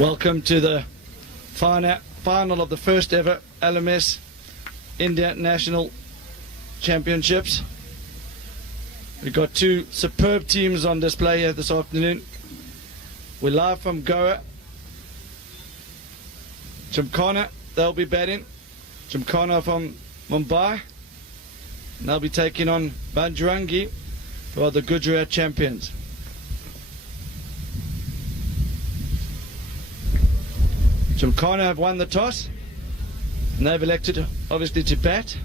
Welcome to the final of the first ever LMS India National Championships. We've got two superb teams on display here this afternoon. We're live from Goa. Gymkhana, they'll be batting. Gymkhana from Mumbai. And they'll be taking on Bajrangi, who are the Gujarat champions. Gymkhana have won the toss, and they've elected, obviously, to bat.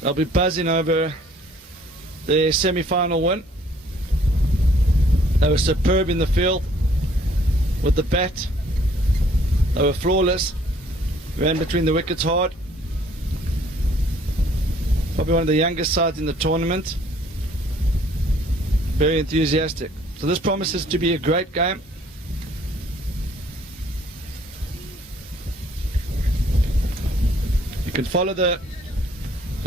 They'll be buzzing over their semi-final win. They were superb in the field with the bat. They were flawless, ran between the wickets hard. Probably one of the youngest sides in the tournament. Very enthusiastic. So this promises to be a great game. You can follow the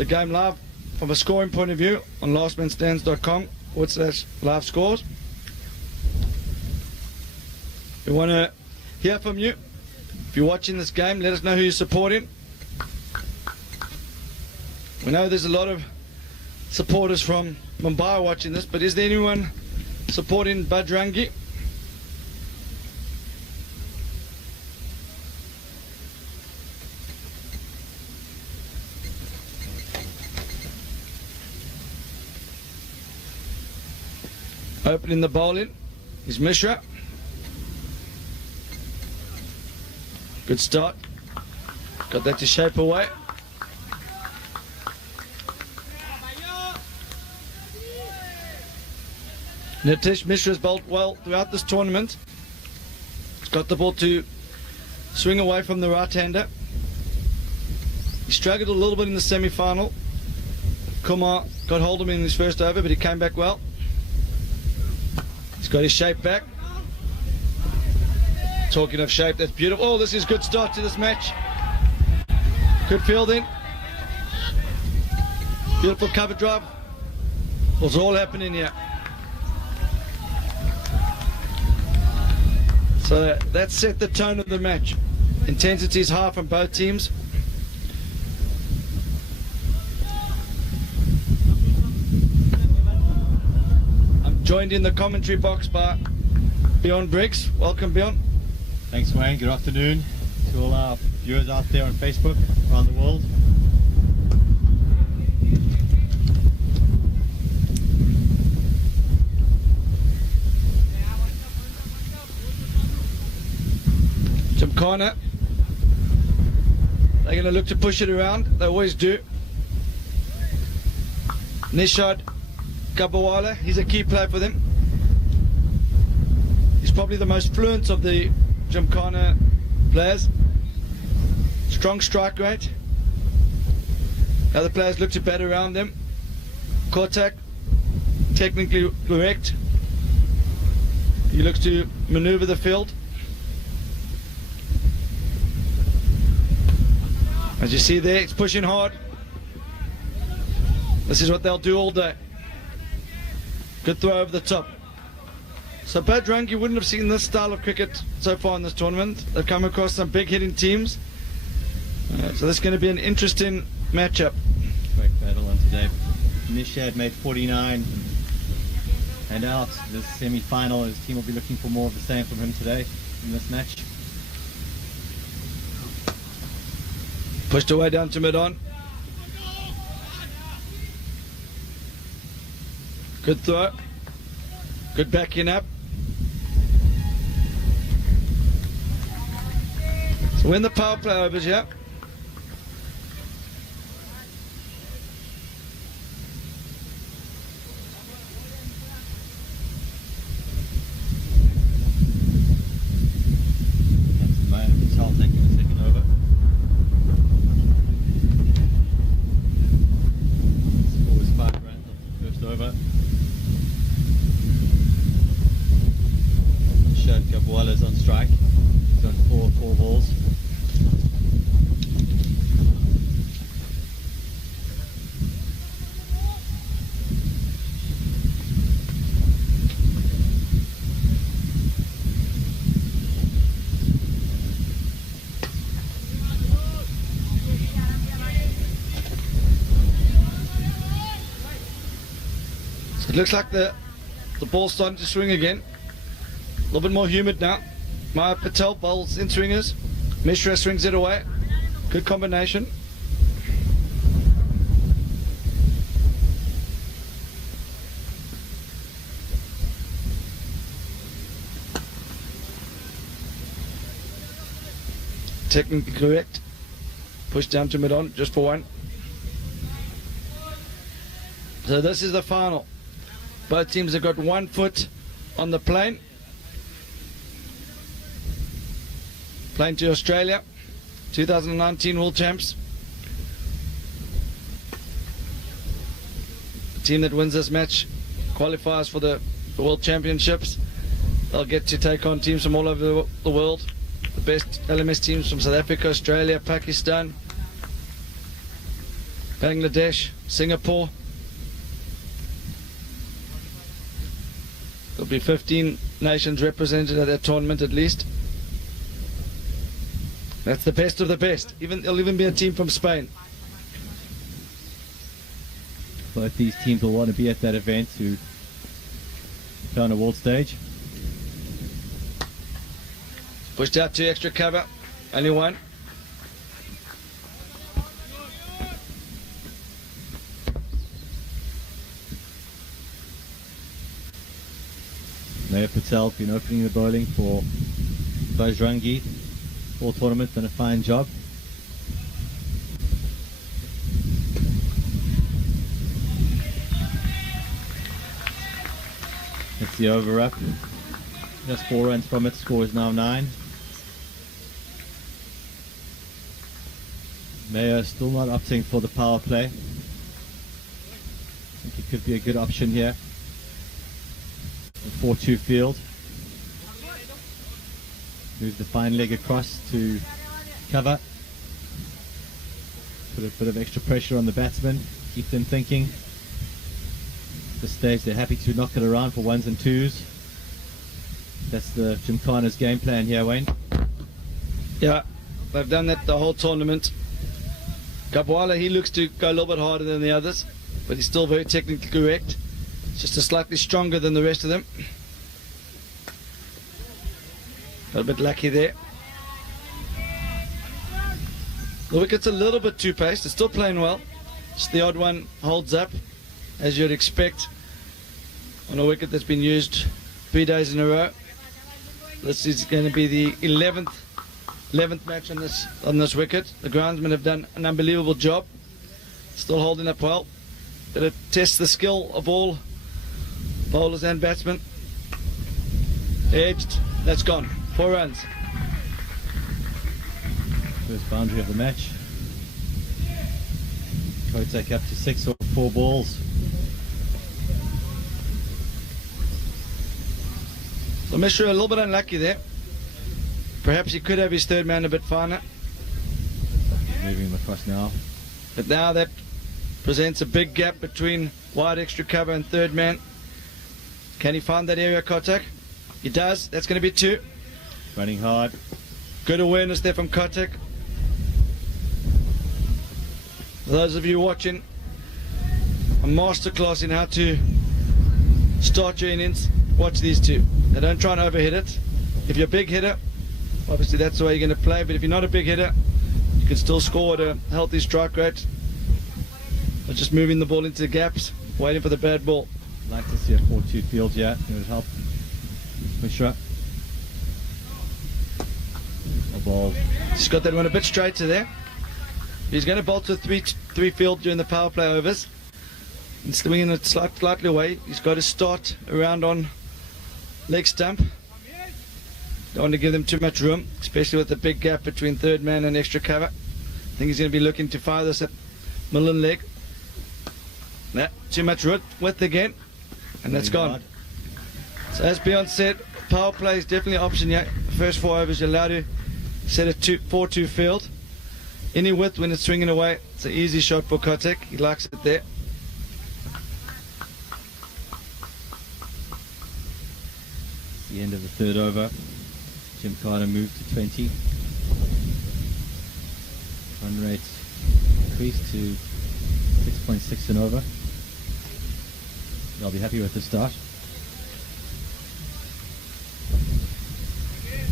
game live from a scoring point of view on lastmanstands.com/live scores. We want to hear from you. If you're watching this game, let us know who you're supporting. We know there's a lot of supporters from Mumbai watching this, but is there anyone supporting Bajrangi? Opening the bowling is Mishra. Good start. Got that to shape away. Nitish Mishra's bowled well throughout this tournament. He's got the ball to swing away from the right-hander. He struggled a little bit in the semi-final. Kumar got hold of him in his first over, but he came back well. He's got his shape back. Talking of shape, that's beautiful. Oh, this is a good start to this match. Good fielding. Beautiful cover drive. What's all happening here? So that set the tone of the match. Intensity is high from both teams. I'm joined in the commentary box by Bjorn Briggs. Welcome, Bjorn. Thanks, Wayne. Good afternoon to all our viewers out there on Facebook around the world. Gymkhana, they're going to look to push it around. They always do. Nishad Kabawala, he's a key player for them. He's probably the most fluent of the Gymkhana players. Strong strike rate. Other players look to bat around them. Kotak, technically correct. He looks to maneuver the field. As you see there, it's pushing hard. This is what they'll do all day. Good throw over the top. So Bajrangi wouldn't have seen this style of cricket so far in this tournament. They've come across some big hitting teams. So this is going to be an interesting matchup. Great battle on today. Nishad made 49 and out. This semi-final, his team will be looking for more of the same from him today in this match. Pushed away down to mid-on. Good throw. Good backing up. So when the power play overs here, Kabwala's on strike. He's on four balls. It looks like the ball's starting to swing again. A little bit more humid now. Maya Patel bowls in swingers. Mishra swings it away. Good combination. Technically correct. Push down to mid-on just for one. So this is the final. Both teams have got 1 foot on the plane. Plane to Australia, 2019 World Champs. The team that wins this match qualifies for the World Championships. They'll get to take on teams from all over the world. The best LMS teams from South Africa, Australia, Pakistan, Bangladesh, Singapore. There'll be 15 nations represented at that tournament at least. That's the best of the best. There'll even be a team from Spain. Both these teams will want to be at that event to play on a world stage. Pushed out 2 extra cover, only 1. Maya Patel been opening the bowling for Bajrangi all tournament, done a fine job. That's the over up. Just 4 runs from it, score is now 9. Maya still not opting for the power play. I think it could be a good option here. The 4-2 field. Move the fine leg across to cover. Put a bit of extra pressure on the batsman. Keep them thinking. At this stage they're happy to knock it around for 1s and 2s. That's the Gymkhana's game plan here, Wayne. Yeah, they've done that the whole tournament. Gabwala, he looks to go a little bit harder than the others, but he's still very technically correct. Just a slightly stronger than the rest of them. Got a bit lucky there. The wicket's a little bit too paced. It's still playing well. Just the odd one holds up, as you'd expect, on a wicket that's been used 3 days in a row. This is going to be the 11th match on this wicket. The groundsmen have done an unbelievable job. Still holding up well. Going to test the skill of all bowlers and batsmen. Edged. That's gone. 4 runs. First boundary of the match. Kotek up to 6 or 4 balls. So Mishra a little bit unlucky there. Perhaps he could have his third man a bit finer. Moving him across now. But now that presents a big gap between wide extra cover and third man. Can he find that area, Kotek? He does. That's going to be 2. Running hard. Good awareness there from Kotek. For those of you watching, a masterclass in how to start your innings. Watch these two. They don't try and overhit it. If you're a big hitter, obviously that's the way you're going to play, but if you're not a big hitter, you can still score at a healthy strike rate. But just moving the ball into the gaps, waiting for the bad ball. I'd like to see a 4-2 field here. It would help Mishra. A ball. He's got that one a bit straighter there. He's going to bowl to 3 field during the power play overs. And swinging it slightly away. He's got to start around on leg stump. Don't want to give them too much room, especially with the big gap between third man and extra cover. I think he's going to be looking to fire this at middle and leg. Nah, too much width again, and that's gone. So as Beyond said, power play is definitely an option here. The first 4 overs you're allowed to set a 4-2 field. Any width when it's swinging away, it's an easy shot for Kotek. He likes it there. The end of the third over. Gymkhana moved to 20. Run rate increased to 6.6 and over. I'll be happy with the start.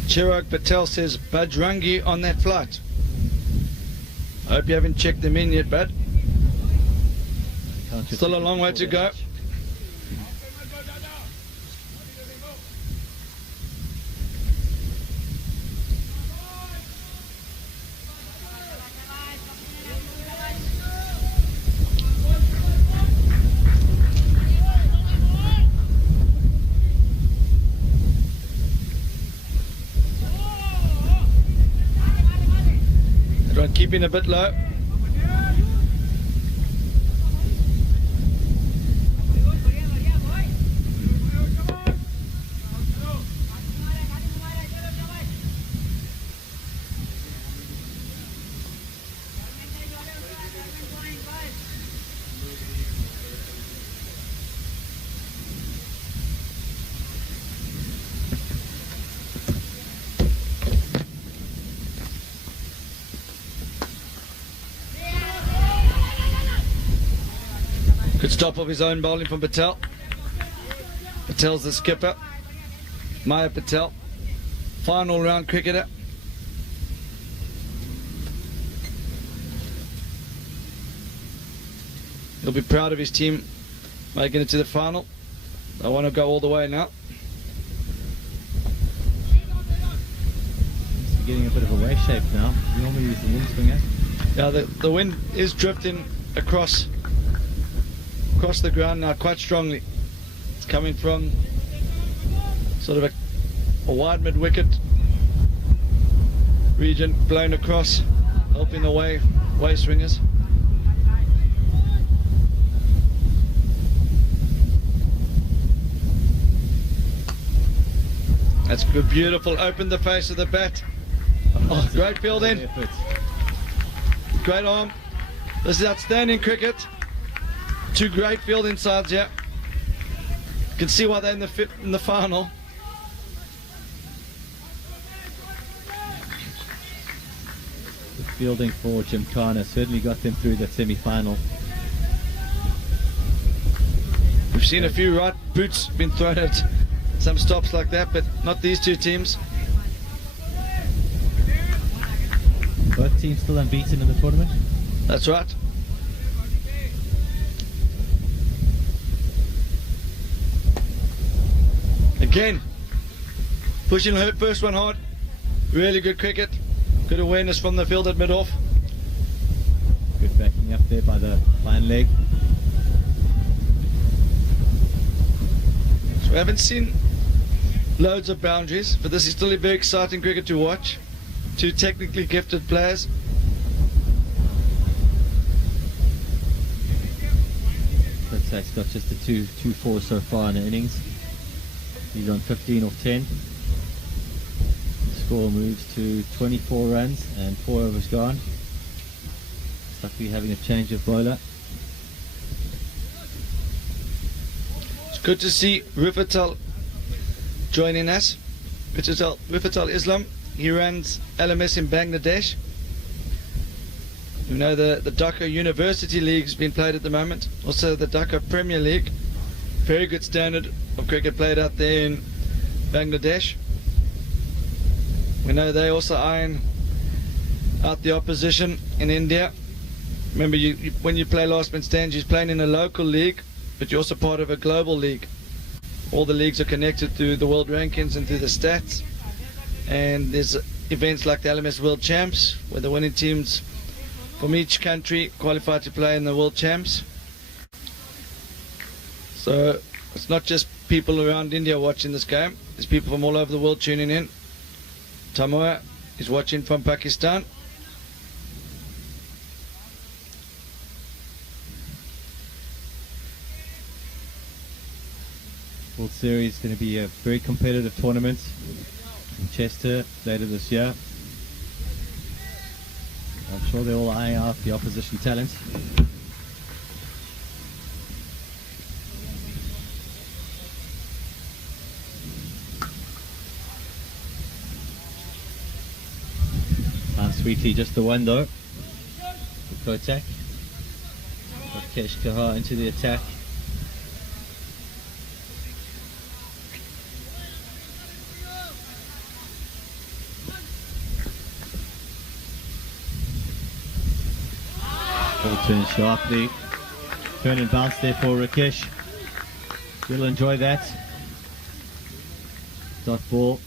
Chirag Patel says Bajrangi on that flight. I hope you haven't checked them in yet, bud. Still a long way to go. Everyone keeping a bit low. Good stop of his own bowling from Patel. Patel's the skipper. Maya Patel, final round cricketer. He'll be proud of his team making it to the final. They want to go all the way now. He's getting a bit of a wave shape now. He normally uses the wind swinger. Yeah, the wind is drifting across the ground now quite strongly. It's coming from sort of a wide mid-wicket region, blown across, helping the way swingers. That's good, beautiful. Open the face of the bat. Oh, great fielding. Great arm. This is outstanding cricket. Two great fielding sides here. You can see why they're in the final. The fielding for Gymkhana certainly got them through the semi-final. We've seen a few right boots been thrown at some stops like that, but not these two teams. Both teams still unbeaten in the tournament. That's right. Again, pushing her first one hard. Really good cricket. Good awareness from the field at mid-off. Good backing up there by the fine leg. So we haven't seen loads of boundaries, but this is still a very exciting cricket to watch. Two technically gifted players. That's got just a 2-4 so far in the innings. He's on 15 off 10. The score moves to 24 runs and 4 overs gone. Looks like we're having a change of bowler. It's good to see Rifatal joining us. Rifatal Islam. He runs LMS in Bangladesh. You know the Dhaka University League has been played at the moment. Also the Dhaka Premier League. Very good standard of cricket played out there in Bangladesh. We know they also iron out the opposition in India. Remember, when you play last man stands, you're playing in a local league, but you're also part of a global league. All the leagues are connected through the world rankings and through the stats. And there's events like the LMS World Champs, where the winning teams from each country qualify to play in the World Champs. So it's not just people around India watching this game. There's people from all over the world tuning in. Tamoya is watching from Pakistan. World Series is going to be a very competitive tournament in Chester later this year. I'm sure they're all eyeing out the opposition talent. Sweetly just the one though. For Kotak. Got Kesh Kahar into the attack. Ball turns sharply. Turn and bounce there for Rakesh. You'll enjoy that. Dot ball.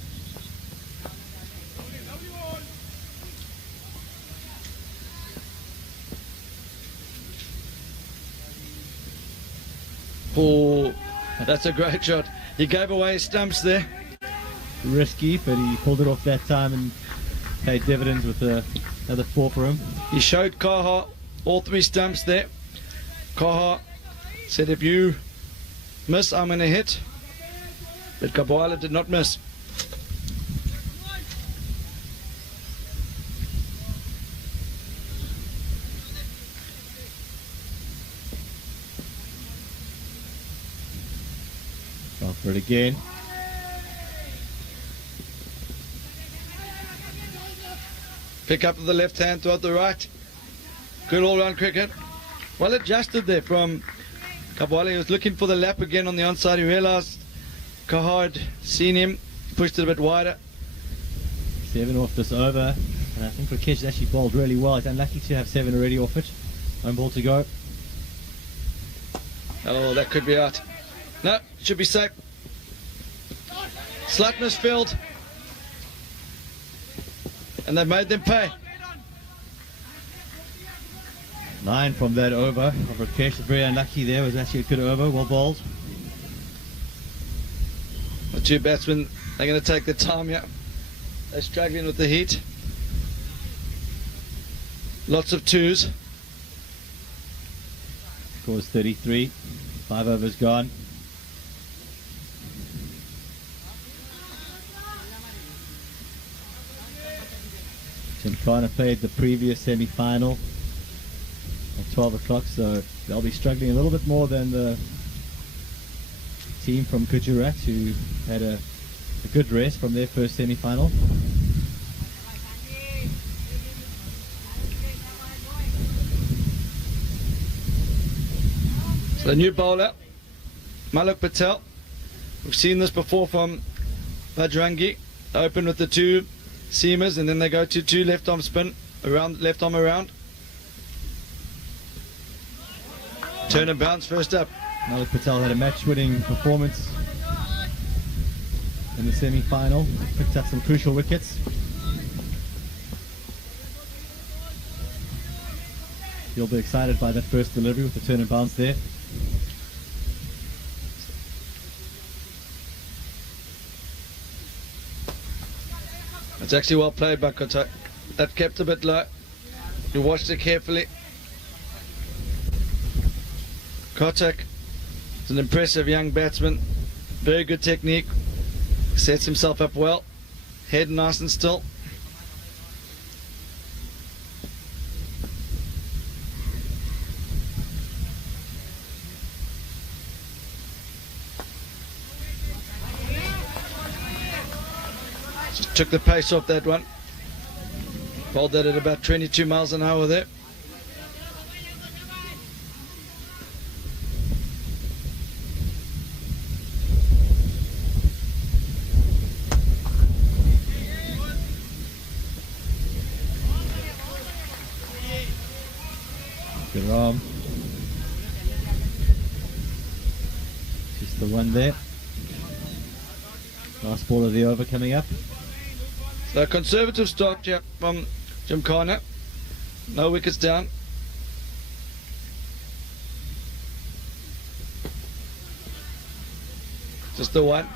Oh, that's a great shot. He gave away his stumps there. Risky, but he pulled it off that time and paid dividends with another 4 for him. He showed Kaha all 3 stumps there. Kaha said, if you miss, I'm going to hit. But Kabwala did not miss. Go for it again. Pick up with the left hand, throw out the right. Good all-round cricket. Well adjusted there from Kabwala. He was looking for the lap again on the onside. He realised Kaha had seen him, pushed it a bit wider. 7 off this over. And I think Rakesh actually bowled really well. He's unlucky to have 7 already off it. 1 ball to go. Oh, that could be out. No, should be safe. Slight misfield. And they've made them pay. 9 from that over of Rakesh. Very unlucky there. It was actually a good over. Well bowled. The 2 batsmen, they're going to take their time here. They're struggling with the heat. Lots of 2s. Scores 33. 5 overs gone. Gymkhana played the previous semi-final at 12 o'clock, so they'll be struggling a little bit more than the team from Gujarat, who had a good rest from their first semi-final. So the new bowler, Maluk Patel. We've seen this before from Bajrangi. Open with the 2 seamers and then they go to 2 left arm spin, around, left arm around. Turn and bounce first up. Maluk Patel had a match-winning performance in the semi-final. Picked up some crucial wickets. You'll be excited by that first delivery with the turn and bounce there. It's actually well played by Kotak. That kept a bit low. You watched it carefully. Kotak is an impressive young batsman. Very good technique. Sets himself up well. Head nice and still. Just took the pace off that one. Bowled that at about 22 miles an hour there. Good arm. Just the one there. Last ball of the over coming up. So conservative start here from Gymkhana. No wickets down. Just the one.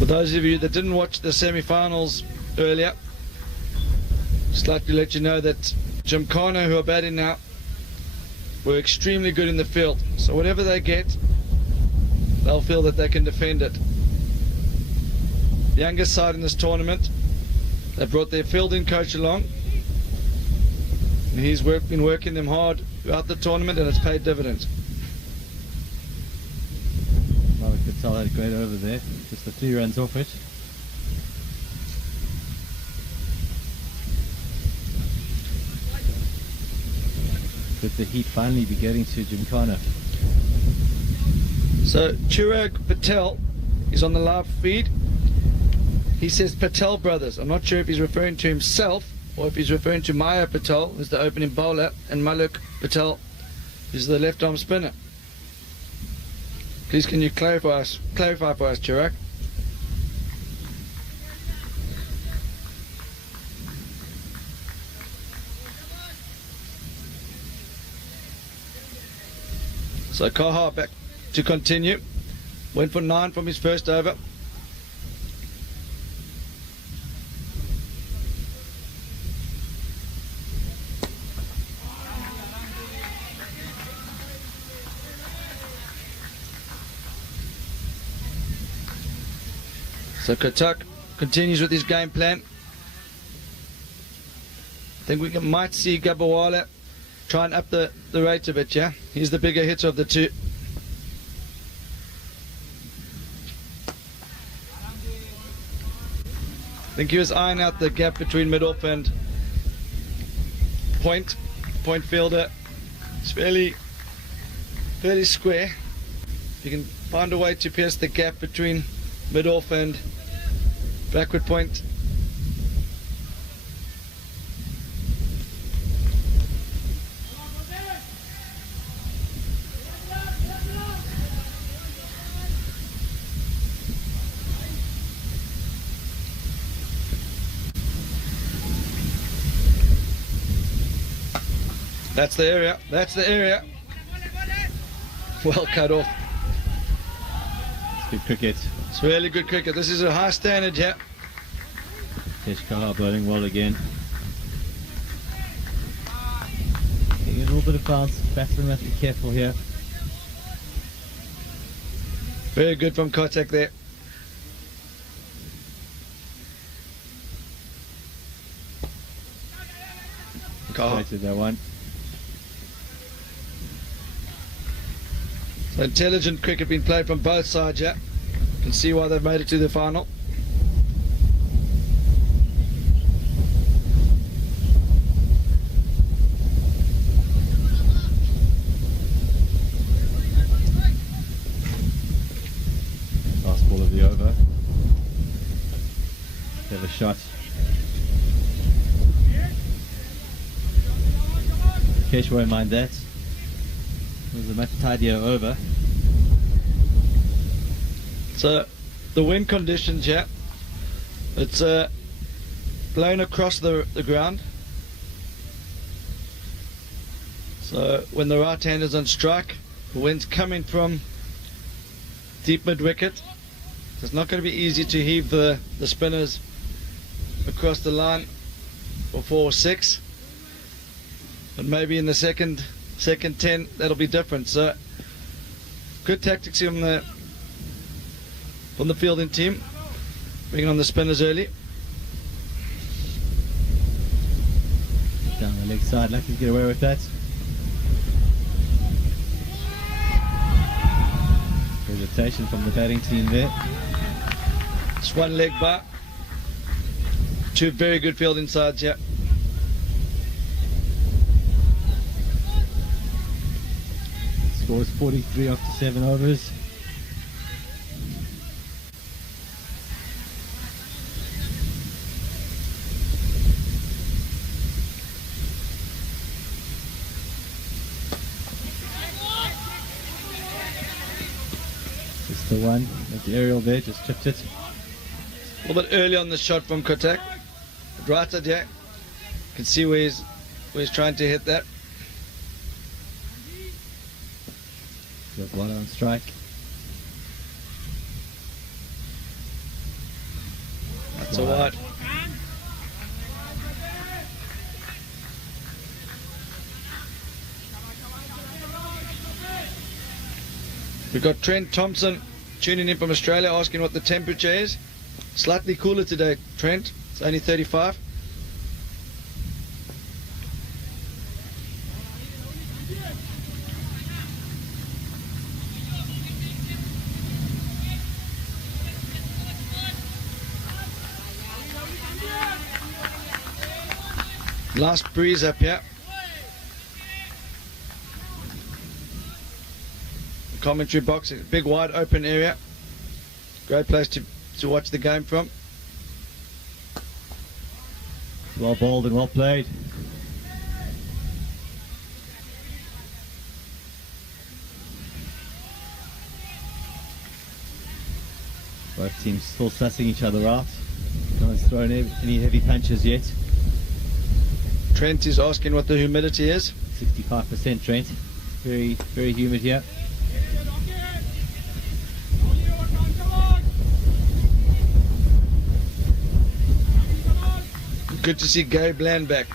For those of you that didn't watch the semi-finals earlier, just like to let you know that Gymkhana, who are batting now, were extremely good in the field. So whatever they get, they'll feel that they can defend it. The youngest side in this tournament, they brought their fielding coach along. And he's been working them hard throughout the tournament, and it's paid dividends. Maluk Patel had a great over there. Just the 3 runs off it. Could the heat finally be getting to Gymkhana? So Chirag Patel is on the live feed. He says Patel brothers. I'm not sure if he's referring to himself or if he's referring to Maya Patel, who's the opening bowler, and Maluk Patel, who's the left arm spinner. Please can you clarify for us, Chirag? So Kaha back to continue. Went for 9 from his first over. So Kotak continues with his game plan. I think we might see Gabawala try and up the rate a bit, yeah? He's the bigger hitter of the two. I think he was eyeing out the gap between mid-off and point fielder. It's fairly square. If you can find a way to pierce the gap between mid-off and backward point. That's the area. That's the area. Well cut off. It's good cricket. It's really good cricket. This is a high standard, yeah. Kaha bowling well again. Getting a little bit of bounce. Batsman must be careful here. Very good from Kotak there. Created that one. So intelligent cricket being played from both sides, yeah. You can see why they've made it to the final. Last ball of the over. Have a shot. Kesh won't mind that. It was a much tidier over. So the wind conditions, yeah, it's blown across the ground. So when the right hand is on strike, the wind's coming from deep mid wicket. So it's not going to be easy to heave the spinners across the line for 4 or 6. But maybe in the second 10 that'll be different. So good tactics from the fielding team, bringing on the spinners early. Down the leg side, lucky to get away with that. Hesitation from the batting team there. It's one leg bar. 2 very good fielding sides, yeah. Scores 43 after 7 overs. Just the one at the aerial there, just chipped it. A little bit early on the shot from Kotak. Right at yeah. You can see where he's trying to hit that. Got one on strike. That's a wide. We've got Trent Thompson tuning in from Australia asking what the temperature is. Slightly cooler today, Trent. It's only 35. Last breeze up here. Commentary box, a big wide open area. Great place to watch the game from. Well bowled and well played. Both teams still sussing each other out. No one's thrown any heavy punches yet. Trent is asking what the humidity is. 65% Trent. Very, very humid here. Good to see Gary Bland back.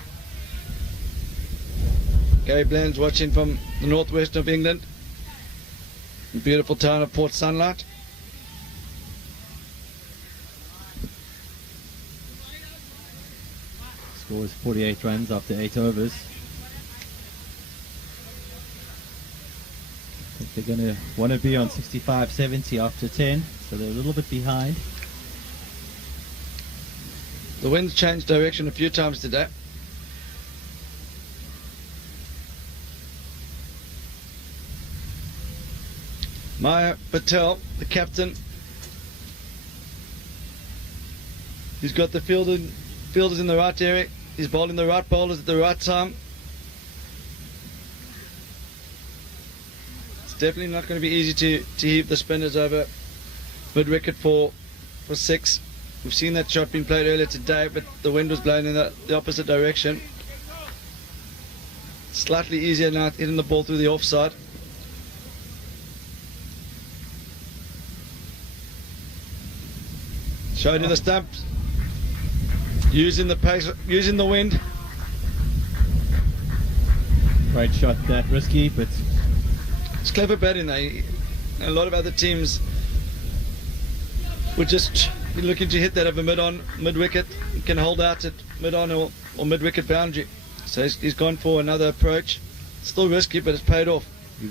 Gary Bland's watching from the northwest of England. The beautiful town of Port Sunlight. Scores 48 runs after 8 overs. I think they're going to want to be on 65-70 after 10, so they're a little bit behind. The wind's changed direction a few times today. Maya Patel, the captain, he's got the fielders in the right area. He's bowling the right bowlers at the right time. It's definitely not going to be easy to heave the spinners over mid-wicket for 6. We've seen that shot being played earlier today, but the wind was blowing in the opposite direction. Slightly easier now hitting the ball through the offside. Showed in the stumps. Using the pace, using the wind. Great shot, that risky, but it's clever batting though. A lot of other teams would just be looking to hit that over mid-wicket. He can hold out at mid-on or mid-wicket boundary. So he's gone for another approach. Still risky, but it's paid off. He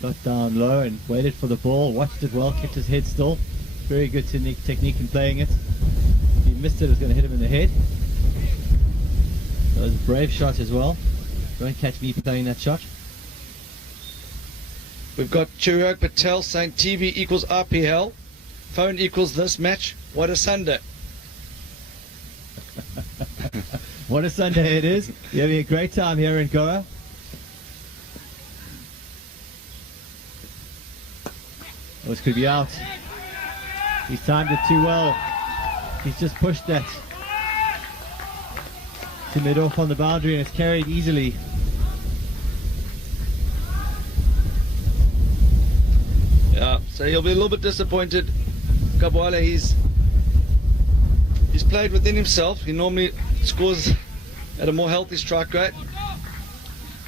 got down low and waited for the ball, watched it well, kept his head still. Very good technique in playing it. If he missed it, it was going to hit him in the head. That was a brave shot as well. Don't catch me playing that shot. We've got Chirag Patel saying TV equals RPL. Phone equals this match. What a Sunday. What a Sunday it is. You're having a great time here in Goa. Oh, this could be out. He's timed it too well. He's just pushed that to mid-off on the boundary and it's carried easily. Yeah, so he'll be a little bit disappointed. Kabwala, he's played within himself. He normally scores at a more healthy strike rate.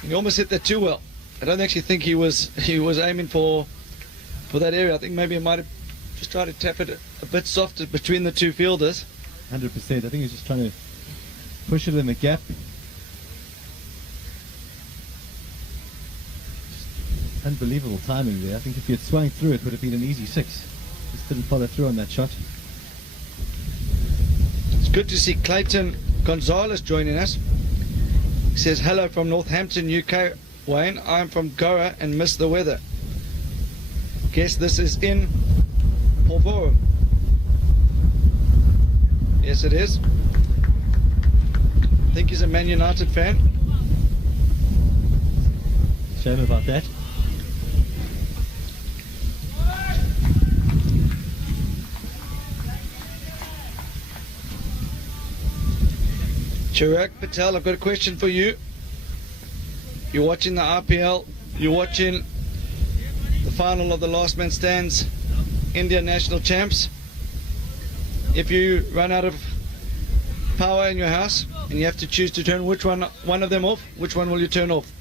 He almost hit that too well. I don't actually think he was aiming for that area. I think maybe he might have just tried to tap it a bit softer between the two fielders. 100%. I think he's just trying to push it in the gap. Just unbelievable timing there. I think if he had swung through it would have been an easy 6. Just didn't follow through on that shot. It's good to see Clayton Gonzalez joining us. He says, hello from Northampton, UK, Wayne. I'm from Goa and miss the weather. Guess this is in Porvorim. Yes, it is. I think he's a Man United fan. Shame about that. Chirag Patel, I've got a question for you. You're watching the RPL, you're watching the final of the Last Man Stands India National Champs. If you run out of power in your house and you have to choose to turn one of them off, which one will you turn off?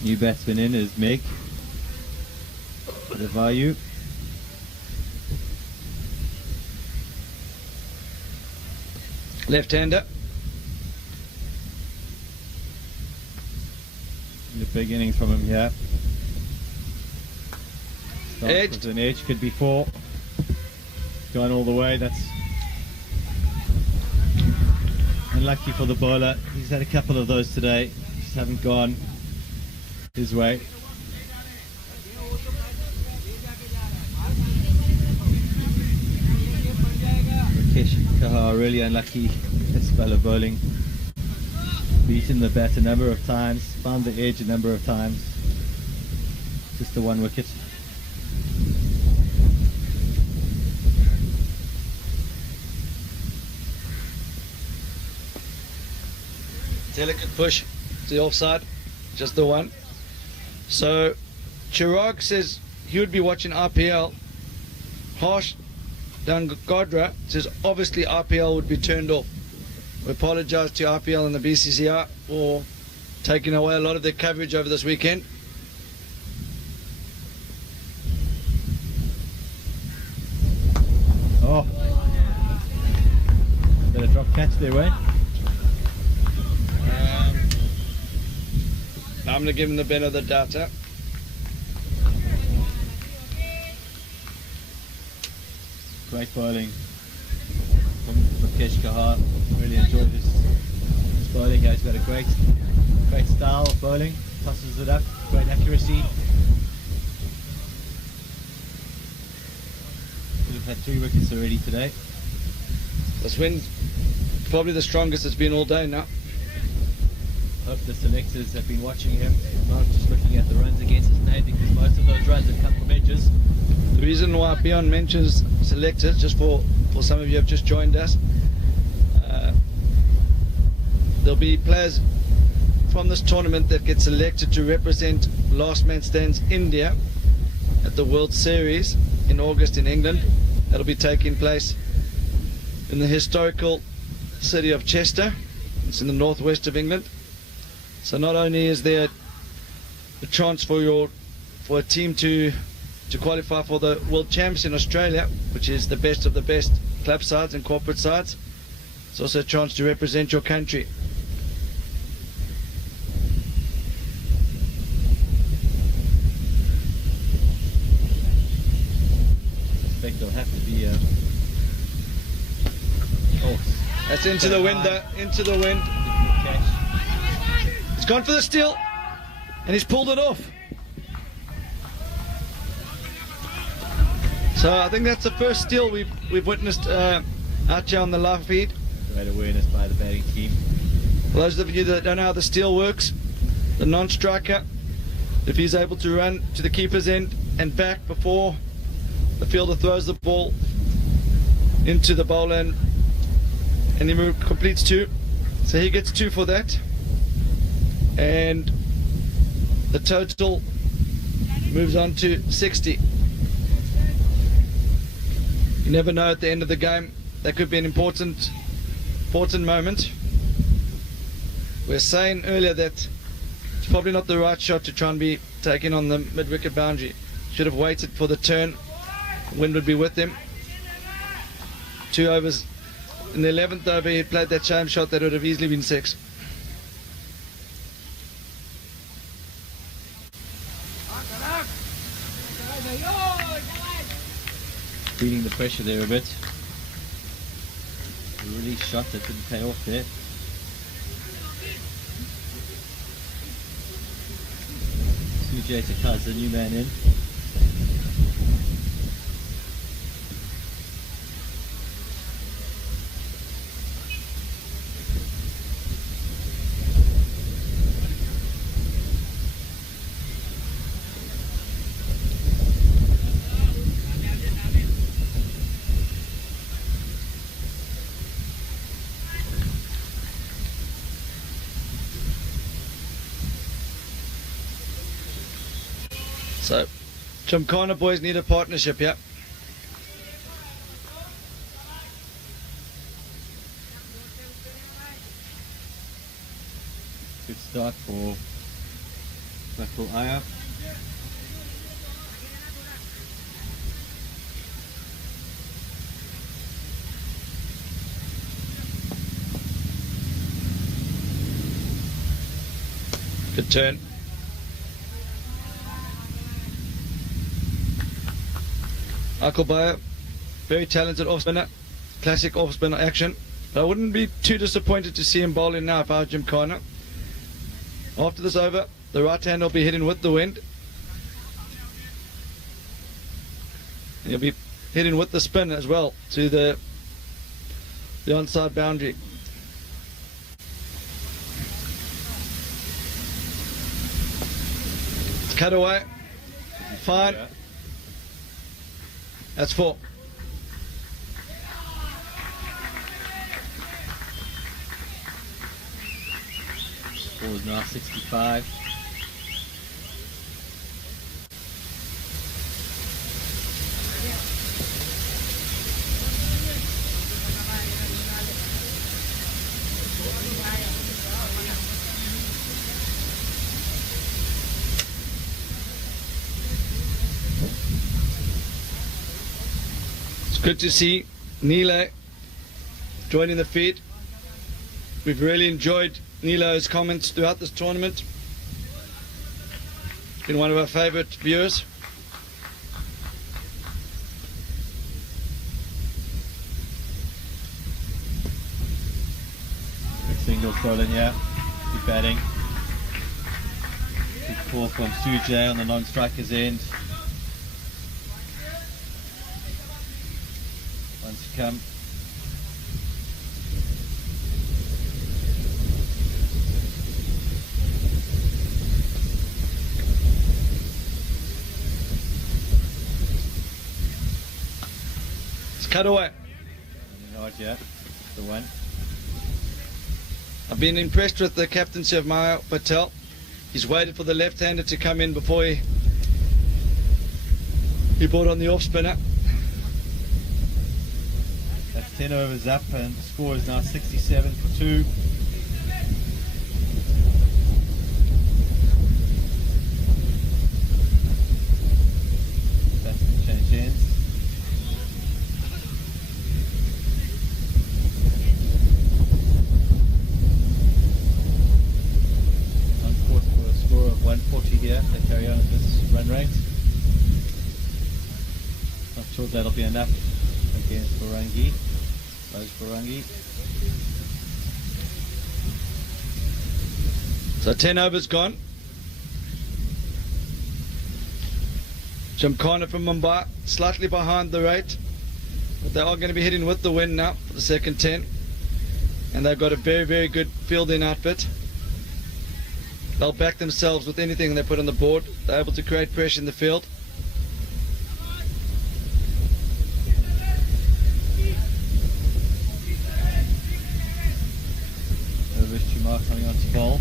New batsman in is Meg. The value. Left-hander. The big innings from him here. Edge. With an edge, could be 4. Going all the way, that's Unlucky for the bowler. He's had a couple of those today. Just haven't gone his way. Kaha really unlucky this spell of bowling. Beaten the bat a number of times, found the edge a number of times. Just the one wicket. Delicate push to the offside, just the one. So Chirag says he would be watching RPL. Harsh Dangadra says obviously RPL would be turned off. We apologise to RPL and the BCCR for taking away a lot of their coverage over this weekend. Oh, better drop catch there, Wayne. I'm going to give him the benefit of the doubt. Great bowling from Rakesh Kahar. Really enjoyed his bowling. He's got a great style of bowling. Tosses it up, great accuracy. Could have had 3 wickets already today. This wind's probably the strongest it's been all day now. Hope the selectors have been watching him, not just looking at the runs against his name, because most of those runs have come from edges. The reason why Beyond mentions selectors, just for some of you who have just joined us, there'll be players from this tournament that get selected to represent Last Man Stands India at the World Series in August in England. That'll be taking place in the historical city of Chester. It's in the northwest of England. So not only is there a chance for a team to qualify for the World Champs in Australia, which is the best of the best club sides and corporate sides, it's also a chance to represent your country. I suspect there'll have to be That's into the wind, into the wind. Catch. He's gone for the steal, and he's pulled it off. So I think that's the first steal we've witnessed out here on the live feed. Great awareness by the batting team. For those of you that don't know how the steal works, the non-striker, if he's able to run to the keeper's end and back before the fielder throws the ball into the bowler and he completes 2, so he gets 2 for that, and the total moves on to 60. You never know at the end of the game, that could be an important moment. We were saying earlier that it's probably not the right shot to try and be taking on the mid-wicket boundary. Should have waited for the turn. Wind would be with him. 2 overs. In the 11th over, he played that shame shot that would have easily been 6. Feeling the pressure there a bit. A release shot that didn't pay off there. PJHG, the new man in. So, Gymkhana boys need a partnership, yeah. Good start for Bakul Aya. Good turn. Akubaya, very talented off spinner, classic off spinner action. But I wouldn't be too disappointed to see him bowling now if I was Jim Connor. After this over, the right hand will be hitting with the wind. He'll be hitting with the spin as well to the onside boundary. It's cut away. Fine. That's 4. Score is now 65. It's good to see Nilo joining the feed. We've really enjoyed Nilo's comments throughout this tournament. Been one of our favourite viewers. Good single stolen, yeah. Good batting. Good call from Sujay on the non-striker's end. Once you come. Cut away. Not yet. The one. I've been impressed with the captaincy of Maya Patel. He's waited for the left-hander to come in before he brought on the off-spinner. That's 10 overs up and the score is now 67 for 2. That's going to change hands. On course for a score of 140 here. They carry on at this run rate. Not sure that'll be enough against Bajrangi. Bajrangi. So 10 overs gone. Gymkhana from Mumbai slightly behind the rate, but they are going to be hitting with the wind now for the second 10, and they've got a very, very good fielding outfit. They'll back themselves with anything they put on the board. They're able to create pressure in the field. Coming on to bowl.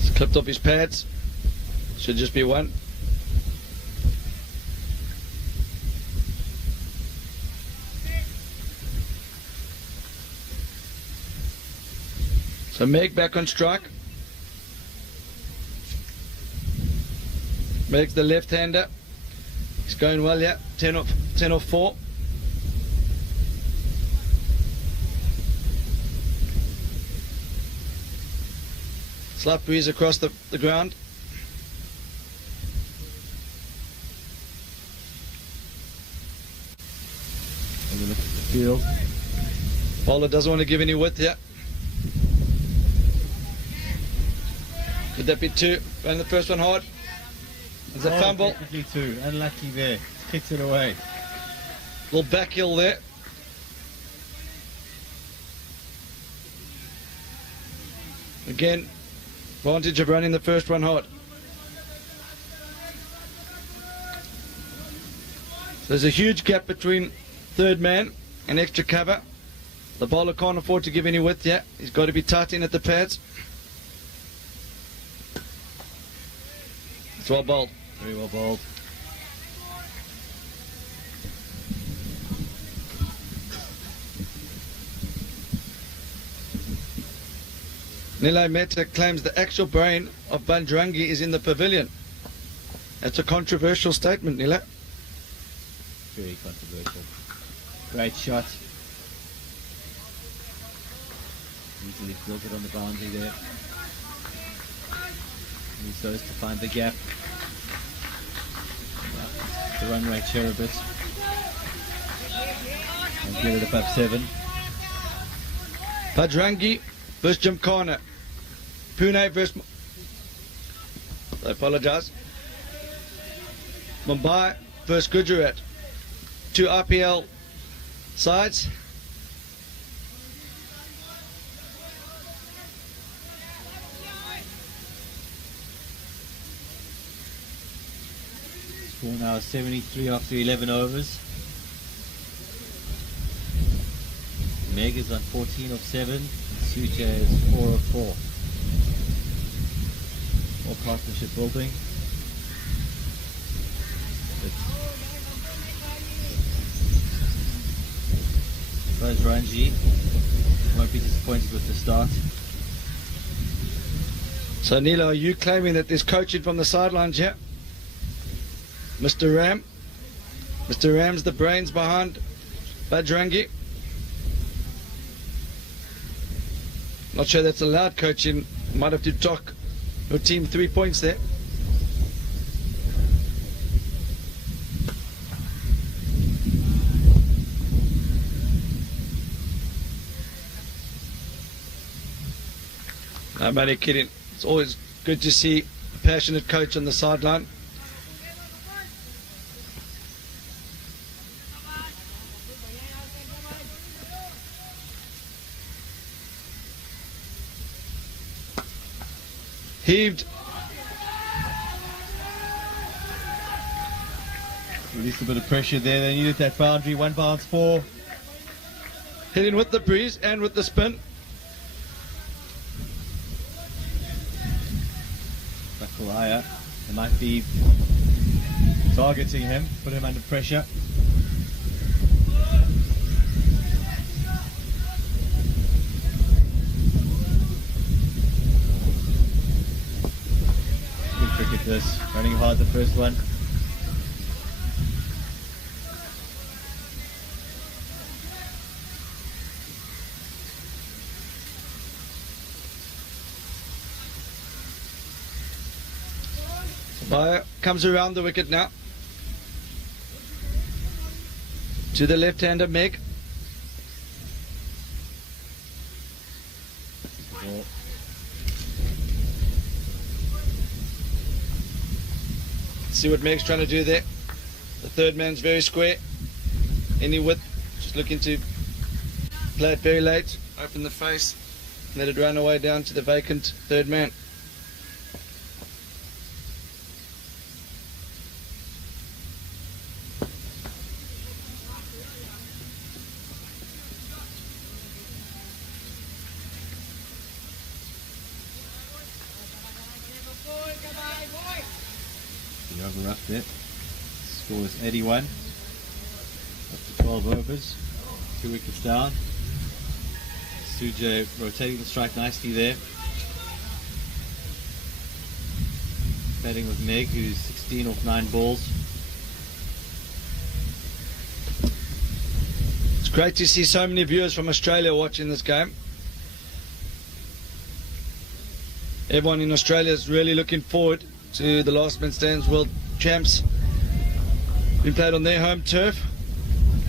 He's clipped off his pads. Should just be 1. So Meg back on strike. Meg's the left-hander. He's going well, yeah. 10 off 4. Slight breeze across the ground. Have a look at the field. Bowler doesn't want to give any width yet. Could that be 2? Ran the first one hard. There's a fumble. Definitely 2. Unlucky there. Kicks it away. Little back heel there. Again, advantage of running the first one hard. So there's a huge gap between third man and extra cover. The bowler can't afford to give any width yet. He's got to be tight in at the pads. It's well bowled. Very well bowled. Nilo Mehta claims the actual brain of Bajrangi is in the pavilion. That's a controversial statement, Nilo. Very controversial. Great shot. Easily fields it on the boundary there. Use those to find the gap. The run rate share a bit. And get it above 7. Bajrangi versus Gymkhana. Pune versus... I apologize. Mumbai versus Gujarat. 2 IPL sides. Score now 73 after 11 overs. Meg is on 14 of 7. Suja is 4 of 4. More partnership building. Bajrangi won't be disappointed with the start. So Neela, are you claiming that there's coaching from the sidelines here? Mr. Ram? Mr. Ram's the brains behind Bajrangi. Not sure that's allowed, coaching. Might have to dock your team 3 points there. I'm only kidding. It's always good to see a passionate coach on the sideline. Heaved. Released a bit of pressure there. They needed that boundary. 1 bounce 4. Hitting with the breeze and with the spin. Bakulaya. They might be targeting him. Put him under pressure. Cricket this, running hard the first one. Sabaya comes around the wicket now. To the left-hander, Meg. See what Meg's trying to do there. The third man's very square. Any width, just looking to play it very late, open the face, let it run away down to the vacant third man. Over up there. Score is 81. Up to 12 overs. 2 wickets down. Suja rotating the strike nicely there. Batting with Meg, who's 16 off 9 balls. It's great to see so many viewers from Australia watching this game. Everyone in Australia is really looking forward to the Last Man Stands World Champs being played on their home turf.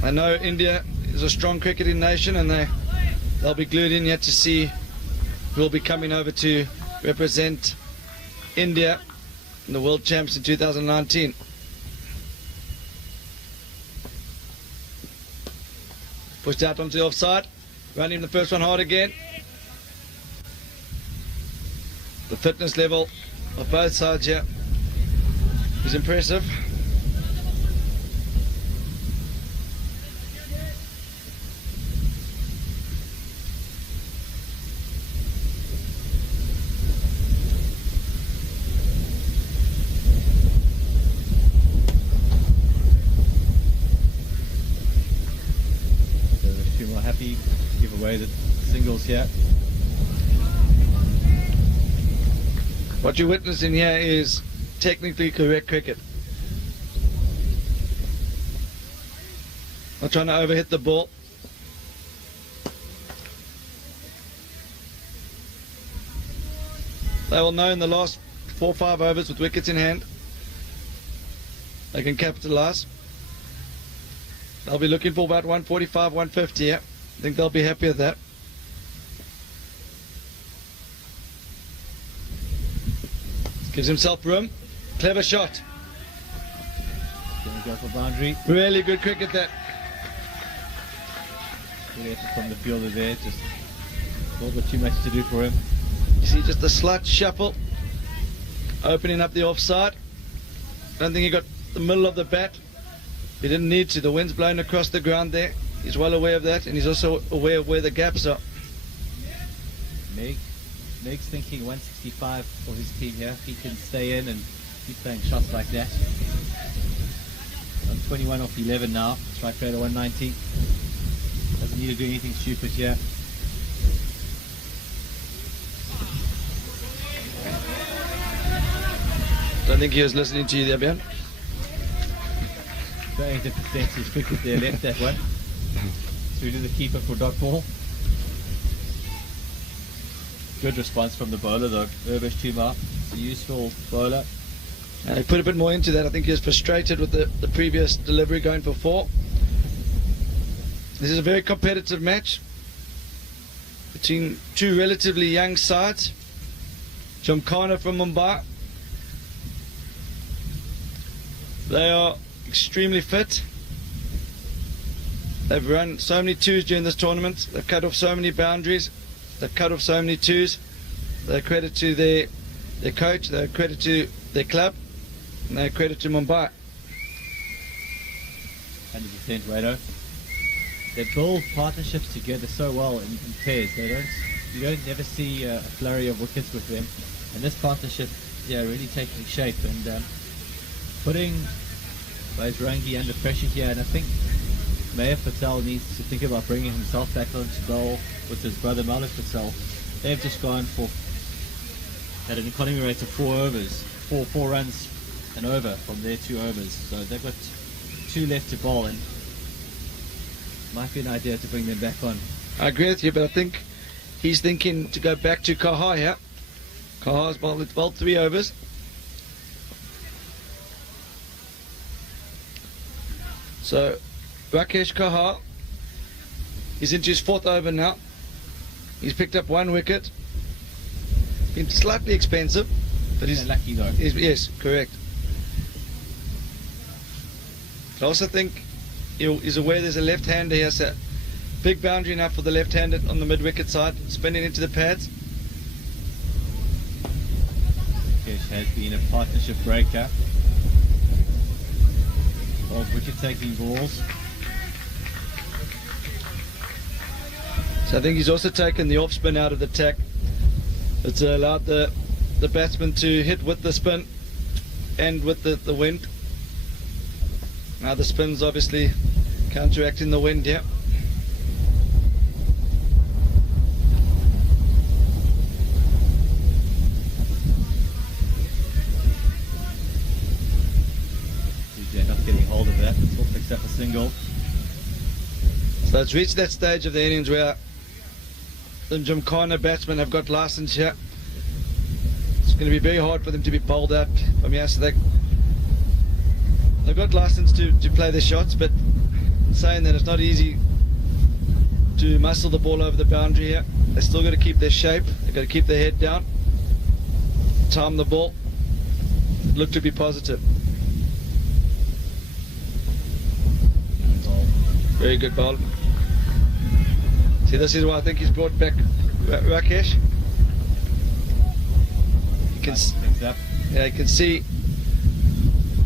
I know India is a strong cricketing nation, and they'll be glued in yet to see who will be coming over to represent India in the World Champs in 2019. Pushed out onto the offside, running the first one hard again. The fitness level of both sides here is impressive. So a few more happy to give away the singles here. What you're witnessing here is technically correct cricket. Not trying to overhit the ball. They will know in the last 4 or 5 overs with wickets in hand they can capitalise. They'll be looking for about 145, 150. Yeah, I think they'll be happy with that. Gives himself room. Clever shot. Gonna go for boundary. Really good cricket that. Good effort from the fielder there. Just a little bit too much to do for him. You see just a slight shuffle. Opening up the offside. Don't think he got the middle of the bat. He didn't need to. The wind's blowing across the ground there. He's well aware of that, and he's also aware of where the gaps are. Meg's thinking 165 for his team here. He can stay in and keep playing shots like that. On 21 off 11 now. Strike rate of 190. Doesn't need to do anything stupid here. Don't think he was listening to you there, Ben. Trying to protect his cricket there. Left that one. Through to the keeper for dot ball. Good response from the bowler though. Urvesh Chuma. It's a useful bowler. He put a bit more into that. I think he was frustrated with the previous delivery going for 4. This is a very competitive match between two relatively young sides. Gymkhana from Mumbai. They are extremely fit. They've run so many 2s during this tournament. They've cut off so many boundaries. They've cut off so many 2s. They're credit to their coach. They're credit to their club. And they're credit to Mumbai. 100% Rado. They build partnerships together so well in pairs. You don't never see a flurry of wickets with them. And this partnership, yeah, really taking shape and putting Bajrangi under pressure here. And I think Mayor Patel needs to think about bringing himself back onto bowl with his brother Malik Patel. They've just gone for at an economy rate of 4 overs, four runs and over from their 2 overs. So they've got 2 left to bowl, and might be an idea to bring them back on. I agree with you, but I think he's thinking to go back to Kaha here. Kaha's bowled 3 overs. So Rakesh Kaha is into his 4th over now. He's picked up 1 wicket. Been slightly expensive, but he's lucky though. Yes, correct. I also think he's aware there's a left-hander here, so big boundary now for the left-hander on the mid-wicket side, spinning into the pads. Rakesh has been a partnership breaker. Of wicket-taking balls. So I think he's also taken the off-spin out of the tack. It's allowed the batsman to hit with the spin and with the wind. Now the spin's obviously counteracting the wind here. Not getting hold of that. Still picks up a single. So it's reached that stage of the innings where the Gymkhana batsmen have got license here. It's going to be very hard for them to be bowled out from here. So they've got license to play their shots, but saying that it's not easy to muscle the ball over the boundary here. They've still got to keep their shape. They've got to keep their head down, time the ball, look to be positive. Very good bowl. See, this is why I think he's brought back Rakesh. You can see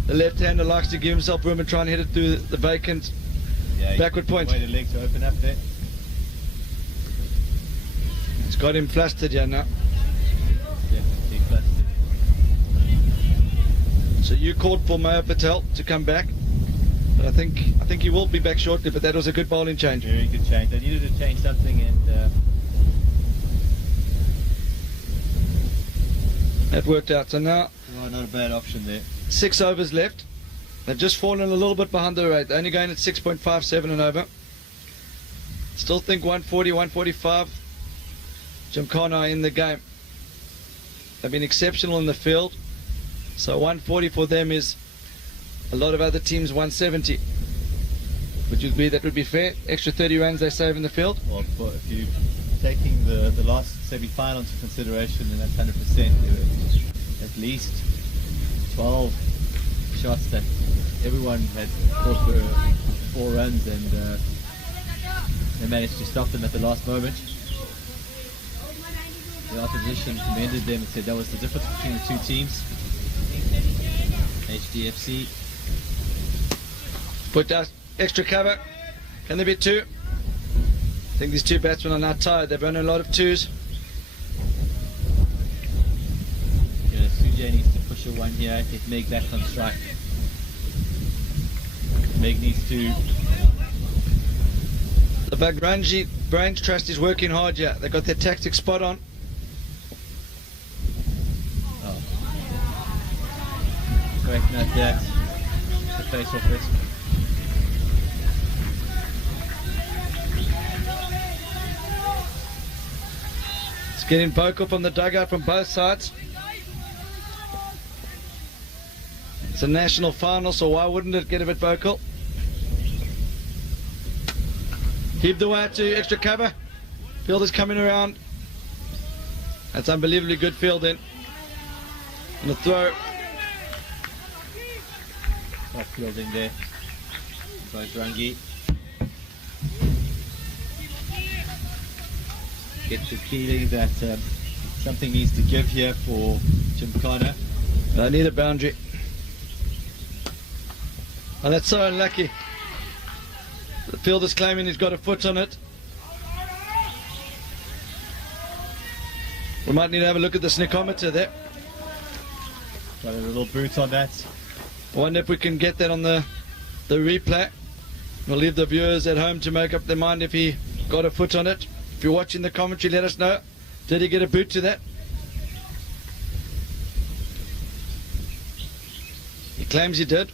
the left-hander likes to give himself room and try and hit it through the vacant backward point. Wait a leg to open up there. It's got him flustered here now. Definitely flustered. So you called for Mayor Patel to come back. But I think he will be back shortly, but that was a good bowling change. Very good change. They needed to change something, and that worked out. So now, not a bad option there. 6 overs left. They've just fallen a little bit behind the rate. They're only going at 6.57 and over. Still think 140, 145. Gymkhana in the game. They've been exceptional in the field. So 140 for them is a lot of other teams 170. Would you agree that would be fair? Extra 30 runs they save in the field? Well, if you're taking the last semi-final into consideration, then that's 100%. There were at least 12 shots that everyone had thought were 4 runs, and they managed to stop them at the last moment. The opposition commended them and said that was the difference between the two teams. HDFC put out extra cover. Can there be 2? I think these 2 batsmen are now tired. They've run a lot of 2s. Yeah, Sujay needs to push a 1 here, get Meg back on strike. Meg needs to... The Bajrangi Brains Trust is working hard here. They've got their tactics spot on. Oh. Great note that. The face off risk. It's getting vocal from the dugout from both sides. It's a national final, so why wouldn't it get a bit vocal? Heave the wire to extra cover. Fielder's coming around. That's unbelievably good fielding. And a throw. Top fielding there. Bajrangi. Get the feeling that something needs to give here for Gymkhana. They need a boundary. And that's so unlucky. The fielder's claiming he's got a foot on it. We might need to have a look at the snickometer there. Got a little boot on that. I wonder if we can get that on the replay. We'll leave the viewers at home to make up their mind if he got a foot on it. If you're watching the commentary, let us know. Did he get a boot to that? He claims he did.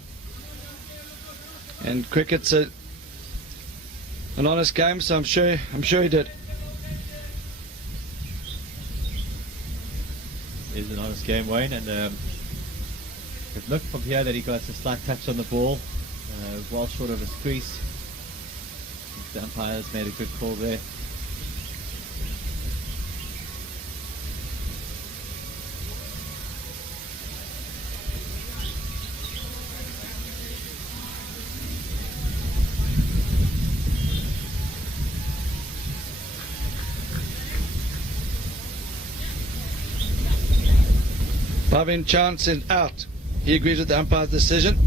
And cricket's an honest game, so I'm sure he did. It is an honest game, Wayne, and it looked from here that he got a slight touch on the ball, well short of his crease. The umpires made a good call there. Bhavin Chance is out. He agrees with the umpire's decision.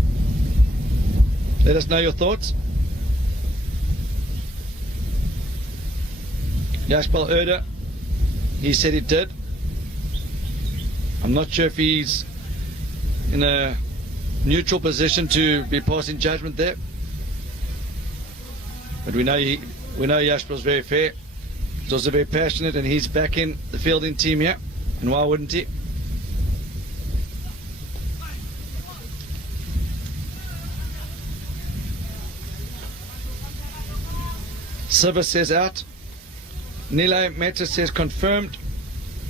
Let us know your thoughts. Yashpal Erda, he said he did. I'm not sure if he's in a neutral position to be passing judgment there. But we know Yashpal's very fair. He's also very passionate, and he's backing the fielding team here. And why wouldn't he? Siva says out. Nilay Mehta says confirmed.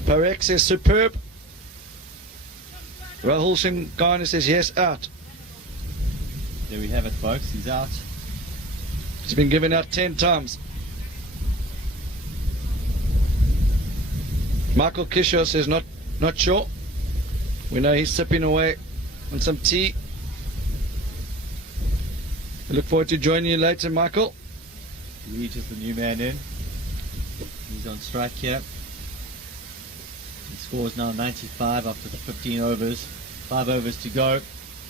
Parek says superb. Rahul Singani says yes, out. There we have it, folks. He's out. He's been given out 10 times. Michael Kishore says not sure. We know he's sipping away on some tea. We look forward to joining you later, Michael. Reach is the new man in. He's on strike here. He scores now 95 after the 15 overs. 5 overs to go.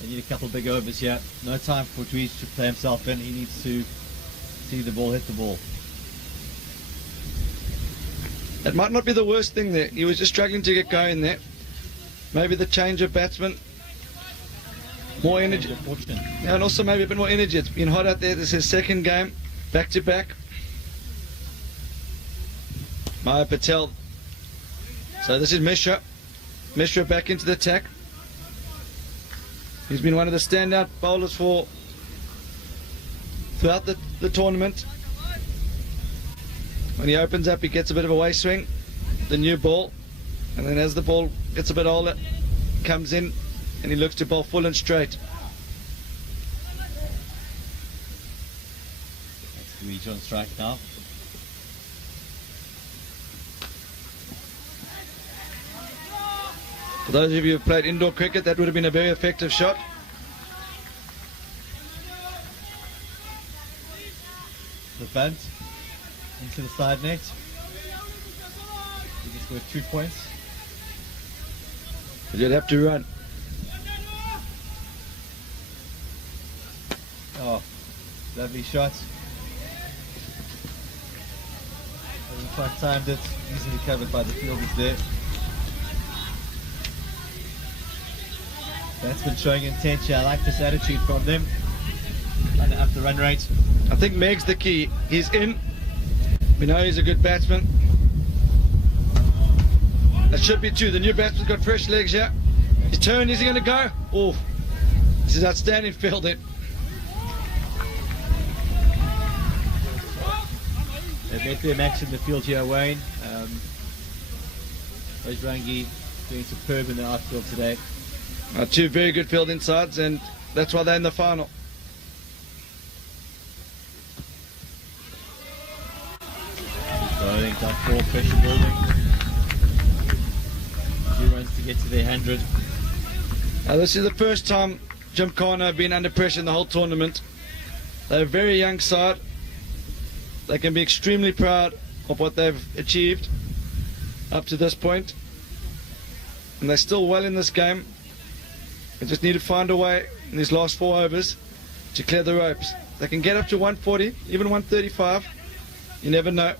They need a couple big overs here. No time for Tweeds to play himself in. He needs to see the ball hit the ball. That might not be the worst thing there. He was just struggling to get going there. Maybe the change of batsman. More energy. Yeah, and also maybe a bit more energy. It's been hot out there. This is his second game. Back to back. Maya Patel. So this is Mishra. Mishra back into the attack. He's been one of the standout bowlers throughout the tournament. When he opens up, he gets a bit of a way swing. The new ball. And then as the ball gets a bit older, comes in and he looks to bowl full and straight. That's Luigi on strike now. For those of you who played indoor cricket, that would have been a very effective shot. The bunt into the side net. He gets worth 2 points. But you'd have to run. Oh, lovely shot. Hasn't quite timed it. Easily covered by the fielders there. Batsman showing intent here. I like this attitude from them. Trying to up the run rate. I think Meg's the key. He's in. We know he's a good batsman. That should be two. The new batsman's got fresh legs here. His turn, is he going to go? Oh, this is outstanding fielding. They've met their match in the field here, Wayne. Bajrangi doing superb in the outfield today. Two very good fielding sides, and that's why they're in the final. Bowling, dot ball, pressure building. 2 runs to get to their 100. Now this is the first time Gymkhana have been under pressure in the whole tournament. They're a very young side. They can be extremely proud of what they've achieved up to this point. And they're still well in this game. They just need to find a way in these last 4 overs to clear the ropes. They can get up to 140, even 135. You never know.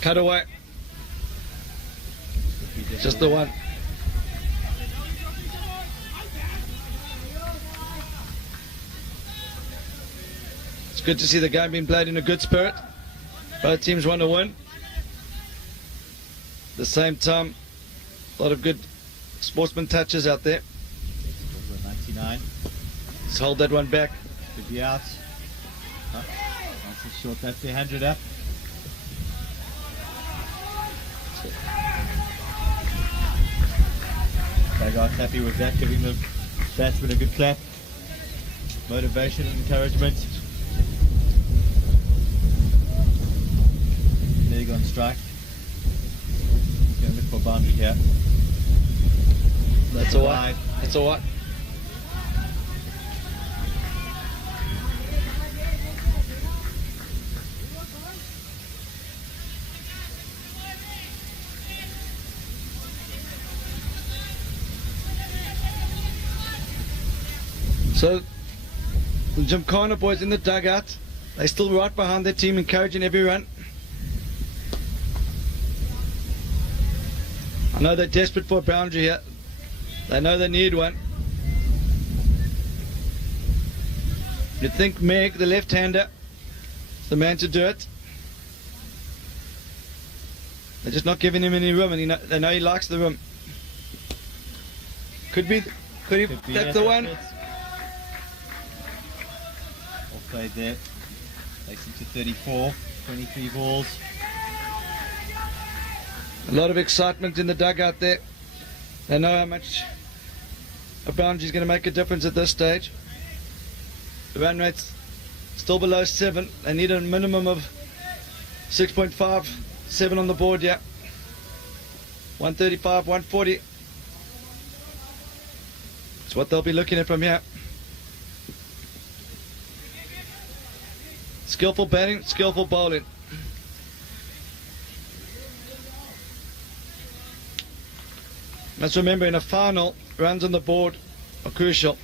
Cut away. Just the one. It's good to see the game being played in a good spirit. Both teams want to win. At the same time, a lot of good sportsman touches out there. 99. Let's hold that one back. Could be out. Nice and short. That's their 100 up. Bagard's happy with that, giving the batsman a good clap. Motivation and encouragement. There you go on strike. Going to look for a boundary here. That's all right. That's all right. So, the Gymkhana boys in the dugout, they're still right behind their team, encouraging every run. I know they're desperate for a boundary here. They know they need one. You'd think Meg, the left-hander, is the man to do it. They're just not giving him any room, and they know he likes the room. Could be that's the one. Played there. Takes him to 34, 23 balls. A lot of excitement in the dugout there. They know how much a boundary is going to make a difference at this stage. The run rate's still below 7. They need a minimum of 6.57 on the board, yeah. 135, 140. That's what they'll be looking at from here. Skillful batting, skillful bowling. Let's remember, in a final, runs on the board are crucial.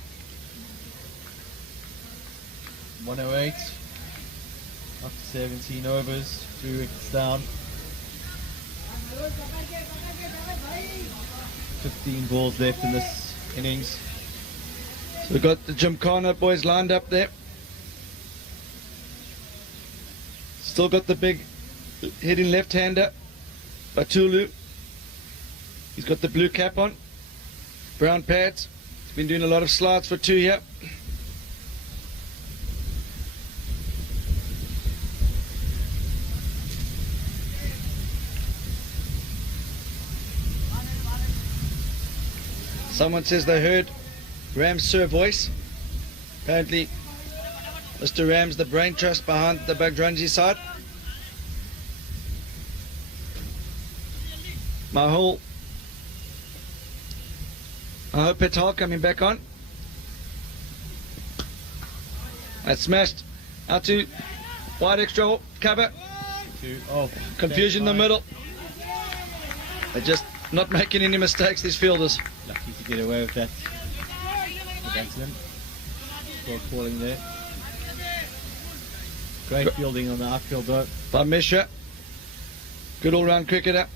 108 after 17 overs, 3 wickets down. 15 balls left in this innings. So we've got the Gymkhana boys lined up there. Still got the big hitting left-hander, Batulu. He's got the blue cap on, brown pads. He's been doing a lot of slides for 2 here. Someone says they heard Ram's Sir voice. Apparently, Mr. Ram's the brain trust behind the Bajrangi side. I hope Patel coming back on. That's smashed out to wide extra cover. Confusion in the middle. They're just not making any mistakes, these fielders. Lucky to get away with that. Accident. Score falling there. Great fielding on the outfield though. By Mishra. Good all-round cricketer.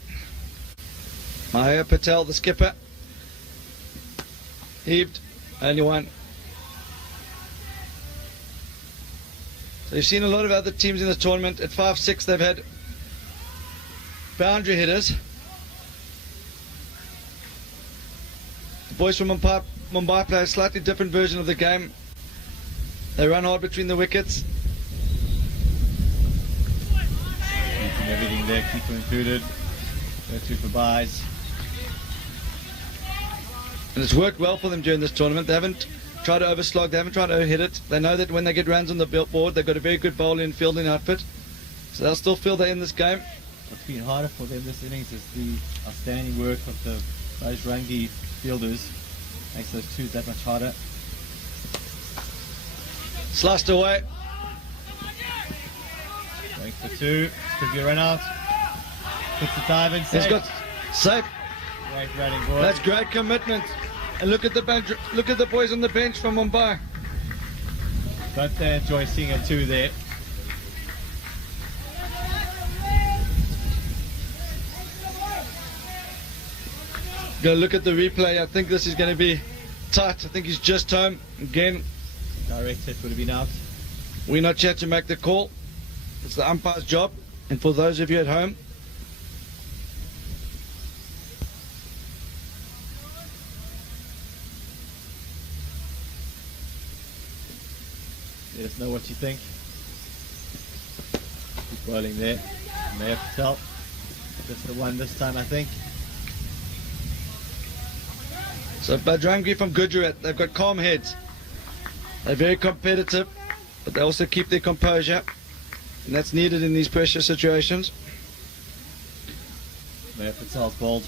Mahir Patel, the skipper. Heaved. Only one. So you've seen a lot of other teams in the tournament. At 5-6 they've had boundary hitters. The boys from Mumbai play a slightly different version of the game. They run hard between the wickets. Keeping everything there, keeper included. Go to for buys. And it's worked well for them during this tournament. They haven't tried to overslog, they haven't tried to hit it. They know that when they get runs on the board, they've got a very good bowling and fielding outfit. So they'll still feel they're in this game. What's been harder for them this innings is the outstanding work of the Bajrangi fielders. Makes those twos that much harder. Sliced away. Going for two. Could be a run out. Puts the dive in. Safe. He's got safe. Great running, boy. That's great commitment. And look at the boys on the bench from Mumbai. Don't they enjoy seeing a two there? Go look at the replay. I think this is going to be tight. I think he's just home. Again, direct hit would have been out. We're not here to make the call. It's the umpire's job. And for those of you at home, let us know what you think. Keep bowling there. May have to tell. Just the one this time, I think. so Bajrangi from Gujarat, they've got calm heads. They're very competitive, but they also keep their composure. And that's needed in these pressure situations. May Patel's bowled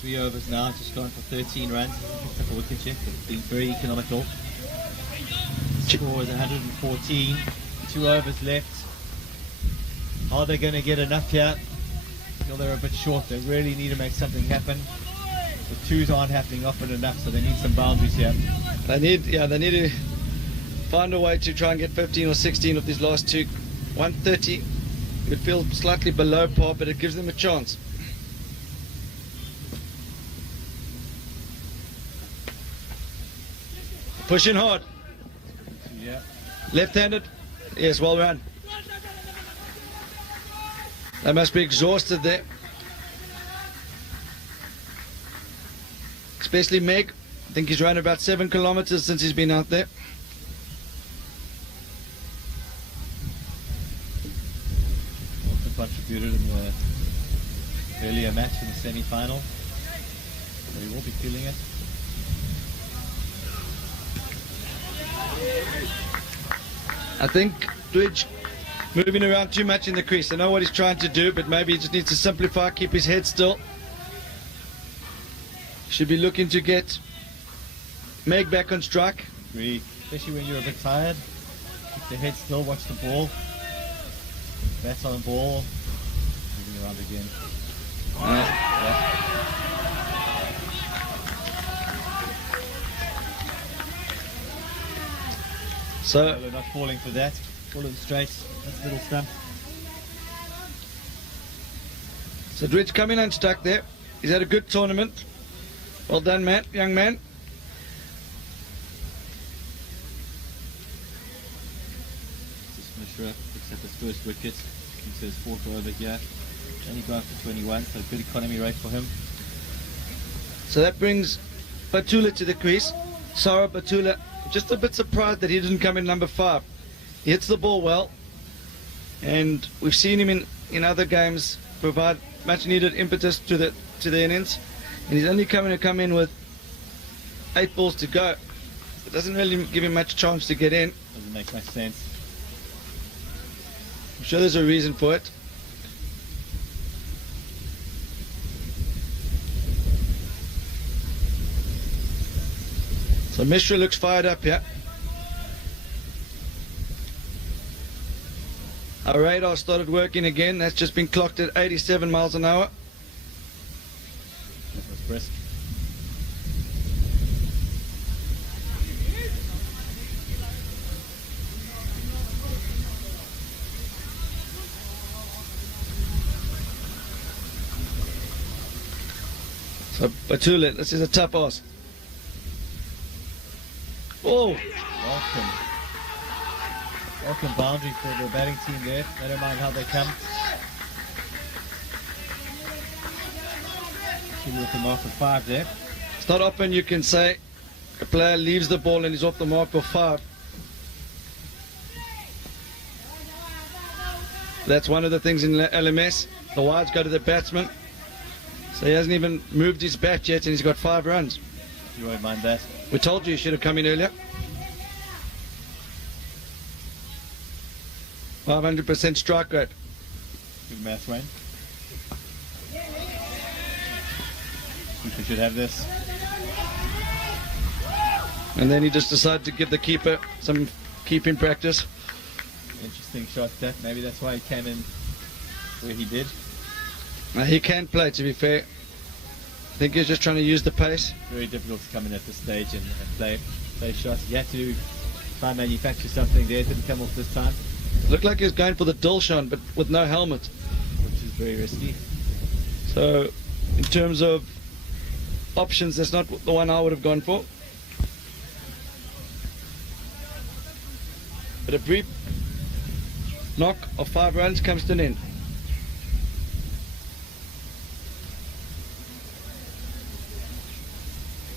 3 overs now, just gone for 13 runs. Picked up a wicket check, but been very economical. Score is 114, 2 overs left. Are they going to get enough here? I feel they're a bit short. They really need to make something happen. The twos aren't happening often enough, so they need some boundaries here. They need to find a way to try and get 15 or 16 of these last two. 130, it feels slightly below par, but it gives them a chance. Pushing hard. Yeah. Left-handed. Yes, well run. They must be exhausted there. Especially Meg. I think he's run about 7 kilometers since he's been out there. Also contributed in the earlier match in the semi-final. So he will be feeling it. I think Dwidge moving around too much in the crease. I know what he's trying to do, but maybe he just needs to simplify, keep his head still. Should be looking to get Meg back on strike. Agree. Especially when you're a bit tired. Keep the head still, watch the ball. Bats on the ball. Moving around again. Yeah. So They're not falling for that. Full and straight. That's a little stump. So Dwidge coming unstuck there. He's had a good tournament. Well done, man, young man. Just finished Mishra picks up his first wicket. Into his fourth over here. Only going for 21, so good economy rate for him. So that brings Batula to the crease. Sarah Batula, just a bit surprised that he didn't come in number 5. He hits the ball well, and we've seen him in other games provide much needed impetus to the innings, and he's only come in with 8 balls to go. It doesn't really give him much chance to get in. Doesn't make much sense. I'm sure there's a reason for it. So Mishra looks fired up here. Our radar started working again. That's just been clocked at 87 miles an hour. That was brisk. So Batula, this is a tough ask. Oh! Welcome boundary for the batting team there. I don't mind how they come. Actually with the mark of 5 there. It's not often you can say a player leaves the ball and he's off the mark of 5. That's one of the things in LMS. The wides go to the batsman. So he hasn't even moved his bat yet and he's got 5 runs. You won't mind that. We told you should have come in earlier. 500% strike rate. Good math, Wayne. Keeper should have this. And then he just decided to give the keeper some keeping practice. Interesting shot that. Maybe that's why he came in where he did. He can play, to be fair. I think he's just trying to use the pace. Very difficult to come in at this stage and play shots. You had to try and manufacture something there. It didn't come off this time. Looked like he was going for the Dilshan, but with no helmet. Which is very risky. So, in terms of options, that's not the one I would have gone for. But a brief knock of 5 runs comes to an end.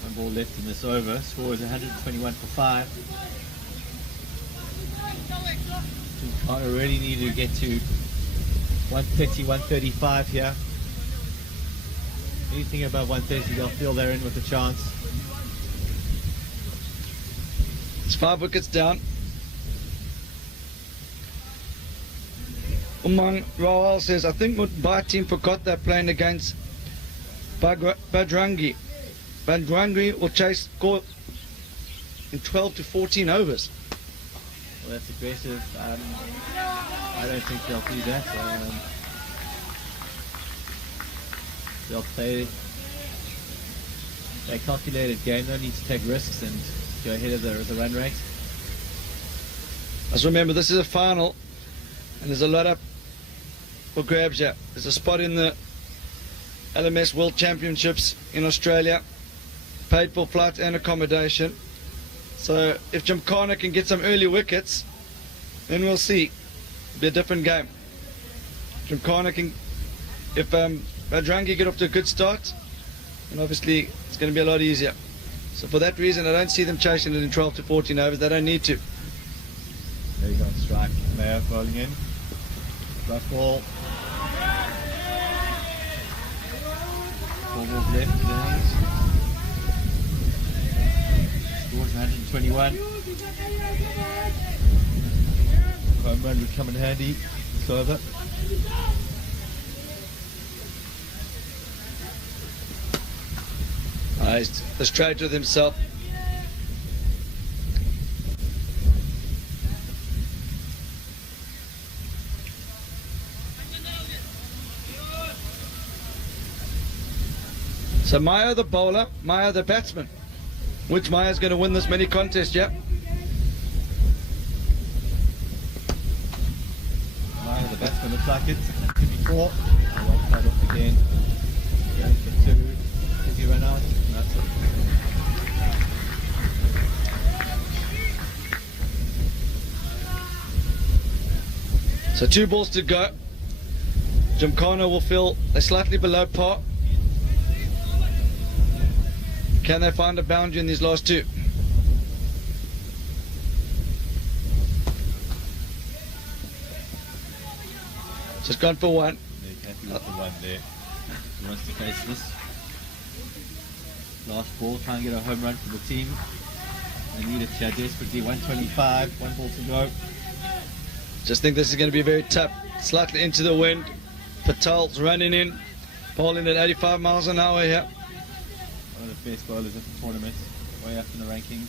One ball left in this over. Score is 121 for 5. I already need to get to 130, 135 here. Anything above 130, they'll feel they're in with a chance. It's 5 wickets down. Umang Rawal says, I think my team forgot they're playing against Bajrangi. Bajrangi will chase score in 12 to 14 overs. Well, that's aggressive. I don't think they'll do that. They'll play a calculated game. No need to take risks and go ahead of the run rate. Let's remember, this is a final, and there's a lot up for grabs here. There's a spot in the LMS World Championships in Australia, paid for flight and accommodation. So if Gymkhana can get some early wickets, then we'll see. It'll be a different game. Gymkhana can, if Bajrangi get off to a good start, then obviously it's going to be a lot easier. So for that reason, I don't see them chasing it in 12 to 14 overs. They don't need to. There you go, strike. Mayer bowling in. Rough ball. 4 balls left. Scores 121. Home run would come in handy. It's over. He's frustrated with himself. So Maya the bowler, Maya the batsman. Which Maya's going to win this mini contest, yeah? Maya the batsman looks like it. Could be 4. Well played off again. Going for 2. Does he run out? That's it. So 2 balls to go. Gymkhana will feel they're slightly below par. Can they find a boundary in these last 2? Just gone for 1. They're happy with the 1 there. He wants to face this. Last ball, try and get a home run for the team. They need it here desperately. 125, 1 ball to go. Just think this is going to be very tough. Slightly into the wind. Patel's running in, bowling at 85 miles an hour here. One of the best bowlers at the tournament, way up in the rankings.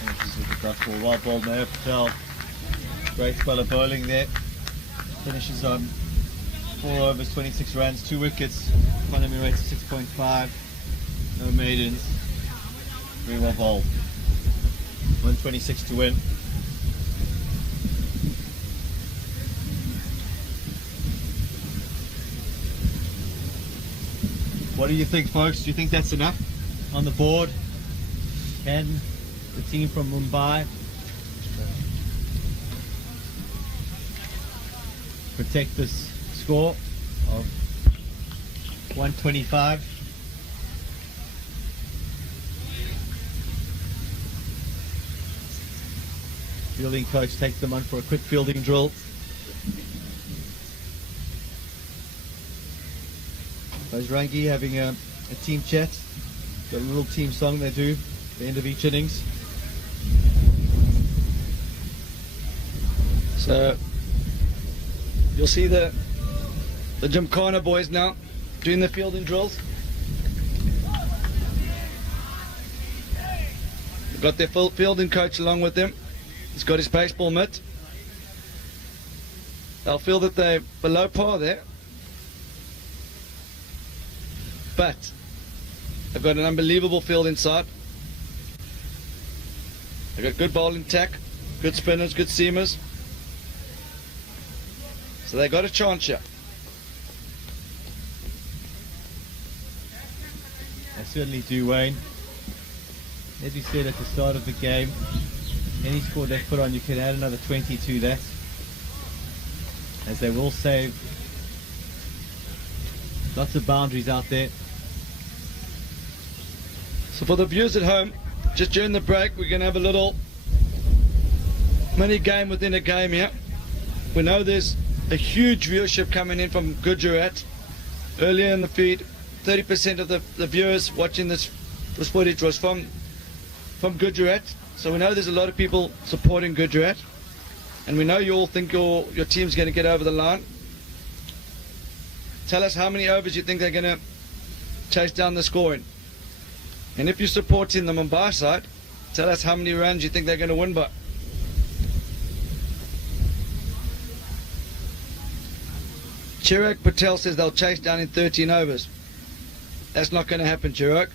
And this is with the dust ball. Well bowled there, Patel. Great spell of bowling there. Finishes on 4 overs, 26 runs, 2 wickets. Economy rate of 6.5. No maidens. Very well bowled. 126 to win. What do you think, folks? Do you think that's enough on the board? Can the team from Mumbai protect this score of 125? Fielding coach takes them on for a quick fielding drill. Bajrangi having a team chat. Got a little team song they do at the end of each innings. So you'll see the Gymkhana boys now doing the fielding drills. They've got their fielding coach along with them. He's got his baseball mitt. They'll feel that they're below par there. But they've got an unbelievable field inside. They've got good bowling tack, good spinners, good seamers. So they got a chance here. I certainly do, Wayne. As we said at the start of the game, any score they put on, you can add another 20 to that, as they will save lots of boundaries out there. So for the viewers at home, just during the break, we're going to have a little mini game within a game here. We know there's a huge viewership coming in from Gujarat. Earlier in the feed, 30% of the viewers watching this footage was from Gujarat. So we know there's a lot of people supporting Gujarat, and we know you all think your team's going to get over the line. Tell us how many overs you think they're going to chase down the scoring. And if you're supporting the Mumbai side, tell us how many runs you think they're going to win by. Chirag Patel says they'll chase down in 13 overs. That's not going to happen, Chirag.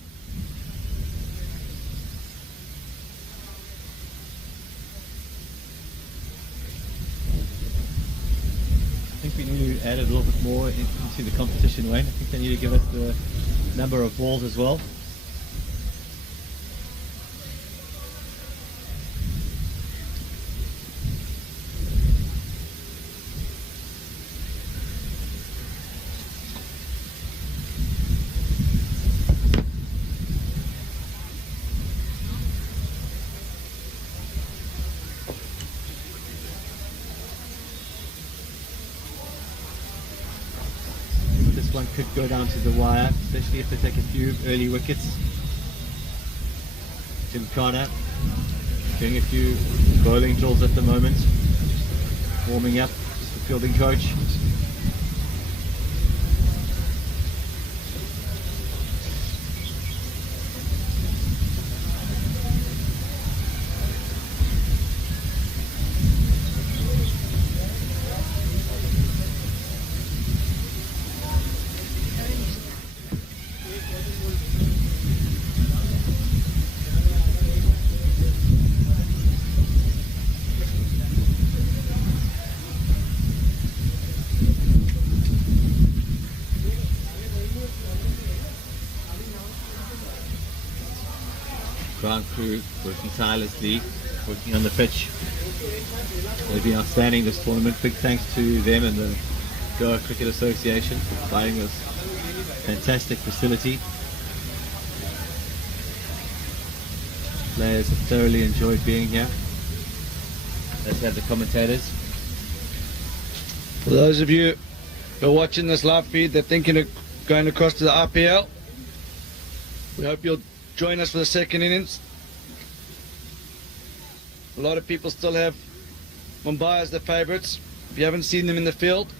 I think we need to add a little bit more into the competition, Wayne. I think they need to give us the number of balls as well. One could go down to the wire, especially if they take a few early wickets. Gymkhana doing a few bowling drills at the moment, warming up, just the fielding coach. ground crew working tirelessly, working on the pitch. They've been outstanding this tournament. Big thanks to them and the Goa Cricket Association for providing this fantastic facility. Players have thoroughly enjoyed being here. Let's have the commentators. For those of you who are watching this live feed, they're thinking of going across to the IPL. We hope you'll join us for the second innings. A lot of people still have Mumbai as their favourites. If you haven't seen them in the field,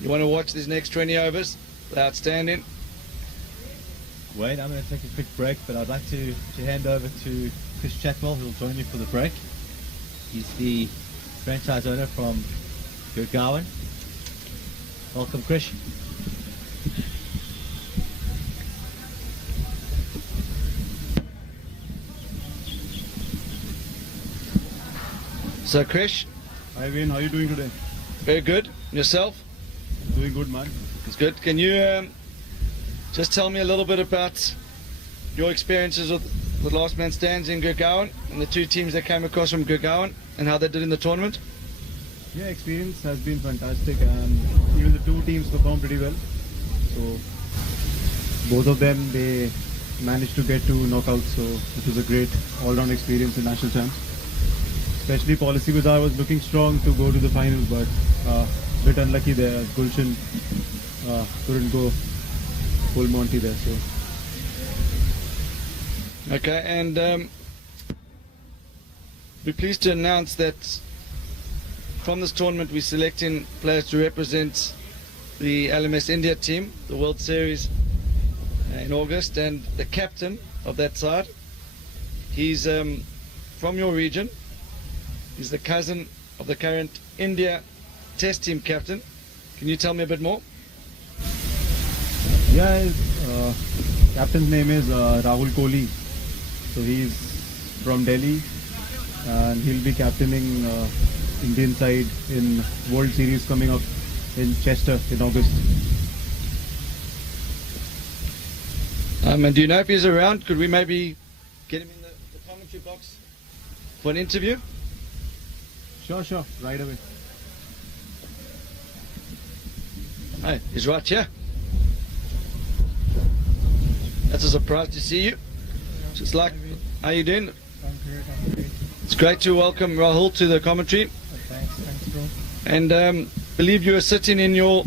you want to watch these next 20 overs. They're outstanding. Wayne, I'm going to take a quick break, but I'd like to hand over to Chris Chatwell, who will join you for the break. He's the franchise owner from Gurgaon. Welcome, Chris. So, Krish. Hi Wayne, how are you doing today? Very good. Yourself? Doing good, man. It's good. Can you just tell me a little bit about your experiences with the last man stands in Gurgaon and the two teams that came across from Gurgaon and how they did in the tournament? Yeah, experience has been fantastic and even the two teams performed pretty well. So both of them, they managed to get to knockouts, so it was a great all-round experience in national champs. Especially Policy Bazaar was looking strong to go to the final, but a bit unlucky there. Gulshan couldn't go full Monty there. So. Okay, and we're pleased to announce that from this tournament we're selecting players to represent the LMS India team, the World Series in August, and the captain of that side, he's from your region. He's the cousin of the current India Test team captain. Can you tell me a bit more? Yeah, captain's name is Rahul Kohli. So he's from Delhi and he'll be captaining Indian side in World Series coming up in Chester in August. And do you know if he's around? Could we maybe get him in the commentary box for an interview? Sure, right away. Hey, he's right here. That's a surprise to see you. Just like, how you doing? I'm great. It's great to welcome Rahul to the commentary. Thanks, bro. And believe you were sitting in your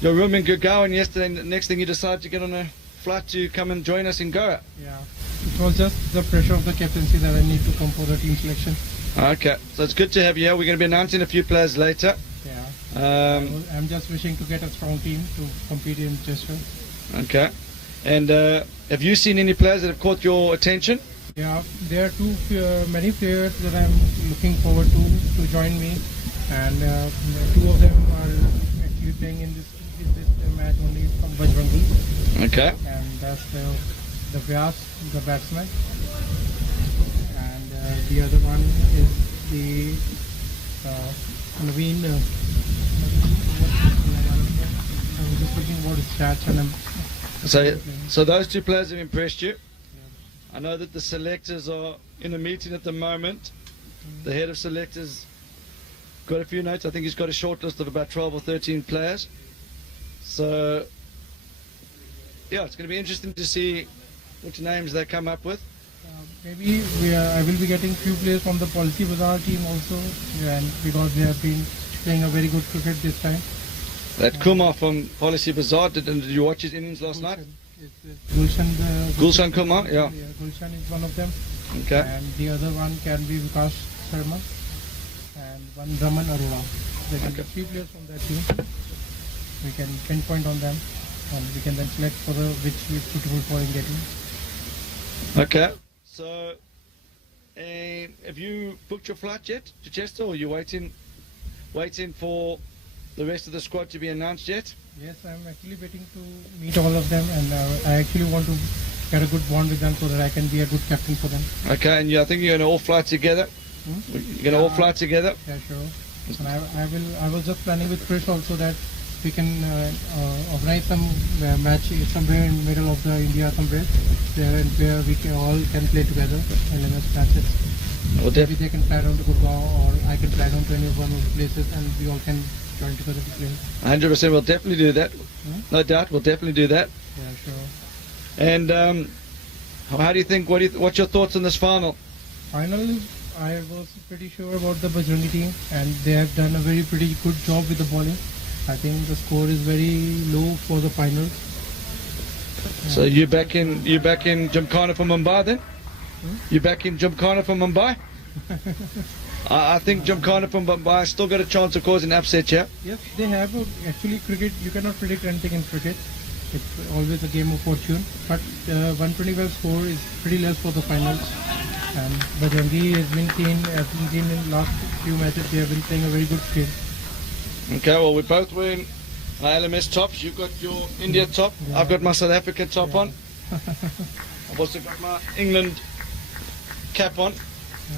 room in Gurgaon yesterday, and the next thing you decided to get on a flight to come and join us in Goa. Yeah, it was just the pressure of the captaincy that I need to come for the team selection. Okay, so it's good to have you here. We're going to be announcing a few players later. Yeah. I'm just wishing to get a strong team to compete in Chester. Okay. And have you seen any players that have caught your attention? Yeah, there are many players that I'm looking forward to join me, and two of them are actually playing in this match only from Bajrangi. Okay. And that's the Vyas, the batsman. And the other one is the Naveen. I'm just looking about his stats and So those two players have impressed you. I know that the selectors are in a meeting at the moment. The head of selectors got a few notes. I think he's got a short list of about 12 or 13 players. So yeah, it's going to be interesting to see which names they come up with. Maybe I will be getting few players from the Policy Bazaar team also, and because they have been playing a very good cricket this time. That Kumar from Policy Bazaar, did you watch his innings last night? Gulshan Kumar, yeah. Gulshan is one of them. Okay. And the other one can be Vikas Sharma and one Raman Arora. There can be three players from that team. We can pinpoint on them and we can then select for which is suitable for India team. Okay. So, have you booked your flight yet to Chester, or are you waiting for the rest of the squad to be announced yet? Yes, I'm actually waiting to meet all of them, and I actually want to get a good bond with them so that I can be a good captain for them. Okay, and I think you're going to all fly together? You're going to all fly together? Yeah, sure. And I was just planning with Chris also that we can organize some match somewhere in the middle of the India somewhere, there where we can all can play together LMS matches. Well, Maybe they can fly down to Gurgaon, or I can fly down to any one of the places, and we all can join together to play. 100%. We'll definitely do that. No doubt. We'll definitely do that. Yeah, sure. And how do you think? What's your thoughts on this final? Finally, I was pretty sure about the Bajrangi team, and they have done a pretty good job with the bowling. I think the score is very low for the finals. So you back in Gymkhana from Mumbai then? You back in Gymkhana from Mumbai? I think Gymkhana from Mumbai still got a chance of causing upset, yeah? Yes, they have. Actually, cricket, you cannot predict anything in cricket. It's always a game of fortune. But 120 score is pretty less for the finals. And Bajrangi has been seen in last few matches. They have been playing a very good game. Okay, well, we're both wearing our LMS tops. You've got your India top. Yeah. I've got my South Africa top Yeah. on. I've also got my England cap on.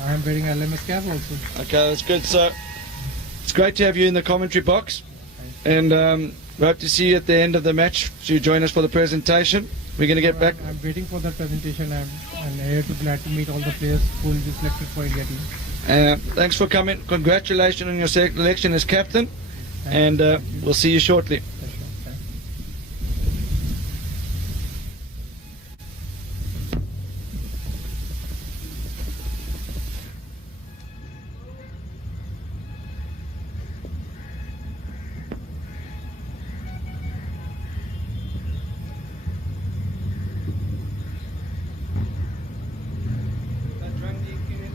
I am wearing LMS cap also. Okay, that's good. So it's great to have you in the commentary box. And we hope to see you at the end of the match. So you join us for the presentation. We're going to get back. I'm waiting for that presentation. I'm here to glad to meet all the players who will be selected for India team. Thanks for coming. Congratulations on your selection as captain. Thank you. We'll see you shortly. Yeah, sure. Thanks.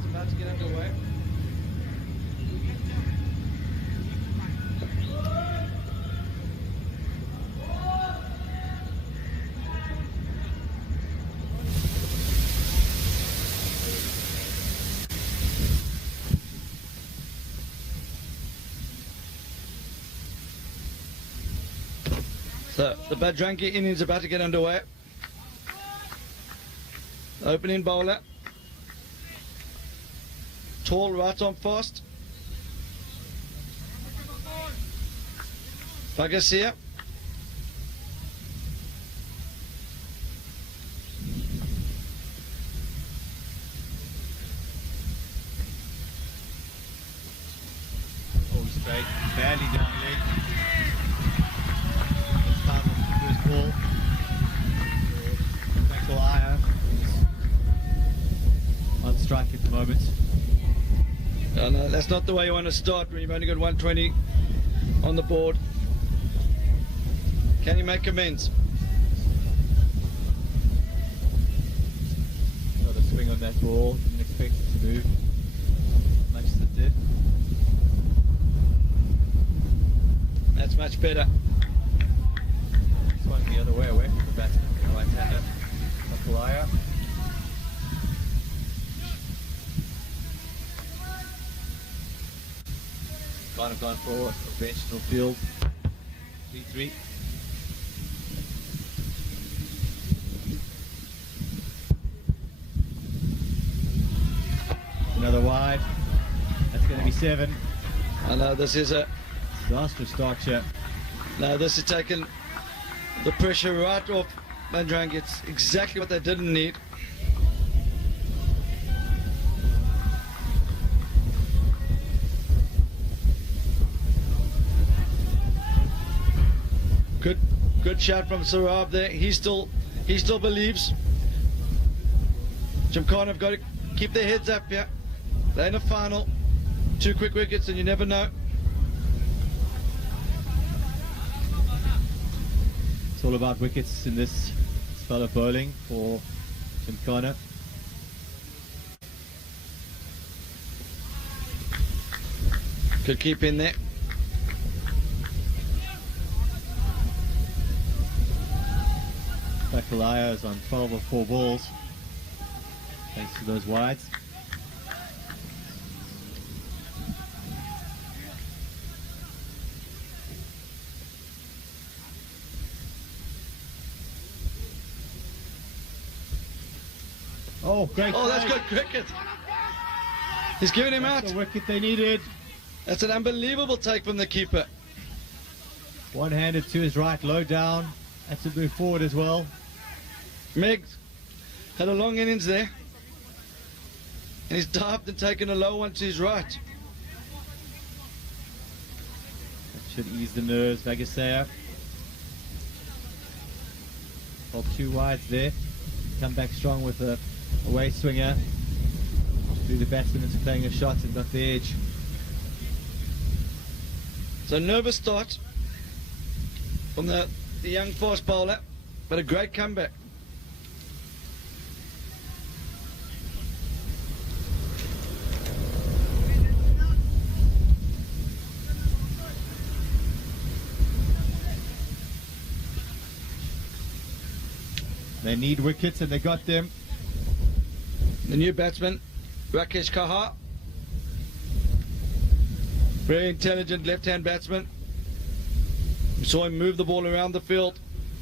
About to get underway. So the Bajrangi innings is about to get underway. Opening bowler. Tall, right arm fast. Bagasia. All straight, barely down leg. It's time for the first ball. Bakalaya on strike at the moment. No, that's not the way you want to start when you've only got 120 on the board. Can you make amends? Got a swing on that ball, didn't expect it to move as much as it did. That's much better. Swung the other way away from the batsman, the right-hander, Bakalaya. Kind of gone for a conventional field. 3-3. Another wide. That's going to be 7. I know this is a. Disastrous start here. No, this is taking the pressure right off Bajrangi. It's exactly what they didn't need. Good shot from Sarab there. He still believes. Gymkhana have got to keep their heads up here. They're in a final. 2 quick wickets and you never know. It's all about wickets in this spell of bowling for Gymkhana. Could keep in there. Bakalaya is on 12 or 4 balls thanks to those wides. Oh, great! Oh, that's good cricket. He's giving him out. The wicket they needed. That's an unbelievable take from the keeper. One-handed to his right, low down. That's to move forward as well. Meg had a long innings there. And he's dived and taken a low one to his right. That should ease the nerves, Vagasea. Hold 2 wides there. Come back strong with a away swinger. Do the batsman that's playing a shot and got the edge. So nervous start from the young fast bowler, but a great comeback. They need wickets and they got them. The new batsman, Rakesh Kaha. Very intelligent left-hand batsman. We saw him move the ball around the field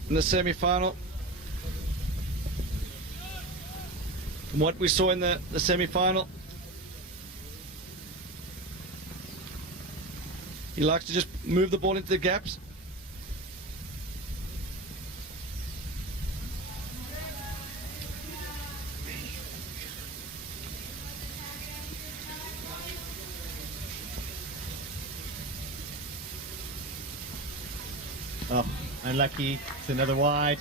in the semi-final. From what we saw in the semi-final, he likes to just move the ball into the gaps. Oh, unlucky. It's another wide.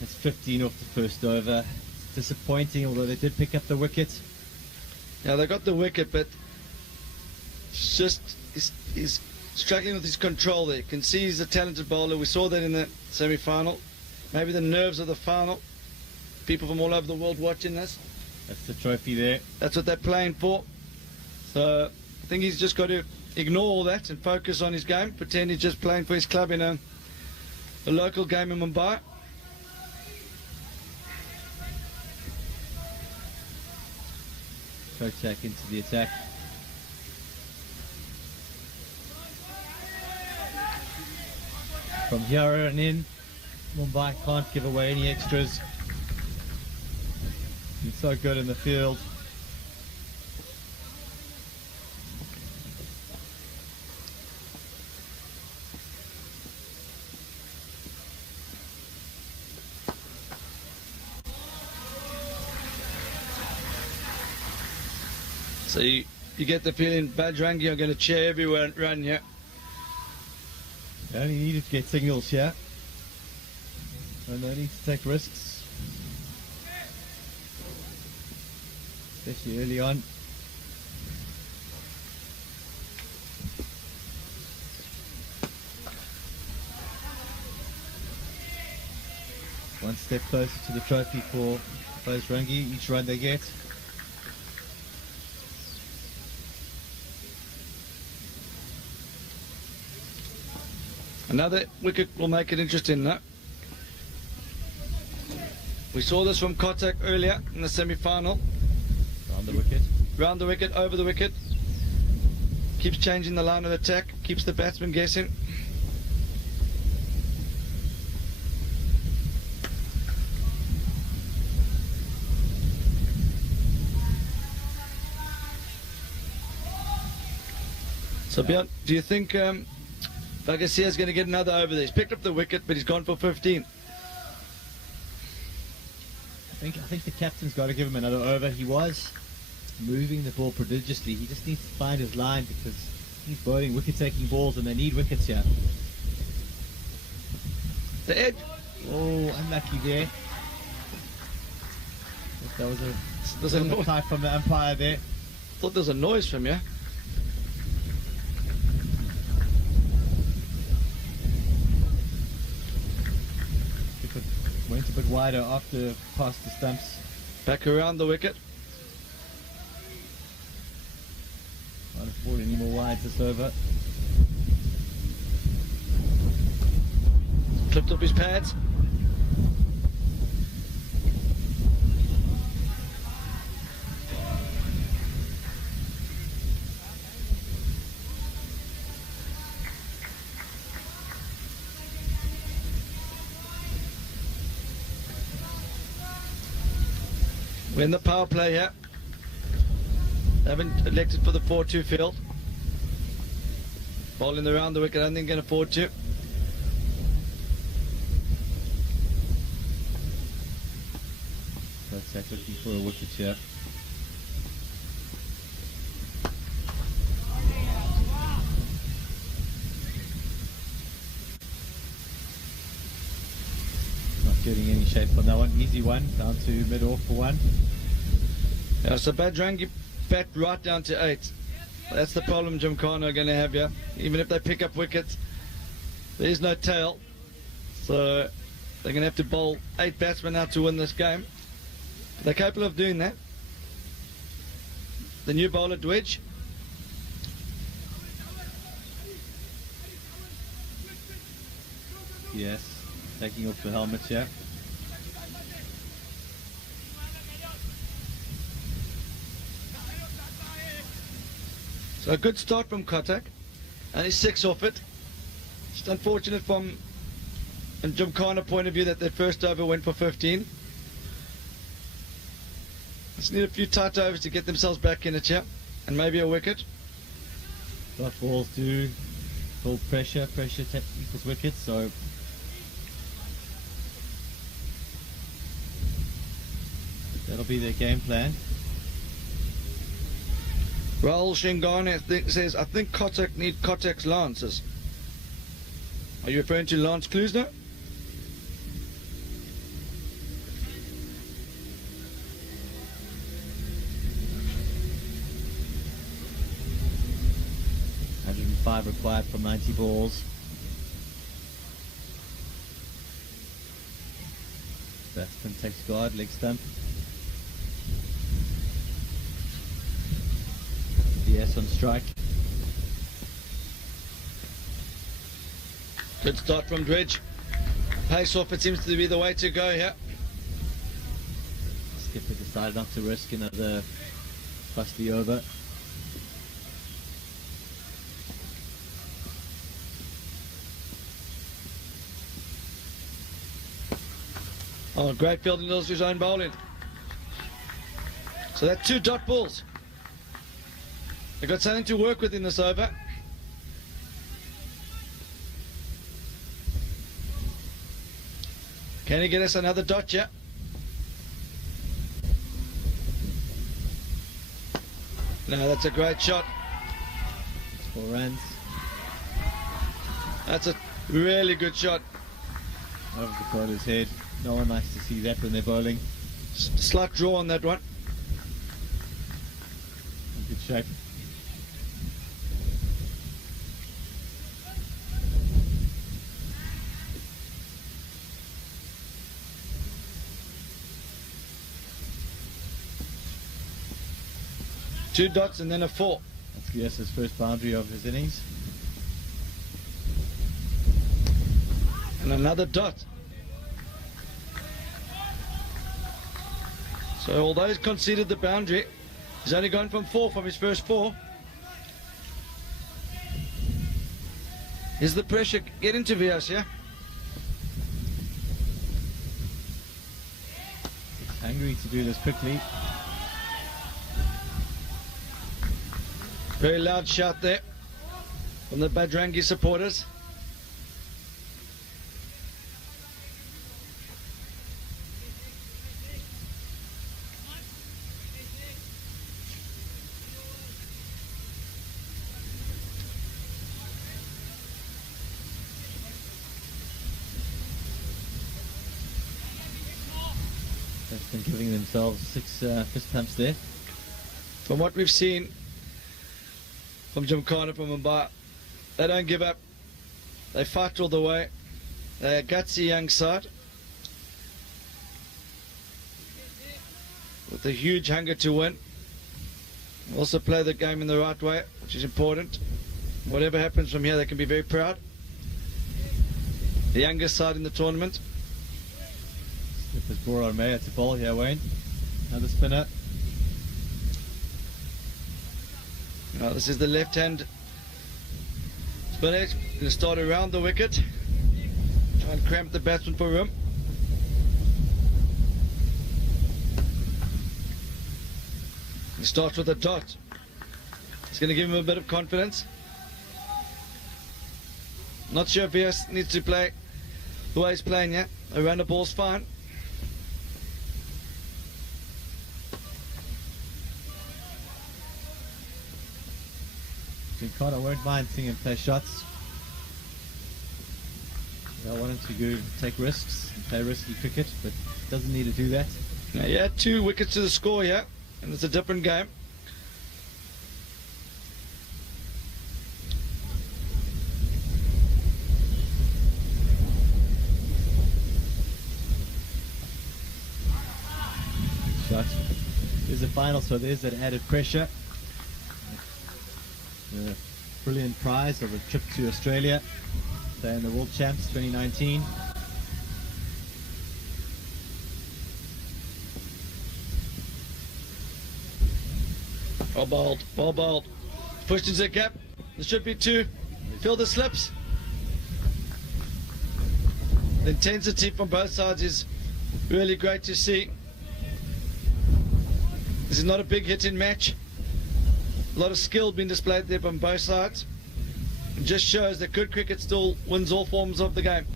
That's 15 off the first over. It's disappointing, although they did pick up the wicket. Now they got the wicket, but it's just he's struggling with his control there. You can see he's a talented bowler. We saw that in the semi-final. Maybe the nerves of the final. People from all over the world watching this. That's the trophy there. That's what they're playing for. So I think he's just got to ignore all that and focus on his game. Pretend he's just playing for his club in a local game in Mumbai. Kochak into the attack. From here on in, Mumbai can't give away any extras. He's so good in the field. So you get the feeling Bajrangi are going to cheer everywhere and run here. They only needed to get signals here. And no need to take risks. Especially early on. One step closer to the trophy for Bajrangi, each run they get. Another wicket will make it interesting, no? We saw this from Kotak earlier in the semi-final. Round the wicket. Round the wicket, over the wicket. Keeps changing the line of attack, keeps the batsman guessing. So, Björn, do you think Vagasia is going to get another over there? He's picked up the wicket, but he's gone for 15. I think the captain's got to give him another over. He was moving the ball prodigiously. He just needs to find his line because he's bowling wicket-taking balls and they need wickets here. The edge. Oh, unlucky there. That was There's a noise. type from the umpire there. Thought there was a noise from you. Went a bit wider after past the stumps. Back around the wicket. Can't afford any more wides this over. Clipped up his pads. We're in the power play here. Haven't elected for the 4-2 field. Bowling around the wicket, I don't think can afford to. That's looking for a wicket here. Not getting any shape on that one. Easy one, down to mid-off for one. Yeah, so Bajrangi bat right down to 8. That's the problem Gymkhana are going to have here. Even if they pick up wickets, there is no tail. So they're going to have to bowl 8 batsmen out to win this game. They're capable of doing that. The new bowler, Dwidge. Yes, taking off the helmet here. So a good start from Kotak, and he's 6 off it. Just unfortunate from a Gymkhana point of view that their first over went for 15. Just need a few tight overs to get themselves back in it here, and maybe a wicket. Dot balls do build pressure, pressure equals wickets, so that'll be their game plan. Rahul Shingane says, I think Kotak need Kotak's lances. Are you referring to Lance Klusner? $105 required from 90 balls. Batsman takes guard, leg stump. Yes, on strike. Good start from Dredge. Pace off, it seems to be the way to go here. Skipper decided not to risk another fusty over. Oh, great fielding, knows his own bowling. So that's 2 dot balls. They've got something to work with in this over. Can he get us another dot, yeah? No, that's a great shot. It's 4 runs. That's a really good shot. Over the bowler's head. No one likes to see that when they're bowling. Slight draw on that one. In good shape. Two dots and then a 4. That's Giasa's first boundary of his innings. And another dot. So although he's conceded the boundary, he's only gone from 4 from his first 4. Is the pressure getting to Vias, yeah? He's hungry to do this quickly. Very loud shout there from the Bajrangi supporters. That's been giving themselves 6 fist pumps there. From what we've seen from Gymkhana, from Mumbai, they don't give up. They fight all the way. They're a gutsy young side with a huge hunger to win. Also play the game in the right way, which is important. Whatever happens from here, they can be very proud. The youngest side in the tournament. Slipper's ball on Mayer to bowl here, Wayne. Another spinner. Now this is the left-hand spinner. Going to start around the wicket. Try and cramp the batsman for room. He starts with a dot. It's going to give him a bit of confidence. Not sure if Vios needs to play the way he's playing yet. Around the ball's fine. Gymkhana won't mind seeing him play shots. I want him to go take risks and play risky cricket, but doesn't need to do that. Now, he had 2 wickets to the score here, and it's a different game. Shot. There's the final, so there's that added pressure. The brilliant prize of a trip to Australia, playing the World Champs 2019. Well bowled, well bowled. Pushed into the gap. There should be 2. Fill the slips. The intensity from both sides is really great to see. This is not a big hitting match. A lot of skill being displayed there from both sides. It just shows that good cricket still wins all forms of the game.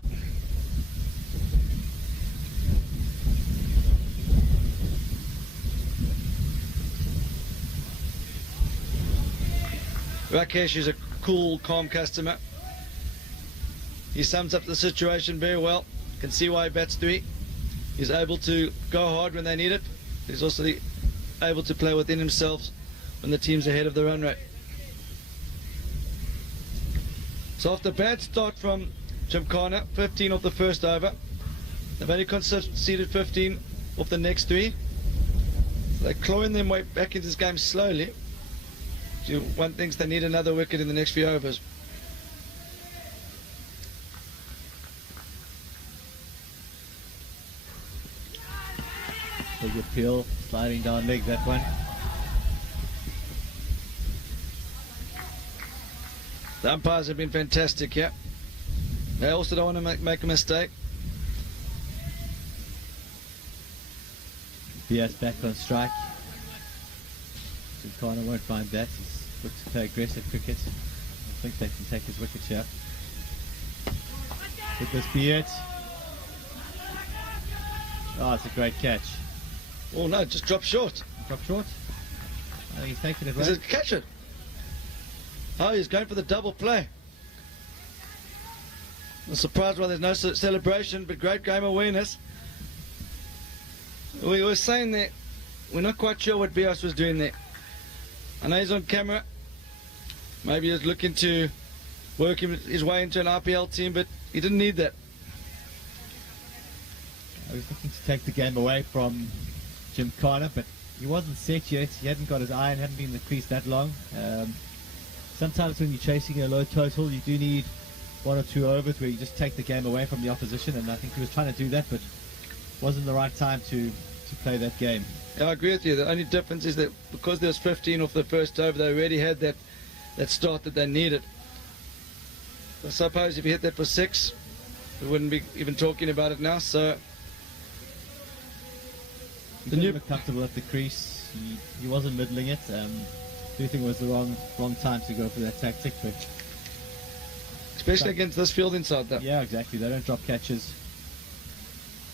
Rakesh is a cool, calm customer. He sums up the situation very well. Can see why he bats 3. He's able to go hard when they need it. He's also able to play within himself when the team's ahead of the run rate. So after a bad start from Gymkhana, 15 off the first over. They've only conceded 15 off the next 3. They're clawing their way back into this game slowly. One thinks they need another wicket in the next few overs. Big appeal, sliding down leg, that one. The umpires have been fantastic here. They also don't want to make a mistake. Bias back on strike. Gymkhana won't mind that. He's looks to play aggressive cricket. I think they can take his wicket here. Could this be it? Oh, it's a great catch. Oh no, just dropped short. Drop short. I think he's taken it Is right. it catch it? Oh, he's going for the double play. I'm surprised why there's no celebration, but great game awareness. We were saying that we're not quite sure what Bios was doing there. I know he's on camera. Maybe he was looking to work his way into an RPL team, but he didn't need that. I was looking to take the game away from Gymkhana, but he wasn't set yet. He hadn't got his iron, hadn't been in the crease that long. Sometimes when you're chasing a low total, you do need 1 or 2 overs where you just take the game away from the opposition, and I think he was trying to do that, but wasn't the right time to play that game. Yeah, I agree with you. The only difference is that because there was 15 off the first over, they already had that start that they needed. I suppose if you hit that for 6, we wouldn't be even talking about it now. So He didn't look comfortable at the crease. He wasn't middling it. I do think it was the wrong time to go for that tactic, but especially against this field inside though. yeah, exactly. They don't drop catches.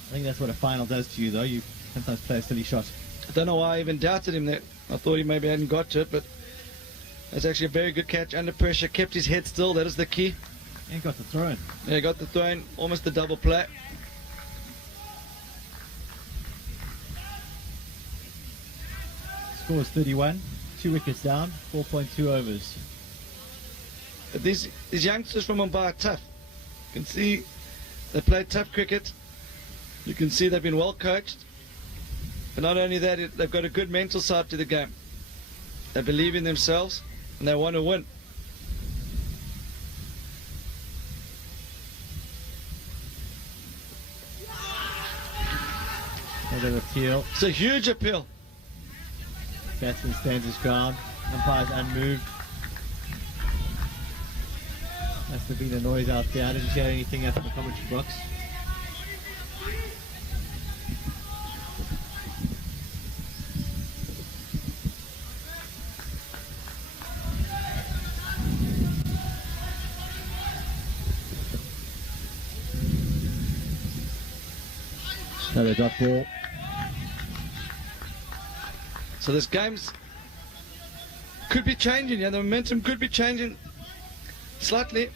I think that's what a final does to you, though. You sometimes play a silly shot. I don't know why I even doubted him there. I thought he maybe hadn't got to it, but that's actually a very good catch under pressure. Kept his head still. That is the key. And he got the throw in. Yeah, got the throw in, almost the double play. Score is 31. 2 wickets down. 4.2 overs. But these youngsters from Mumbai are tough. You can see they play tough cricket. You can see they've been well coached. But not only that, they've got a good mental side to the game. They believe in themselves and they want to win. Another appeal. It's a huge appeal. Batsman stands his ground. Umpire's unmoved. Must have been a noise out there. I didn't hear anything out of the commentary box. Another dot ball. So this game's could be changing, yeah, the momentum could be changing slightly.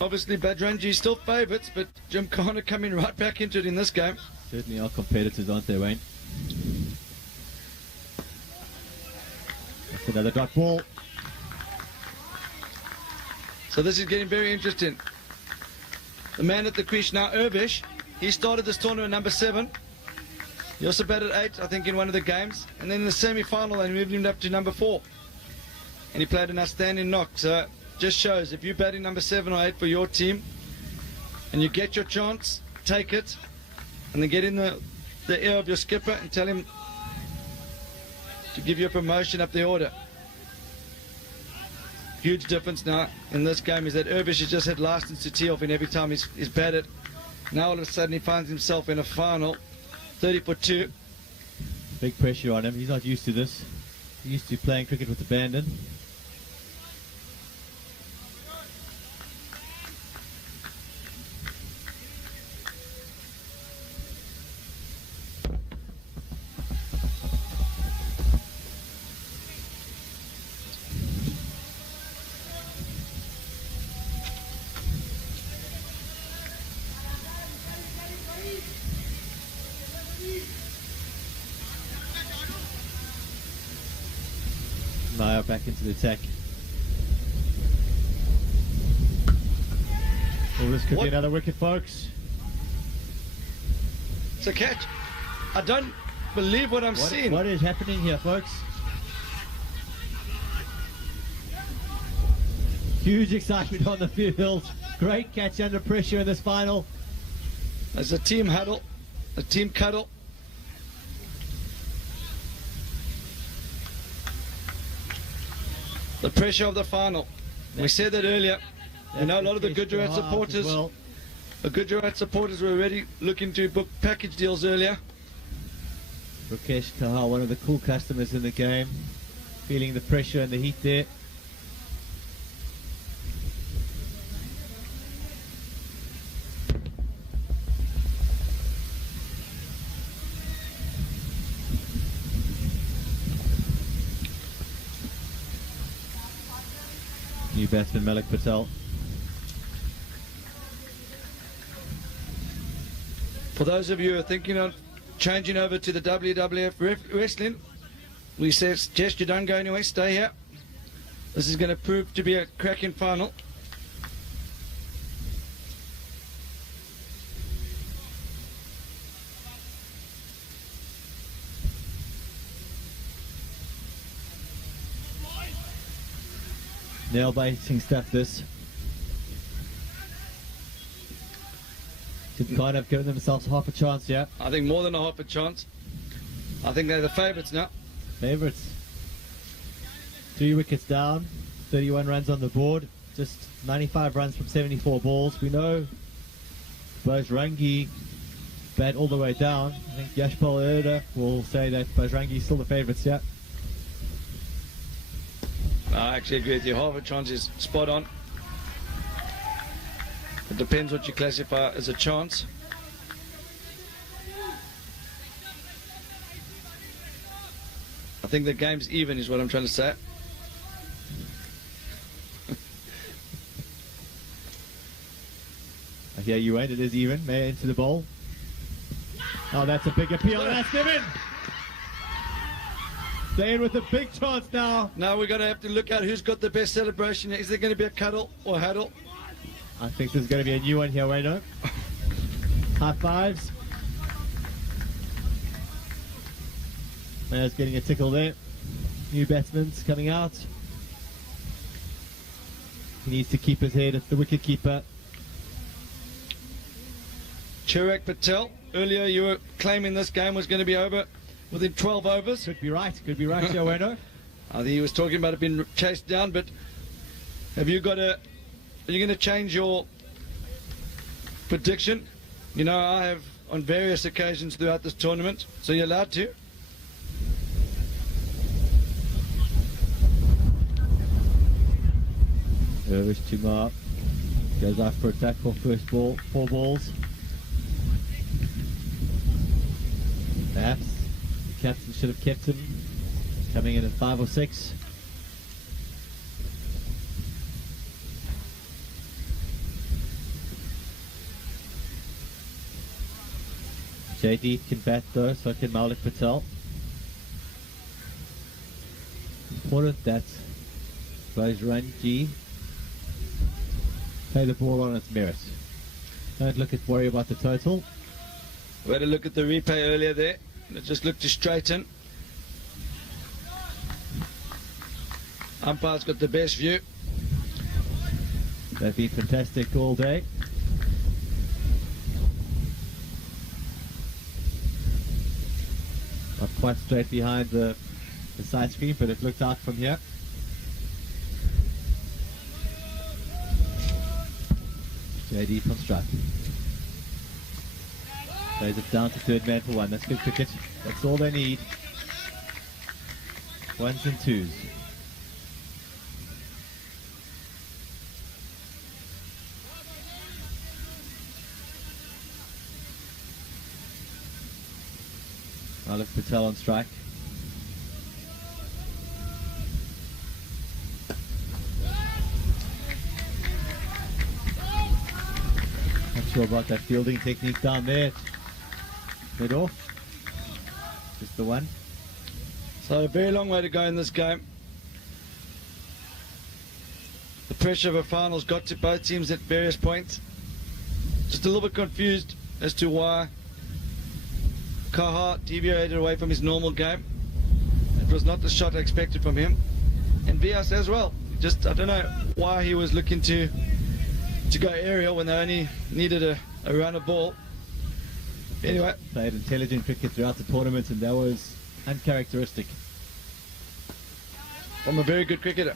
Obviously Bajrangi still favourites, but Gymkhana coming right back into it in this game. Certainly are competitors, aren't they, Wayne? That's another dot ball. So this is getting very interesting. The man at the crease now, Urvish, he started this tournament number 7. He also batted 8, I think, in one of the games. And then in the semi-final, they moved him up to number 4. And he played an outstanding knock. So just shows, if you're batting number 7 or 8 for your team, and you get your chance, take it, and then get in the ear of your skipper and tell him to give you a promotion up the order. Huge difference now in this game is that Urvish has just had license to tee off in every time he's batted. Now all of a sudden he finds himself in a final, 30 for 2. Big pressure on him. He's not used to this. He's used to playing cricket with abandon. Naya back into the attack. Oh, this could be another wicket, folks. It's a catch. I don't believe what I'm seeing. What is happening here, folks? Huge excitement on the field. Great catch under pressure in this final. There's a team huddle, a team cuddle. The pressure of the final. We said that earlier. You know, a lot of the Gujarat supporters, the Gujarat supporters were already looking to book package deals earlier. Rakesh Kahal, one of the cool customers in the game, feeling the pressure and the heat there. New batsman Malik Patel. For those of you who are thinking of changing over to the WWF wrestling, we suggest you don't go anywhere, stay here. This is going to prove to be a cracking final. Nail-biting stuff, this. To kind of give themselves half a chance, yeah. I think more than a half a chance. I think they're the favourites now. Favourites. 3 wickets down, 31 runs on the board, just 95 runs from 74 balls. We know Bajrangi bat all the way down. I think Yashpal Erda will say that Bajrangi is still the favourites, yeah. I actually agree with you. Half a chance is spot on. It depends what you classify as a chance. I think the game's even is what I'm trying to say. I hear you, Wayne. It is even. May into the bowl. Oh, that's a big appeal. That's given. They're in with a big chance now. Now we're going to have to look at who's got the best celebration. Is there going to be a cuddle or huddle? I think there's going to be a new one here, Wayno. High fives. Mayor's getting a tickle there. New batsman's coming out. He needs to keep his head at the wicket keeper. Chirag Patel, earlier you were claiming this game was going to be over within 12 overs. Could be right, here, Wayno. I think he was talking about it being chased down, but have you got a... Are you going to change your prediction? You know, I have on various occasions throughout this tournament, so you're allowed to. Irvish Tumar goes after attack for first ball, 4 balls. Perhaps the captain should have kept him, coming in at 5 or 6. JD can bat though, so can Maulik Patel. Important that Bajrangi play the ball on its merit. Don't worry about the total. We had a look at the replay earlier there. It just looked to straighten. Umpire's got the best view. They've been fantastic all day. Not quite straight behind the side screen, but it looked out from here. JD from strike. Plays it down to third man for 1. That's good cricket. That's all they need. 1s and 2s. Maulik Patel on strike. Not sure about that fielding technique down there. Mid off. Just the 1. So a very long way to go in this game. The pressure of a final's got to both teams at various points. Just a little bit confused as to why Kaha deviated away from his normal game. It was not the shot I expected from him. And Vias as well. Just, I don't know why he was looking to go aerial when they only needed a run of ball. Anyway. Played intelligent cricket throughout the tournament, and that was uncharacteristic. From a very good cricketer.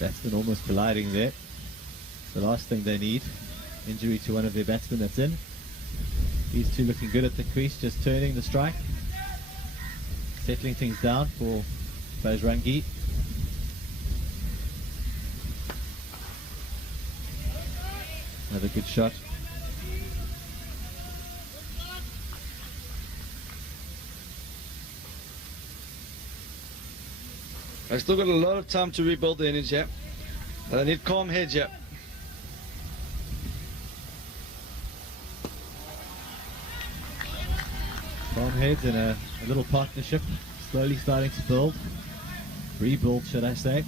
Batsman almost colliding there. The last thing they need. Injury to one of their batsmen that's in. These two looking good at the crease, just turning the strike. Settling things down for Bajrangi. Another good shot. I've still got a lot of time to rebuild the innings, yeah. But I need calm heads, yeah. Calm heads and a little partnership slowly starting to build. Rebuild, should I say.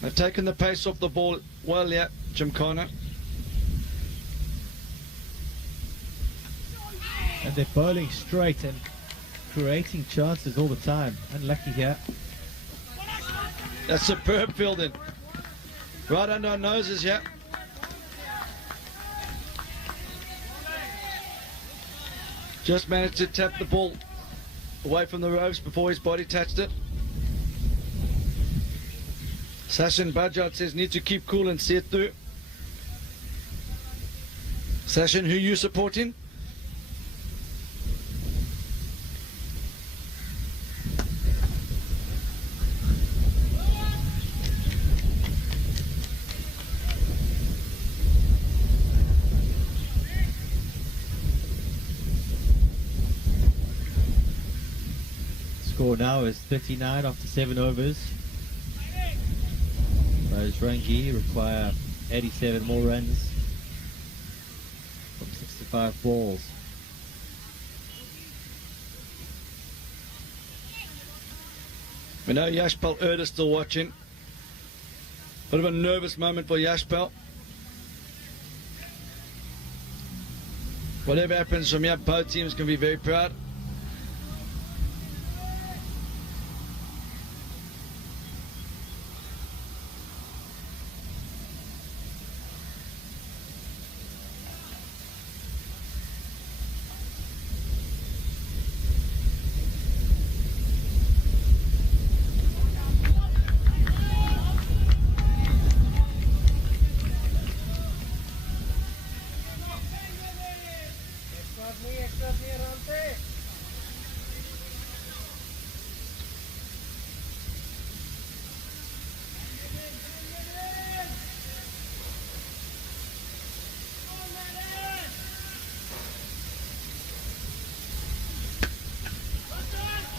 They've taken the pace off the ball well, yeah, Gymkhana. And they're bowling straight and creating chances all the time. Unlucky here. That's superb fielding. Right under our noses, yeah. Just managed to tap the ball away from the ropes before his body touched it. Sachin Bajaj says need to keep cool and see it through. Sachin, who you supporting? Score now is 39 after 7 overs. Bajrangi require 87 more runs from 65 balls. We know Yashpal Erd is still watching. Bit of a nervous moment for Yashpal. Whatever happens from here, both teams can be very proud.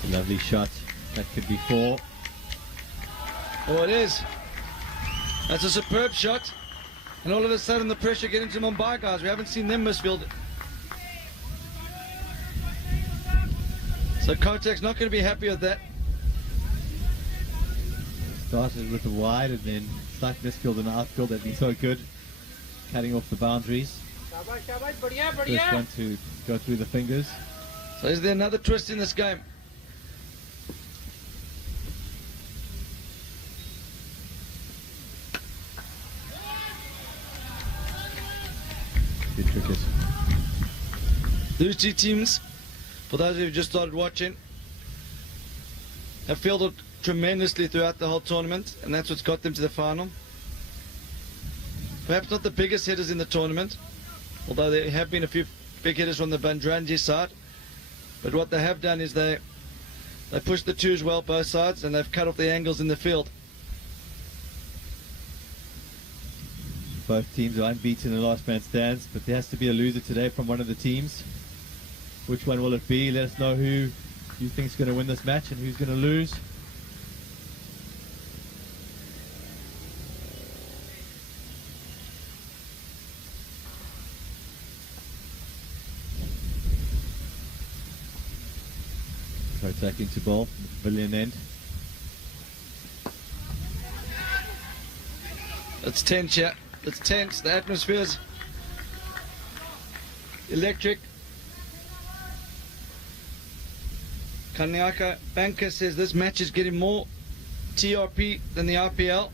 A lovely shot. That could be 4. Oh, it is. That's a superb shot. And all of a sudden the pressure getting to Mumbai guys. We haven't seen them misfield. So Kotek's not going to be happy with that. Started with the wide and then slight misfield and outfield. They've been so good cutting off the boundaries. First one to go through the fingers. So is there another twist in this game? Good cricket. These two teams, for those who just started watching, have fielded tremendously throughout the whole tournament, and that's what's got them to the final. Perhaps not the biggest hitters in the tournament, although there have been a few big hitters from the Bajrangi side. But what they have done is they pushed the twos well both sides, and they've cut off the angles in the field. Both teams are unbeaten in the last man stands, but there has to be a loser today from one of the teams. Which one will it be? Let us know who you think is going to win this match and who's going to lose. So attacking to ball, pavilion end. It's tense, yeah. It's tense. The atmosphere's electric. Kanyaka Banker says this match is getting more TRP than the RPL.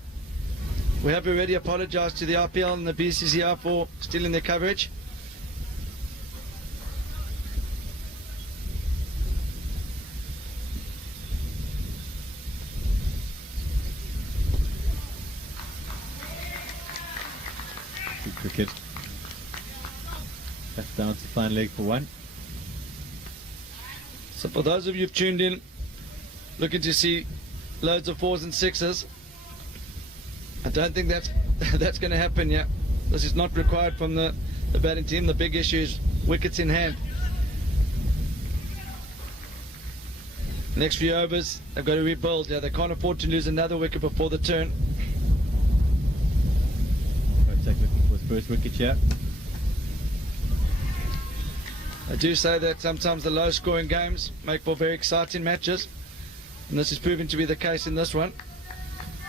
We have already apologized to the RPL and the BCCR for stealing their coverage. Good cricket. Back down to fine leg for 1. So for those of you who've tuned in, looking to see loads of 4s and 6s, I don't think that's going to happen yet. This is not required from the batting team. The big issue is wickets in hand. Next few overs, they've got to rebuild. Yeah, they can't afford to lose another wicket before the turn. Kotek looking for his first wicket here. I do say that sometimes the low-scoring games make for very exciting matches, and this is proving to be the case in this one.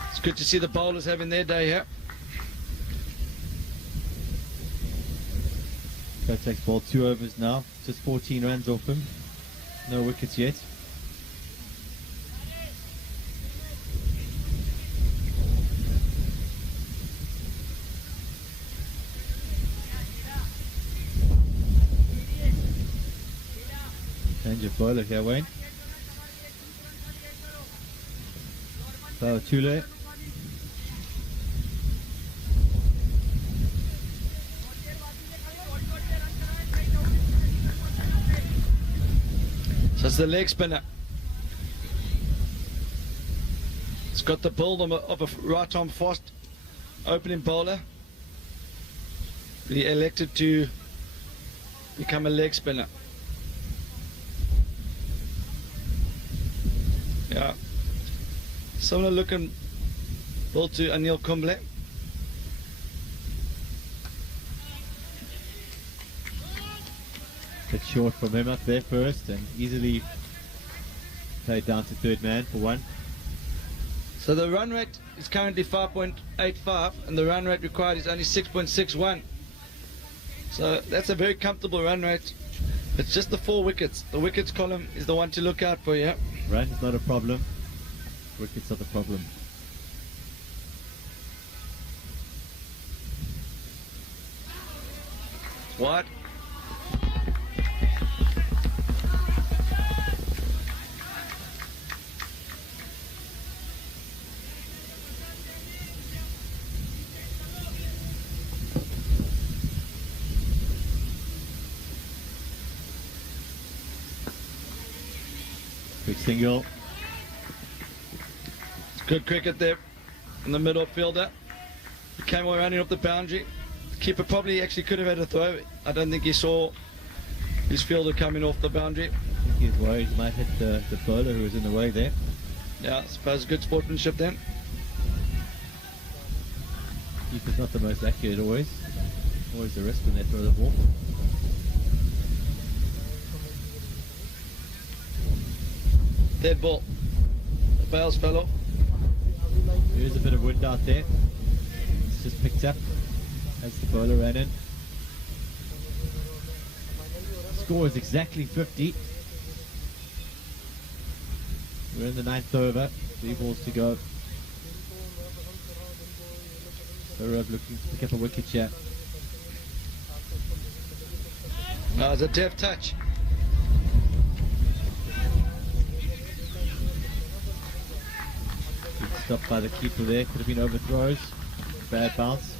It's good to see the bowlers having their day here. Kotek's bowled 2 overs now, just 14 runs off him. No wickets yet. Change of bowler here, Wayne. Power Chule. So it's the leg spinner. It's got the build of a right-arm fast opening bowler. He elected to become a leg spinner. Yeah. Similar looking ball to Anil Kumble. Bit short from him up there first and easily played down to third man for 1. So the run rate is currently 5.85 and the run rate required is only 6.61. So that's a very comfortable run rate. It's just the 4 wickets. The wickets column is the one to look out for, yeah. Runs not a problem. Wickets are the problem. What? Quick single. Good cricket there in the middle fielder. He came all running up the boundary. The keeper probably actually could have had a throw. I don't think he saw his fielder coming off the boundary. I think he was worried he might hit the bowler who was in the way there. Yeah, I suppose good sportsmanship then. Keeper's not the most accurate always. Always the risk when they throw the ball. Dead ball. The bails fell off. There is a bit of wind out there. It's just picked up as the bowler ran in. Score is exactly 50. We're in the 9th over. 3 balls to go. Saurav looking to pick up a wicket here. Oh, it's a deft touch. Good stop by the keeper there. Could have been overthrows. Bad bounce.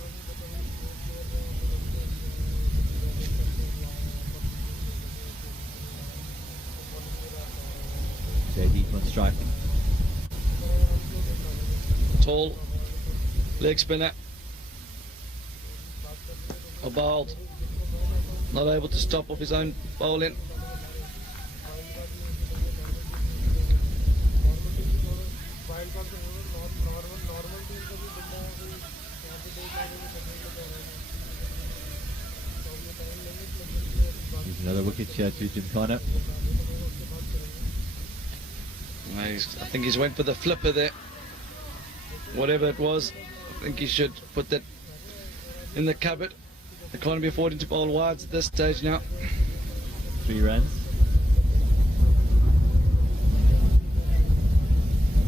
JD on strike. Tall leg spinner. Bowled. Not able to stop off his own bowling. There's another wicket here to Gymkhana. I think he's went for the flipper there. Whatever it was, I think he should put that in the cupboard. They can't be affording to bowl wides at this stage now. 3 runs.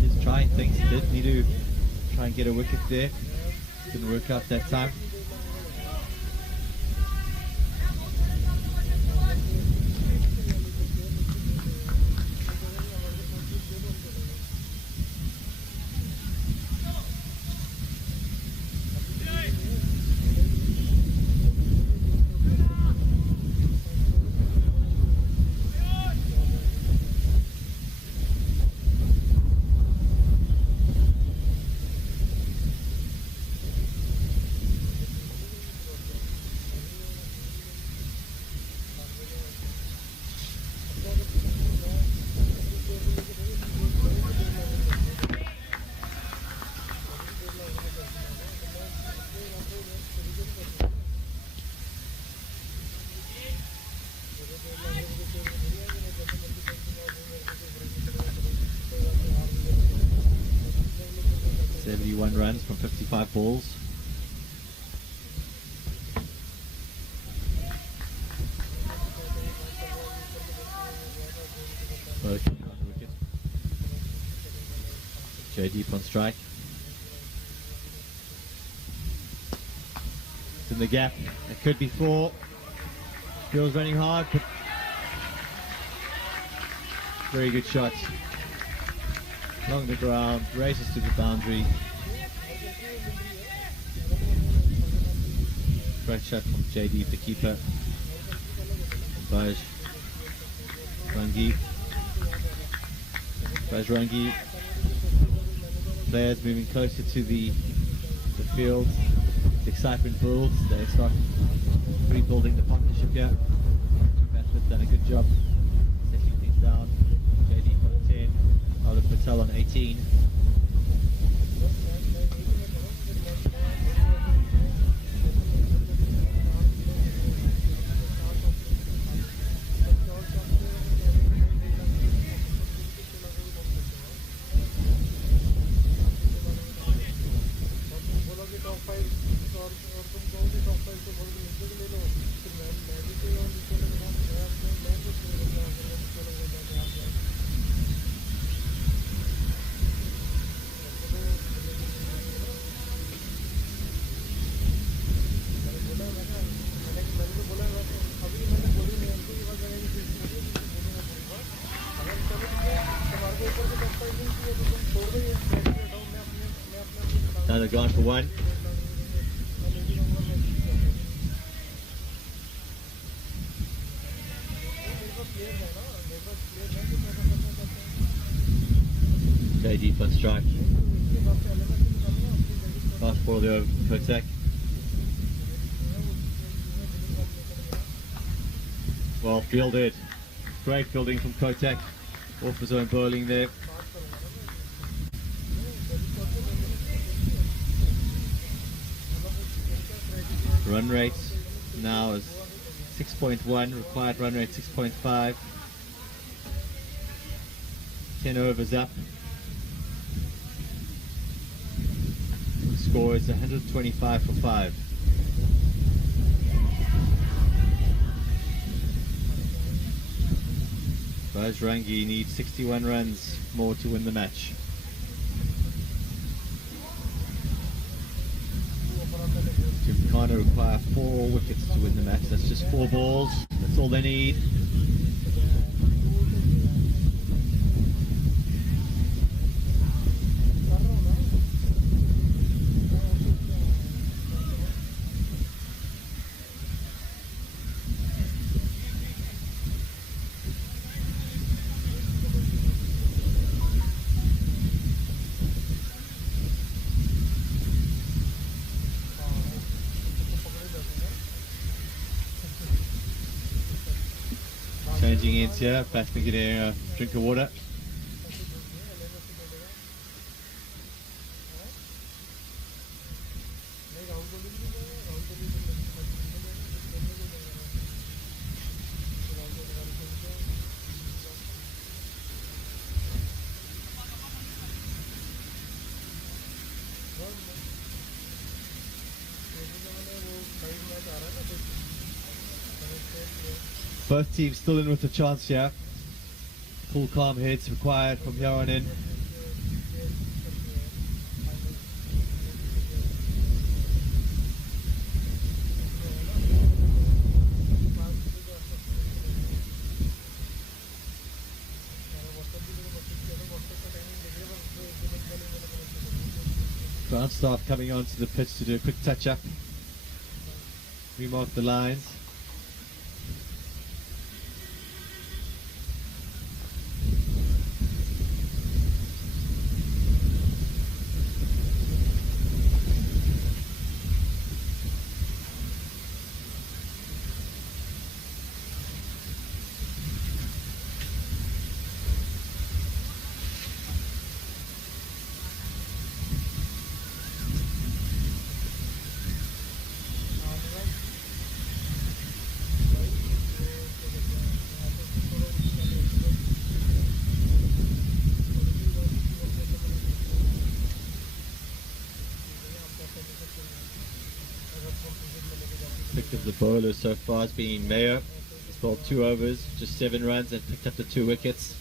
Just trying things. Did need to try and get a wicket there. Didn't work out that time. Runs from 55 balls. JD on strike. It's in the gap. It could be 4. Bill's running hard. But very good shot. Along the ground, races to the boundary. Great shot from JD, the keeper. Bajrangi. Players moving closer to the field. The excitement builds. They start rebuilding the partnership here. Batsman's done a good job settling things down. JD on 10. Oliver Patel on 18. Now they're going for 1. JD on strike. Fast ball there over Kotak. Well fielded. Great fielding from Kotak. Off his own bowling there. Run rate now is 6.1, required run rate 6.5. 10 overs up. The score is 125 for 5. Bajrangi needs 61 runs more to win the match. Gymkhana require 4 wickets to win the match. That's just 4 balls. That's all they need. Changing ends here, batsman getting a drink of water. Both teams still in with a chance here. Full calm heads required from here on in. Ground staff coming onto the pitch to do a quick touch up. Remark the lines. Pick of the bowler so far has been Mayo. He's bowled 2 overs, just 7 runs, and picked up the 2 wickets.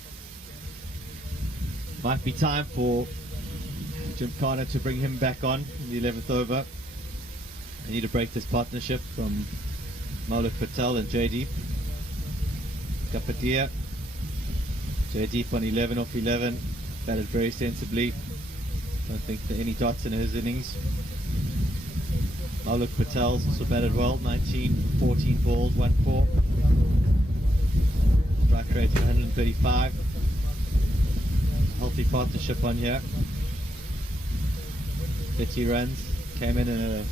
Might be time for Gymkhana to bring him back on in the 11th over. They need to break this partnership from Maulik Patel and Jaydeep. Kapadia. Jaydeep on 11 off 11. Batted very sensibly. Don't think there are any dots in his innings. Maulik Patel's also batted well. 19, 14 balls, 1-4. Strike rate 135. Healthy partnership on here. 30 runs. Came in a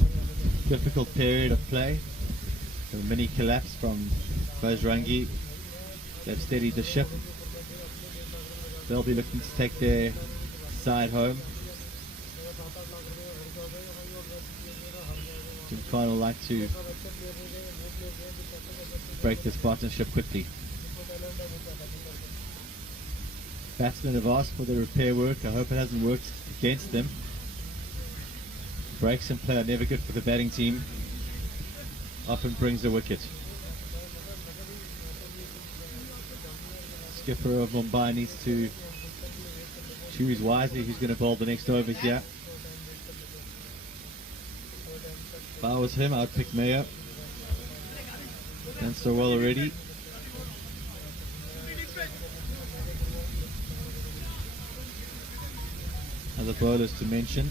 difficult period of play. A mini collapse from Bajrangi. They've steadied the ship. They'll be looking to take their side home. Gymkhana will like to break this partnership quickly. Batsmen have asked for the repair work. I hope it hasn't worked against them. Breaks in play are never good for the batting team. Often brings a wicket. Skipper of Mumbai needs to choose wisely who's going to bowl the next over here. If I was him, I would pick Mayo. Done so well already. Other bowlers to mention.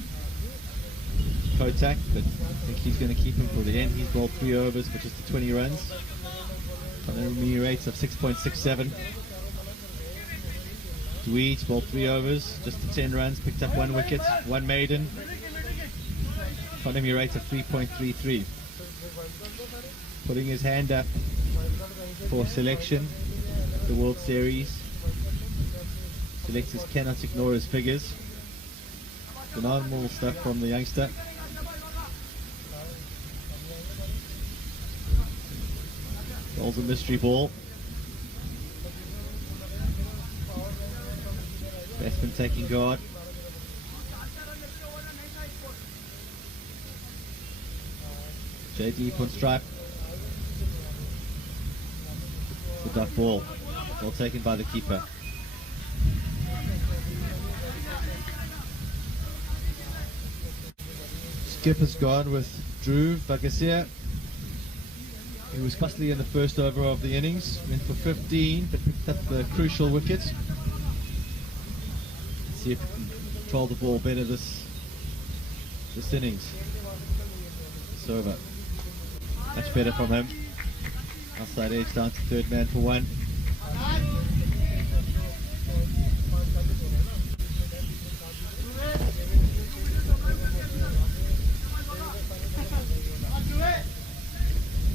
Kotak, but I think he's going to keep him for the end. He's bowled 3 overs for just 20 runs. Economy rates of 6.67. Dweej bowled 3 overs, just 10 runs, picked up 1 wicket, 1 maiden. Economy rate of 3.33. Putting his hand up for selection, the World Series. Selectors cannot ignore his figures. Phenomenal stuff from the youngster. Bowls a mystery ball. Batsman taking guard. JD on stripe. The duck ball. Well taken by the keeper. Skip has gone with Drew Vagasia. He was costly in the first over of the innings. Went for 15, but picked up the crucial wicket. Let's see if he can control the ball better this innings. It's over. Much better from him. Outside edge down to third man for one.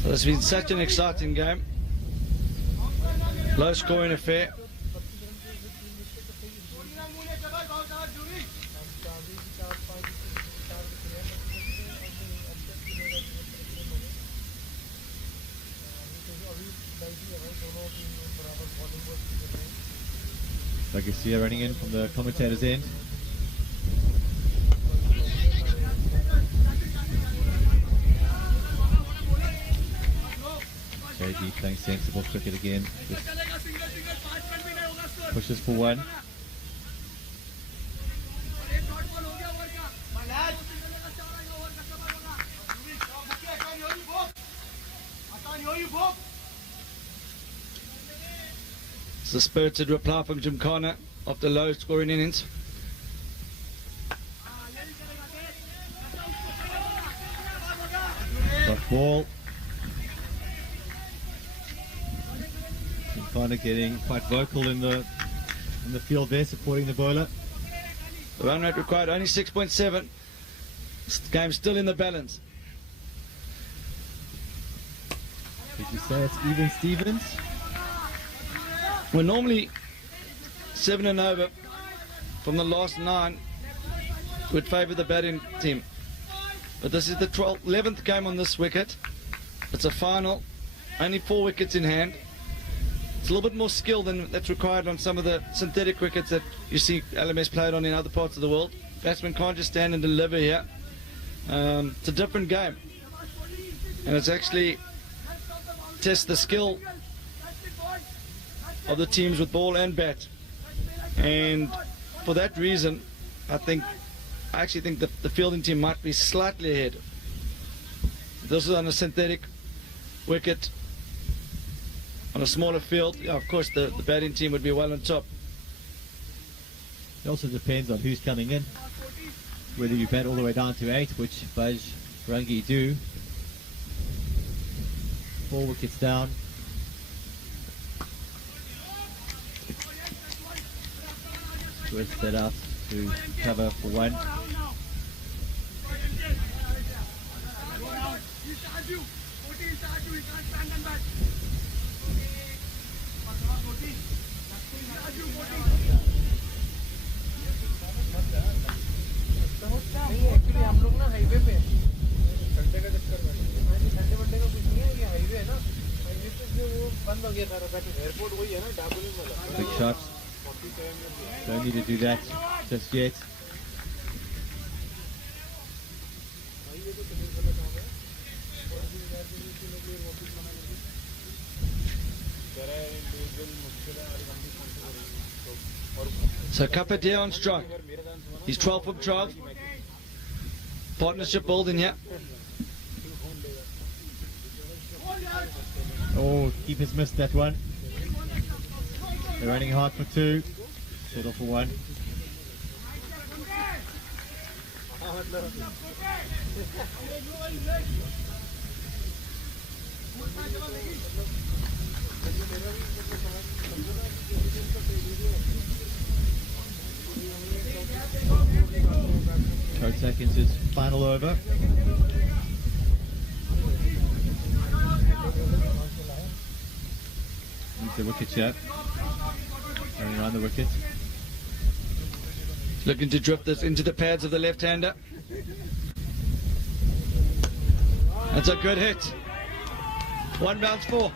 So it's been such an exciting game. Low scoring affair. Vagasia running in from the commentator's end. JD playing sensible cricket again. Just pushes for one. It's a spirited reply from Gymkhana after low scoring innings. Dot ball. Gymkhana getting quite vocal in the field there, supporting the bowler. The run rate required only 6.7. This game's still in the balance. Did you say it's even Stevens? We're normally 7 and over from the last 9 would favour the batting team. But this is the 11th game on this wicket. It's a final, only 4 wickets in hand. It's a little bit more skill than that's required on some of the synthetic wickets that you see LMS played on in other parts of the world. Batsmen can't just stand and deliver here. It's a different game. And it's actually test the skill of the teams with ball and bat, and for that reason I actually think that the fielding team might be slightly ahead. This is on a synthetic wicket on a smaller field. Yeah, of course the batting team would be well on top. It also depends on who's coming in, whether you bat all the way down to 8, which Bajrangi do. 4 wickets down. Twist that out to cover for 1. Actually हम लोग ना highway पे Sunday का चक्कर में Sunday one day का कुछ नहीं है, ये हाईवे है ना, हाईवे पे वो बंद हो गया था, एयरपोर्ट वही है ना, डाबुलिंग वाला. Big shots. Don't need to do that just yet. So Kapadia on strike. He's 12 from 12. Partnership building here. Oh, keeper's missed that one. They're running hard for 2. Settle for 1. Kotak into his final over. Into the wicket here. Going around the wicket. Looking to drip this into the pads of the left-hander. That's a good hit. 1 bounce 4.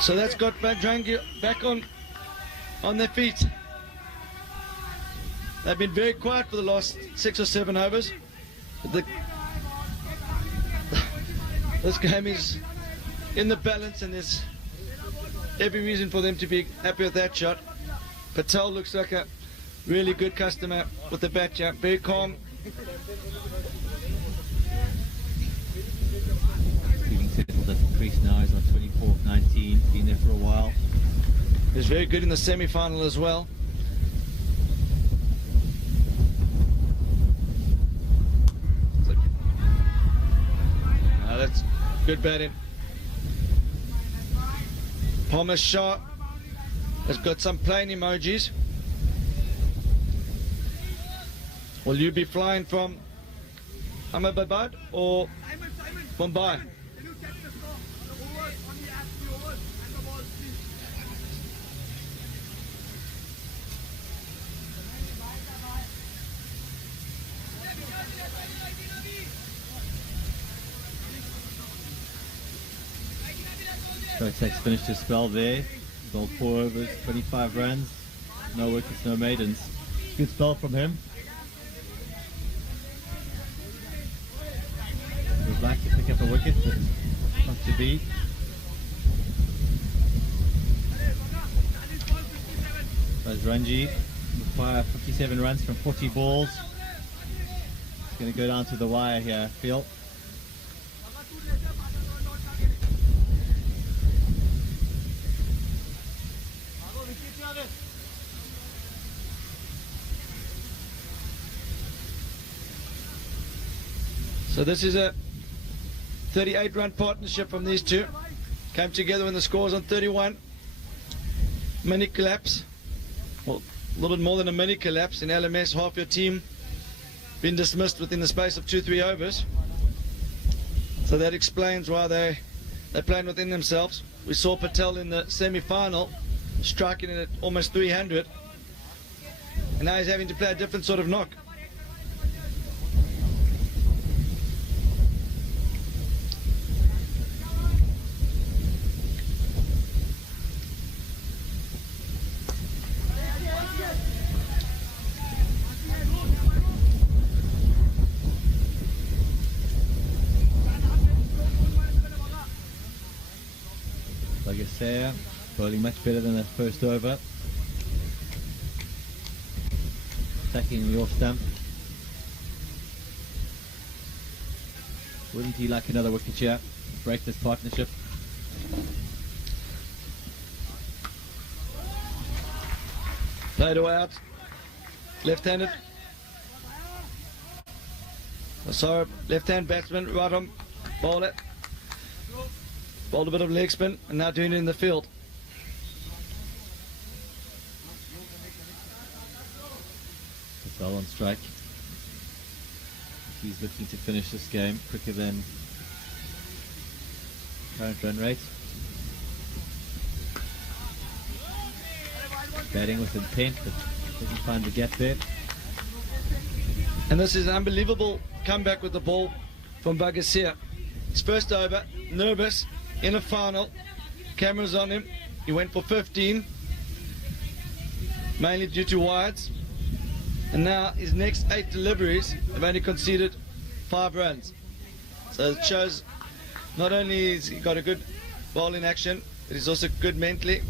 So that's got Bajrangi back on their feet. They've been very quiet for the last 6 or 7 overs. This game is in the balance, and there's every reason for them to be happy with that shot. Patel looks like a really good customer with the bat, yeah. Very calm. Feeling settled at the crease now. He's on 24 of 19. Been there for a while. He was very good in the semi-final as well. That's good batting. Palmer Shah has got some plane emojis. Will you be flying from Ahmedabad or Mumbai? Kotek's finished his spell there. Bowled 4 overs, 25 runs. No wickets, no maidens. Good spell from him. Would like to pick up a wicket, but not to be. Bajrangi require 57 runs from 40 balls. It's going to go down to the wire here, I feel. So this is a 38-run partnership from these two. Came together when the score was on 31. Mini collapse. Well, a little bit more than a mini collapse. In LMS, half your team been dismissed within the space of 2-3 overs. So that explains why they're playing within themselves. We saw Patel in the semi-final striking it at almost 300. And now he's having to play a different sort of knock. There, bowling much better than that first over. Attacking the off stump. Wouldn't he like another wicket here? Break this partnership. Played away out. Left-handed. Sorry, left-hand batsman, right arm bowler. Bowled a bit of leg spin and now doing it in the field. Patel on strike. He's looking to finish this game quicker than current run rate. Batting with intent, but doesn't find the gap there. And this is an unbelievable comeback with the ball from Bagasia. His first over, nervous, in a final, cameras on him. He went for 15, mainly due to wides. And now his next 8 deliveries have only conceded 5 runs. So it shows not only has he got a good bowling action, but he's also good mentally.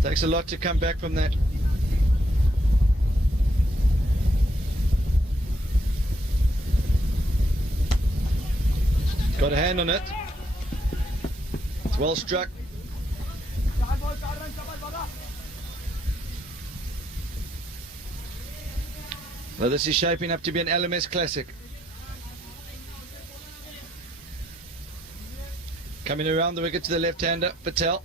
Takes a lot to come back from that. Got a hand on it. It's well struck. Well, this is shaping up to be an LMS classic. Coming around the wicket to the left-hander, Patel.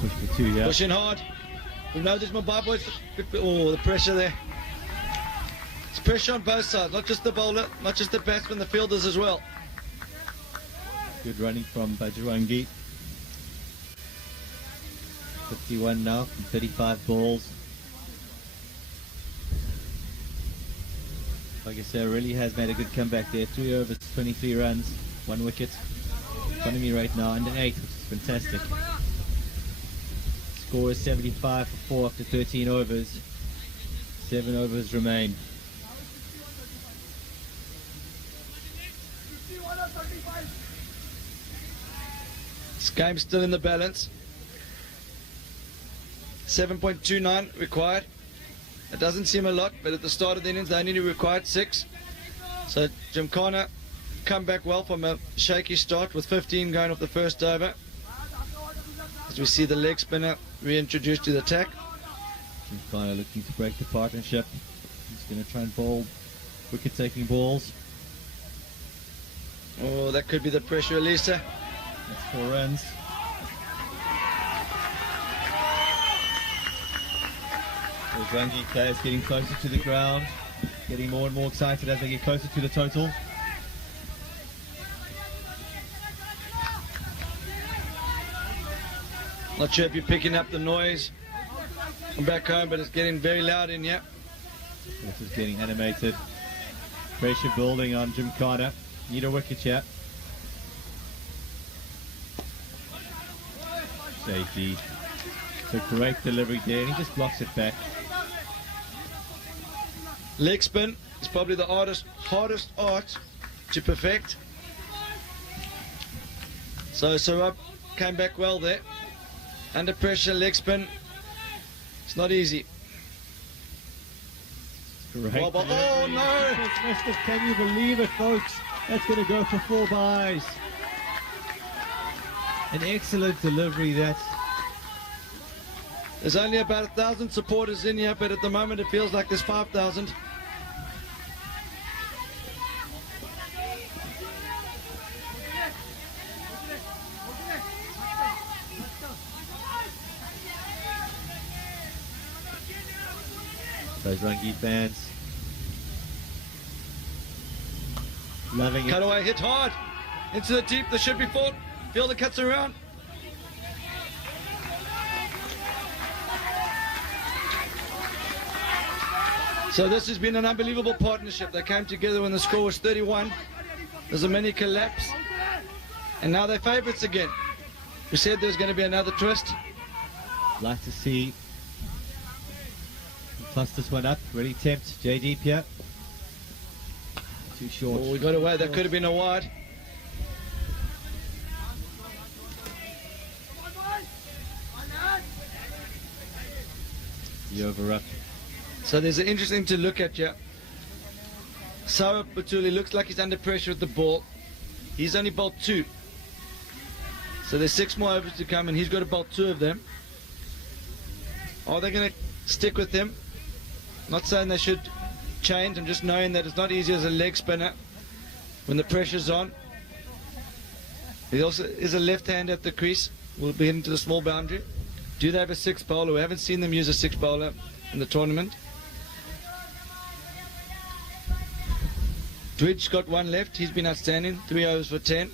Push for 2, yeah. Pushing hard. We know this Mumbai boys. Oh, the pressure there. It's pressure on both sides, not just the bowler, not just the batsman, the fielders as well. Good running from Bajrangi. 51 now from 35 balls. Like I said, really has made a good comeback there. 3 overs, 23 runs, 1 wicket. In front of me right now, under 8, which is fantastic. Score is 75 for 4 after 13 overs. 7 overs remain. This game's still in the balance. 7.29 required. It doesn't seem a lot, but at the start of the innings they only required 6. So Gymkhana come back well from a shaky start with 15 going off the first over. As we see the leg spinner reintroduced to the attack. Gymkhana looking to break the partnership. He's going to try and bowl wicket-taking balls. Oh, that could be the pressure releaser. That's 4 runs. Bajrangi players getting closer to the ground, getting more and more excited as they get closer to the total. Not sure if you're picking up the noise from back home, but it's getting very loud in here. This is getting animated. Pressure building on Gymkhana. Need a wicket here. Safety. So great delivery there, and he just blocks it back. Leg spin is probably the hardest art to perfect. So Sarab came back well there. Under pressure, leg spin. It's not easy. Great. Oh no! Can you believe it, folks? That's going to go for 4 byes. An excellent delivery that. There's only about 1,000 supporters in here, but at the moment it feels like there's 5,000. Bajrangi fans loving it. Cut away, hit hard. Into the deep, there should be 4. Fielder cuts around. So this has been an unbelievable partnership. They came together when the score was 31. There's a mini collapse. And now they're favourites again. We said there's going to be another twist. Like to see plus this one up. Ready tempt. JD here. Too short. Oh, we got away. That could have been a wide. The over up. So there's an interesting to look at here. Saurabh Patuli looks like he's under pressure with the ball. He's only bowled 2. So there's 6 more overs to come and he's got to bowl 2 of them. Are they going to stick with him? Not saying they should change. I'm just knowing that it's not easy as a leg spinner when the pressure's on. He also is a left hand at the crease. We'll be heading to the small boundary. Do they have a 6 bowler? We haven't seen them use a 6 bowler in the tournament. Dwidge got 1 left. He's been outstanding. 3 overs for 10.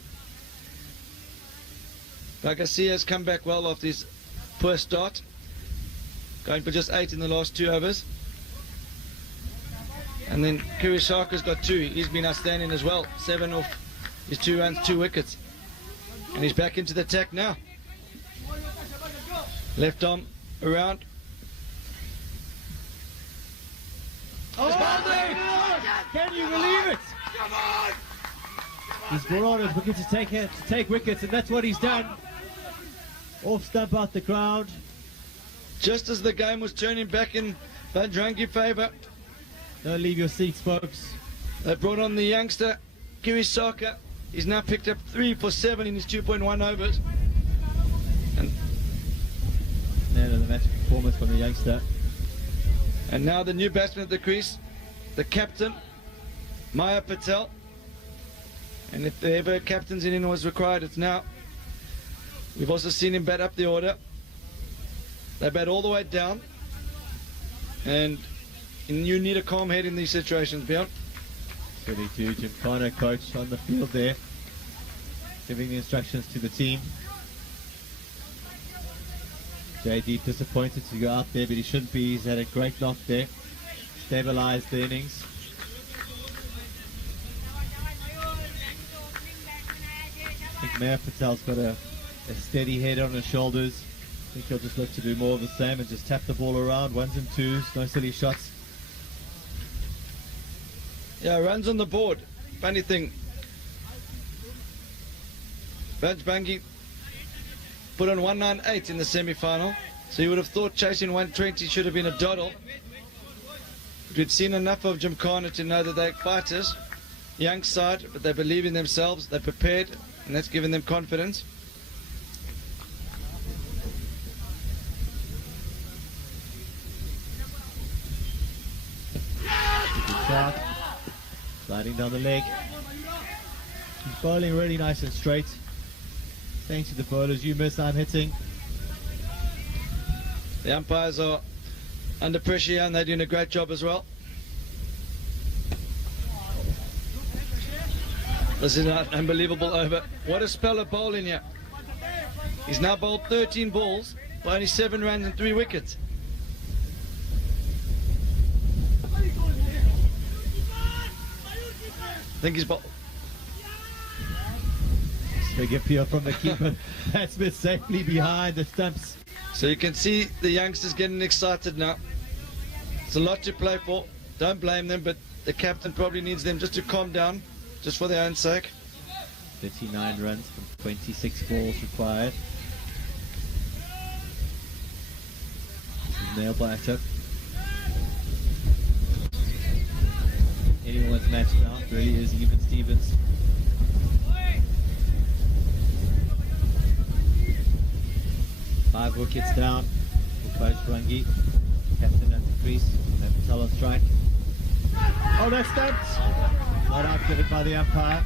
Bagasi has come back well after his poor start. Going for just 8 in the last 2 overs. And then Kurisaka's got 2. He's been outstanding as well. 7 off his 2 runs, 2 wickets. And he's back into the attack now. Left arm around. Oh, can you believe it? He's brought on his wicket to take wickets, and that's what he's done. Off stump out the crowd. Just as the game was turning back in Bajrangi favour, Don't leave your seats, folks. they brought on the youngster Kurisaka. He's now picked up 3 for 7 in his 2.1 overs. Man of the match performance from the youngster. And now the new batsman at the crease, the captain, Maya Patel. And if ever a captain's inning was required, it's now. We've also seen him bat up the order. They bat all the way down. And And you need a calm head in these situations, Bjorn. Certainly do. Gymkhana coach on the field there, giving the instructions to the team. JD disappointed to go out there, but he shouldn't be. He's had a great knock there. Stabilized the innings. I think Mayor Patel's got a steady head on his shoulders. I think he'll just look to do more of the same and just tap the ball around, ones and twos, no silly shots. Yeah, runs on the board. Funny thing, Bajrangi put on 198 in the semi-final, so you would have thought chasing 120 should have been a doddle. But we'd seen enough of Gymkhana to know that they're fighters, young side, but they believe in themselves, they're prepared, and that's given them confidence. Good shot. Sliding down the leg. He's bowling really nice and straight. Saying to the bowlers, you miss, I'm hitting. The umpires are under pressure here and they're doing a great job as well. This is an unbelievable over. What a spell of bowling here. He's now bowled 13 balls by only 7 runs and 3 wickets. I think he's bowled. Big appeal from the keeper. That's been safely behind the stumps. So you can see the youngsters getting excited now. It's a lot to play for. Don't blame them, but the captain probably needs them just to calm down, just for their own sake. 39 runs from 26 balls required. Nail biter. Anyone's match now. Really is even Stevens. Five wickets down for Bajrangi. Captain at the crease. Patel on strike. Oh, that's stumped. Not out given by the umpire.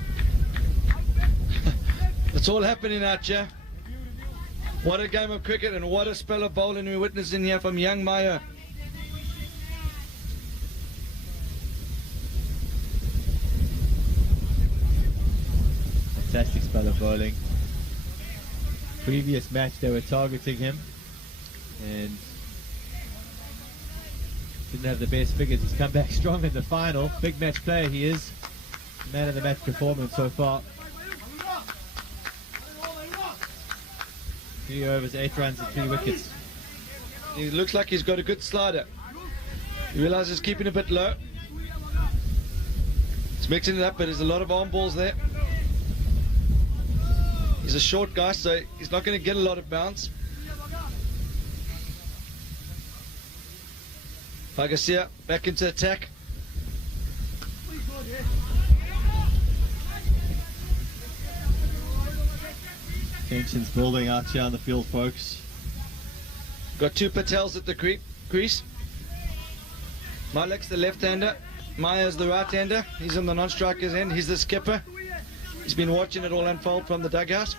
It's all happening out here. What a game of cricket and what a spell of bowling we're witnessing here from young Maya. Fantastic spell of bowling. Previous match they were targeting him and didn't have the best figures. He's come back strong in the final. Big match player he is. Man of the match performance so far. 3 overs, 8 runs and 3 wickets. He looks like he's got a good slider. You realise he's keeping a bit low. He's mixing it up, but there's a lot of arm balls there. He's a short guy, so he's not going to get a lot of bounce. Fagasia back into attack. Tension's building out here on the field, folks. Got 2 Patels at the crease. Malik's the left-hander. Maya's the right-hander. He's on the non-striker's end. He's the skipper. He's been watching it all unfold from the dugout.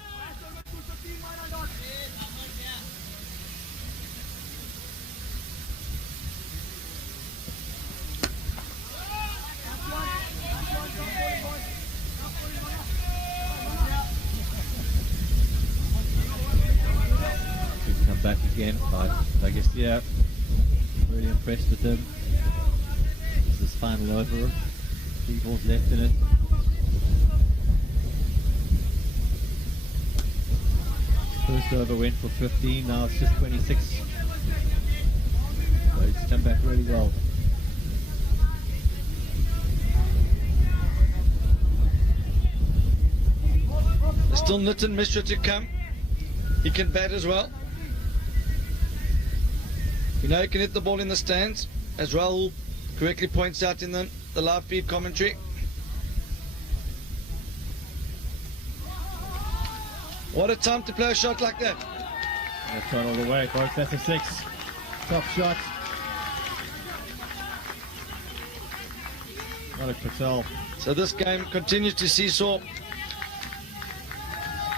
Could come back again, but I guess, yeah, really impressed with him. This is his final over. 3 balls left in it. First over went for 15, now it's just 26. So he's come back really well. There's still Nitin Mishra to come. He can bat as well. You know he can hit the ball in the stands, as Rahul correctly points out in the live feed commentary. What a time to play a shot like that. That's right all the way, folks. That's a 6. Top shot. Malik Patel. So this game continues to seesaw.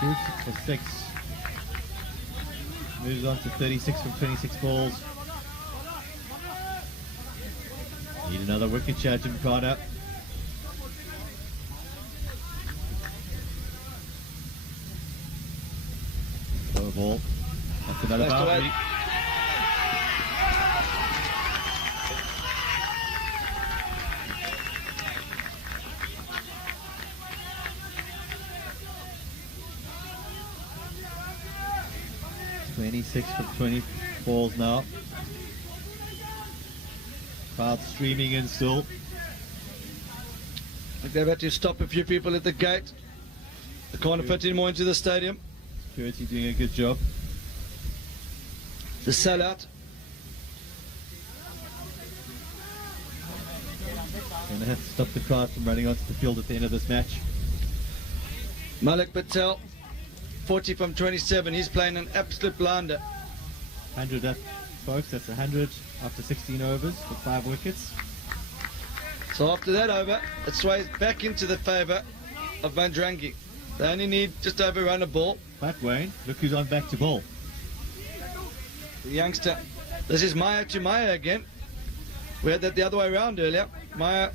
Good for 6. Moves on to 36 from 26 balls. Need another wicket shot, Gymkhana. Low ball. That's another Left away. boundary. Twenty-six from 20 balls now. Crowd streaming in still. I think they've had to stop a few people at the gate. They can't fit any more into the stadium. Security doing a good job. The sellout. Gonna have to stop the crowd from running onto the field at the end of this match. Malik Patel, 40 from 27. He's playing an absolute blinder. 100 up, folks. That's 100 after 16 overs for 5 wickets. So after that over, it sways back into the favour of Bajrangi. They only need just over a run a ball. But Wayne, look who's on back to ball. The youngster. This is Maya to Maya again. We had that the other way around earlier. Maya,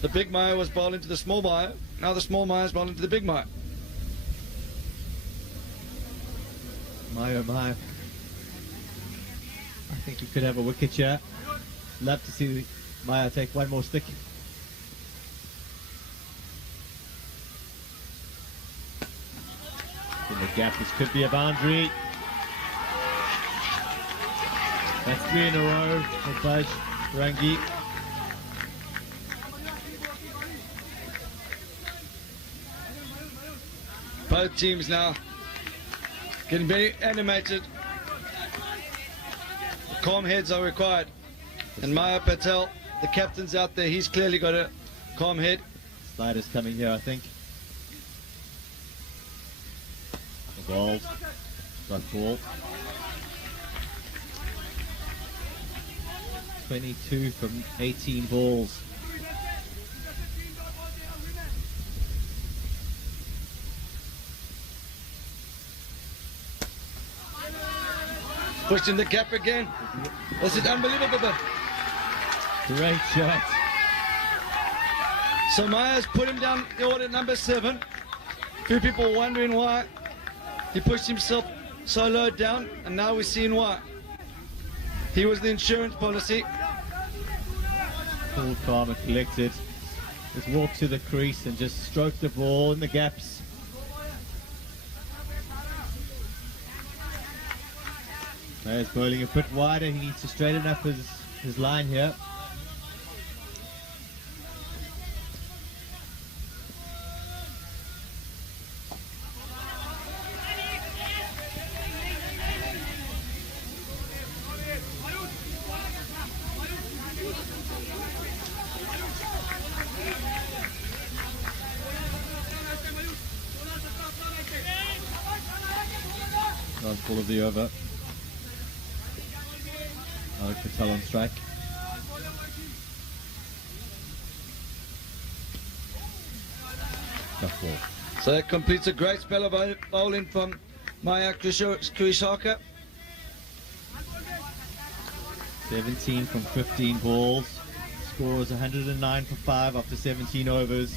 the big Maya was bowling to the small Maya. Now the small Maya is bowling to the big Maya. My oh my. I think he could have a wicket here. Love to see Maya take one more stick. In the gap, this could be a boundary. That's 3 in a row for Bajrangi. Both teams now getting very animated. Calm heads are required. And Maya Patel, the captain's out there. He's clearly got a calm head. Slider's coming here, I think. The ball. Got ball. 22 from 18 balls. Pushed in the gap again. This is unbelievable. Great shot. So Maya's put him down the order at number 7. Few people wondering why he pushed himself so low down, and now we're seeing why. He was the insurance policy. Cool, calm and collected. Just walk to the crease and just stroke the ball in the gaps. Maya's bowling a bit wider. He needs to straighten up his line here. Last ball of the over. Malik Patel on strike. Tough ball. So that completes a great spell of bowling from Maya Krishaka. 17 from 15 balls. Scores 109 for 5 after 17 overs.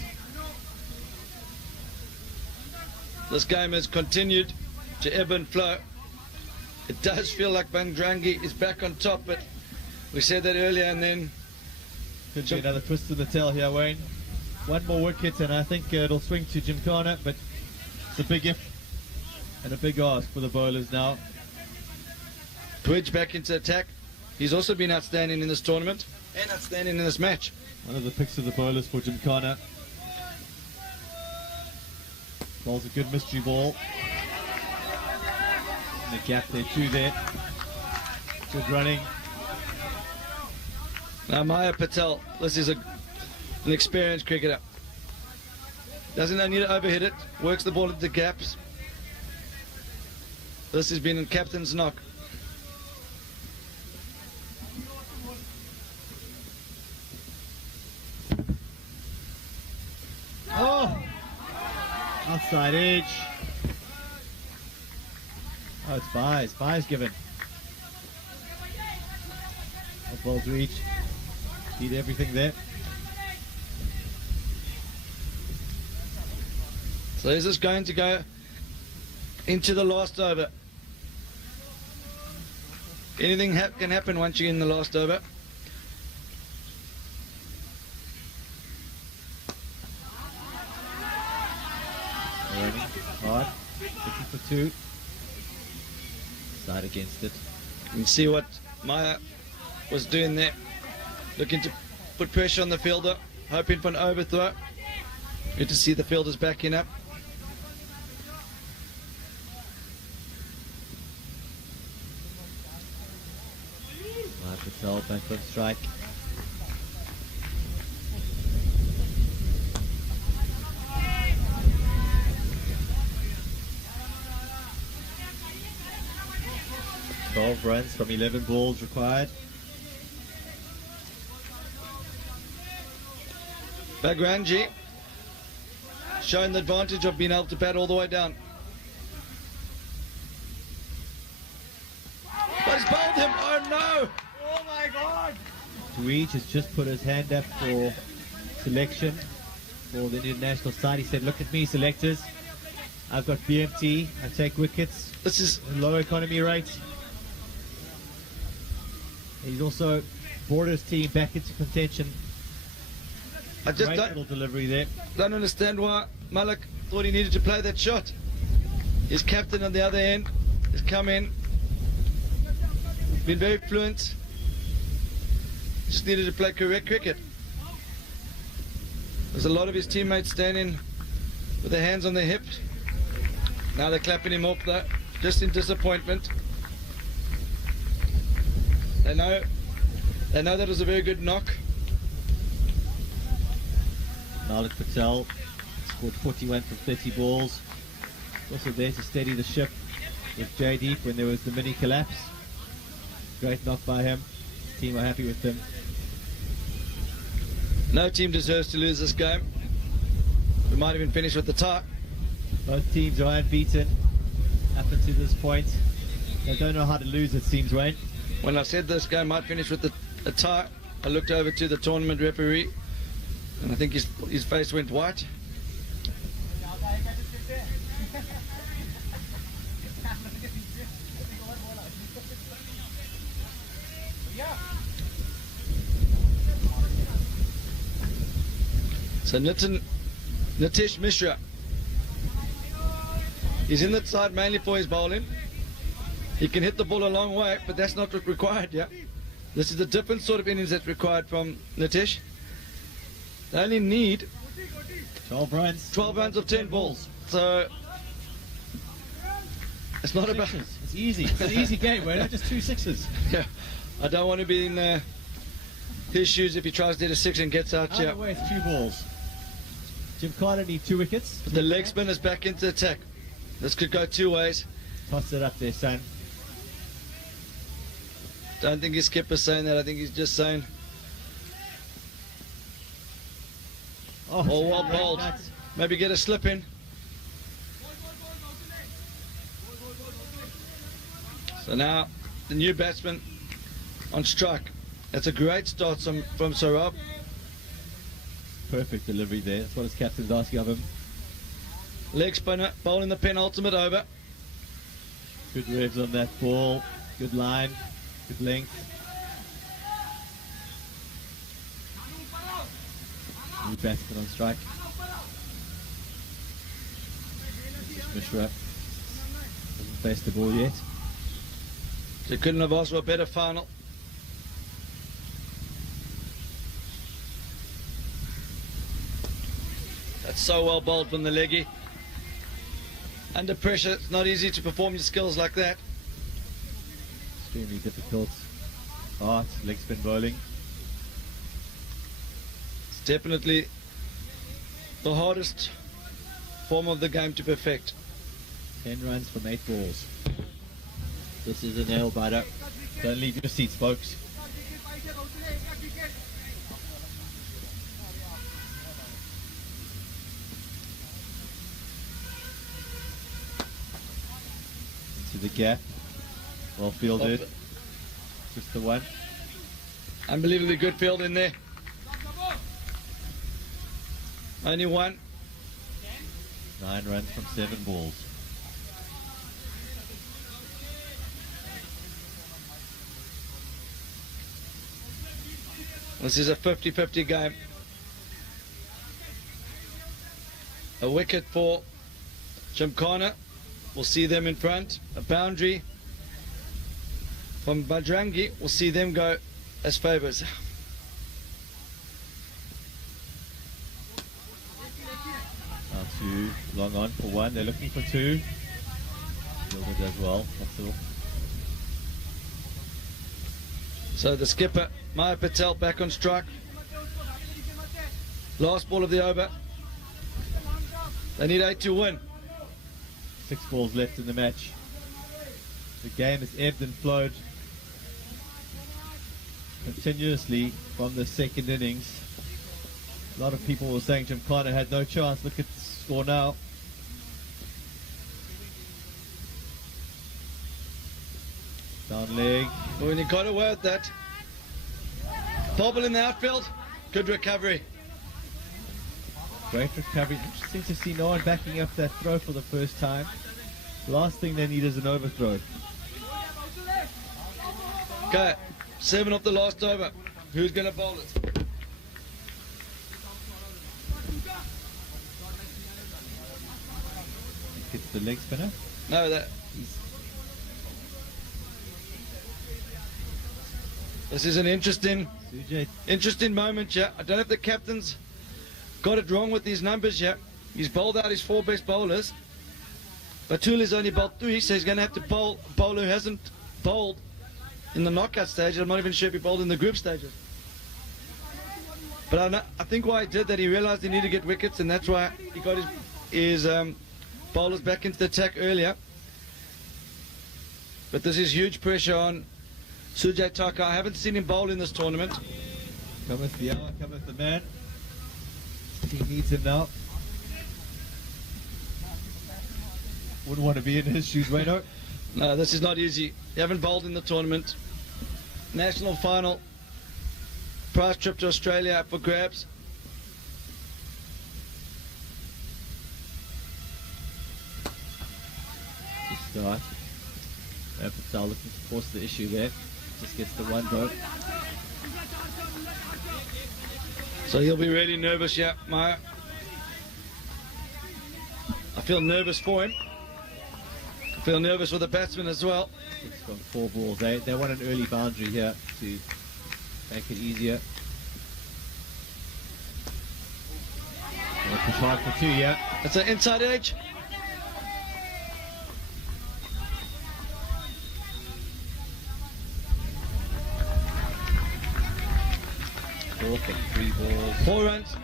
This game has continued to ebb and flow. It does feel like Bajrangi is back on top, but we said that earlier, and then Could be another twist of the tail here, Wayne. One more wicket and I think it'll swing to Gymkhana, but it's a big if and a big ask for the bowlers now. Twidge back into attack. He's also been outstanding in this tournament and outstanding in this match. One of the picks of the bowlers for Gymkhana. Bowls a good mystery ball. In the gap there, 2 there. Good running. Now Maya Patel, this is an experienced cricketer. Doesn't need to overhit it, works the ball at the gaps. This has been a captain's knock. Oh! Outside edge. Oh, it's Byes. Byes given. The ball's reach. Did everything there. So is this going to go into the last over? Anything can happen once you're in the last over. Running hard, looking for two. Side against it. You can see what Maya was doing there. Looking to put pressure on the fielder, hoping for an overthrow. Good to see the fielders backing up. Patel back on strike. Runs from 11 balls required. Bajrangi showing the advantage of being able to bat all the way down. But he's bowled him. Oh no! Oh my God! Tweech has just put his hand up for selection for the Indian national side. He said, "Look at me, selectors. I've got BMT. I take wickets. This is Low economy rate." He's also brought his team back into contention. I just Great little delivery there. don't understand why Malik thought he needed to play that shot. His captain on the other end has come in, been very fluent. Just needed to play correct cricket. There's a lot of his teammates standing with their hands on their hips. Now they're clapping him off though, just in disappointment. They know that was a very good knock. Malik Patel scored 41 from 30 balls. Also there to steady the ship with Jaydeep when there was the mini collapse. Great knock by him. His team are happy with him. No team deserves to lose this game. We might even finish with the tie. Both teams are unbeaten up until this point. They don't know how to lose, it seems, Wayne. When I said this game might finish with a tie, I looked over to the tournament referee, and I think his face went white. So Nitish Mishra, he's in that side mainly for his bowling. He can hit the ball a long way, but that's not what's required, yeah? This is a different sort of innings that's required from Nitish. They only need 12 runs. 12 runs of 10 balls. So it's not about... Sixes. It's easy. It's an easy game, Wayne. Not just 2 sixes. Yeah, I don't want to be in his shoes if he tries to hit a six and gets out. Either way, it's 2 balls. Jim Carter needs 2 wickets. The leg spin is back into attack. This could go 2 ways. Toss it up there, son. Don't think his skipper's saying that. I think he's just saying, oh, well bowled. Nuts. Maybe get a slip in. So now the new batsman on strike. That's a great start from Sarab. Perfect delivery there. That's what his captain's asking of him. Leg spinner, bowling the penultimate over. Good revs on that ball. Good line. Good length. New batsman on strike. Mishra hasn't faced the ball yet. They couldn't have asked for a better final. That's so well bowled from the leggy. Under pressure, it's not easy to perform your skills like that. Extremely difficult. Hard leg spin bowling. It's definitely the hardest form of the game to perfect. 10 runs from 8 balls. This is a nail biter. Don't leave your seats, folks. Into the gap. Well fielded. Just the one. Unbelievably good field in there. Only one. 9 runs from 7 balls. This is a 50-50 game. A wicket for Gymkhana. We'll see them in front. A boundary from Bajrangi. We'll see them go as favourites. Now 2, long on for 1. They're looking for 2. Gilbert does well. That's all. So the skipper, Maya Patel, back on strike. Last ball of the over. They need 8 to win. 6 balls left in the match. The game has ebbed and flowed continuously from the second innings. A lot of people were saying Gymkhana had no chance. Look at the score now. Down leg. When you got away with that. Bobble in the outfield. Good recovery. Great recovery. Interesting to see no one backing up that throw for the first time. Last thing they need is an overthrow. Okay, 7 off the last over. Who's going to bowl it? Gets the leg spinner. No, this is an interesting moment here. I don't know if the captain's got it wrong with these numbers here. He's bowled out his 4 best bowlers. Batuli's only bowled 3, so he's going to have to bowl a bowler who hasn't bowled in the knockout stage. I'm not even sure if he bowled in the group stages. But I think why he did that, he realised he needed to get wickets, and that's why he got his bowlers back into the attack earlier. But this is huge pressure on Sujay Taka. I haven't seen him bowl in this tournament. Cometh the hour, cometh the man. He needs him now. Wouldn't want to be in his shoes, Wayno. No, this is not easy. You haven't bowled in the tournament. National final. Prize trip to Australia up for grabs. Good start. Patel looking to force the issue there. Just gets the 1 vote. So he'll be really nervous, yeah, Maya. I feel nervous for him. I feel nervous for the batsman as well. 6 from 4 balls. They want an early boundary here to make it easier. They'll push hard for 2, yeah. It's an inside edge. 4 from 3 balls. 4 runs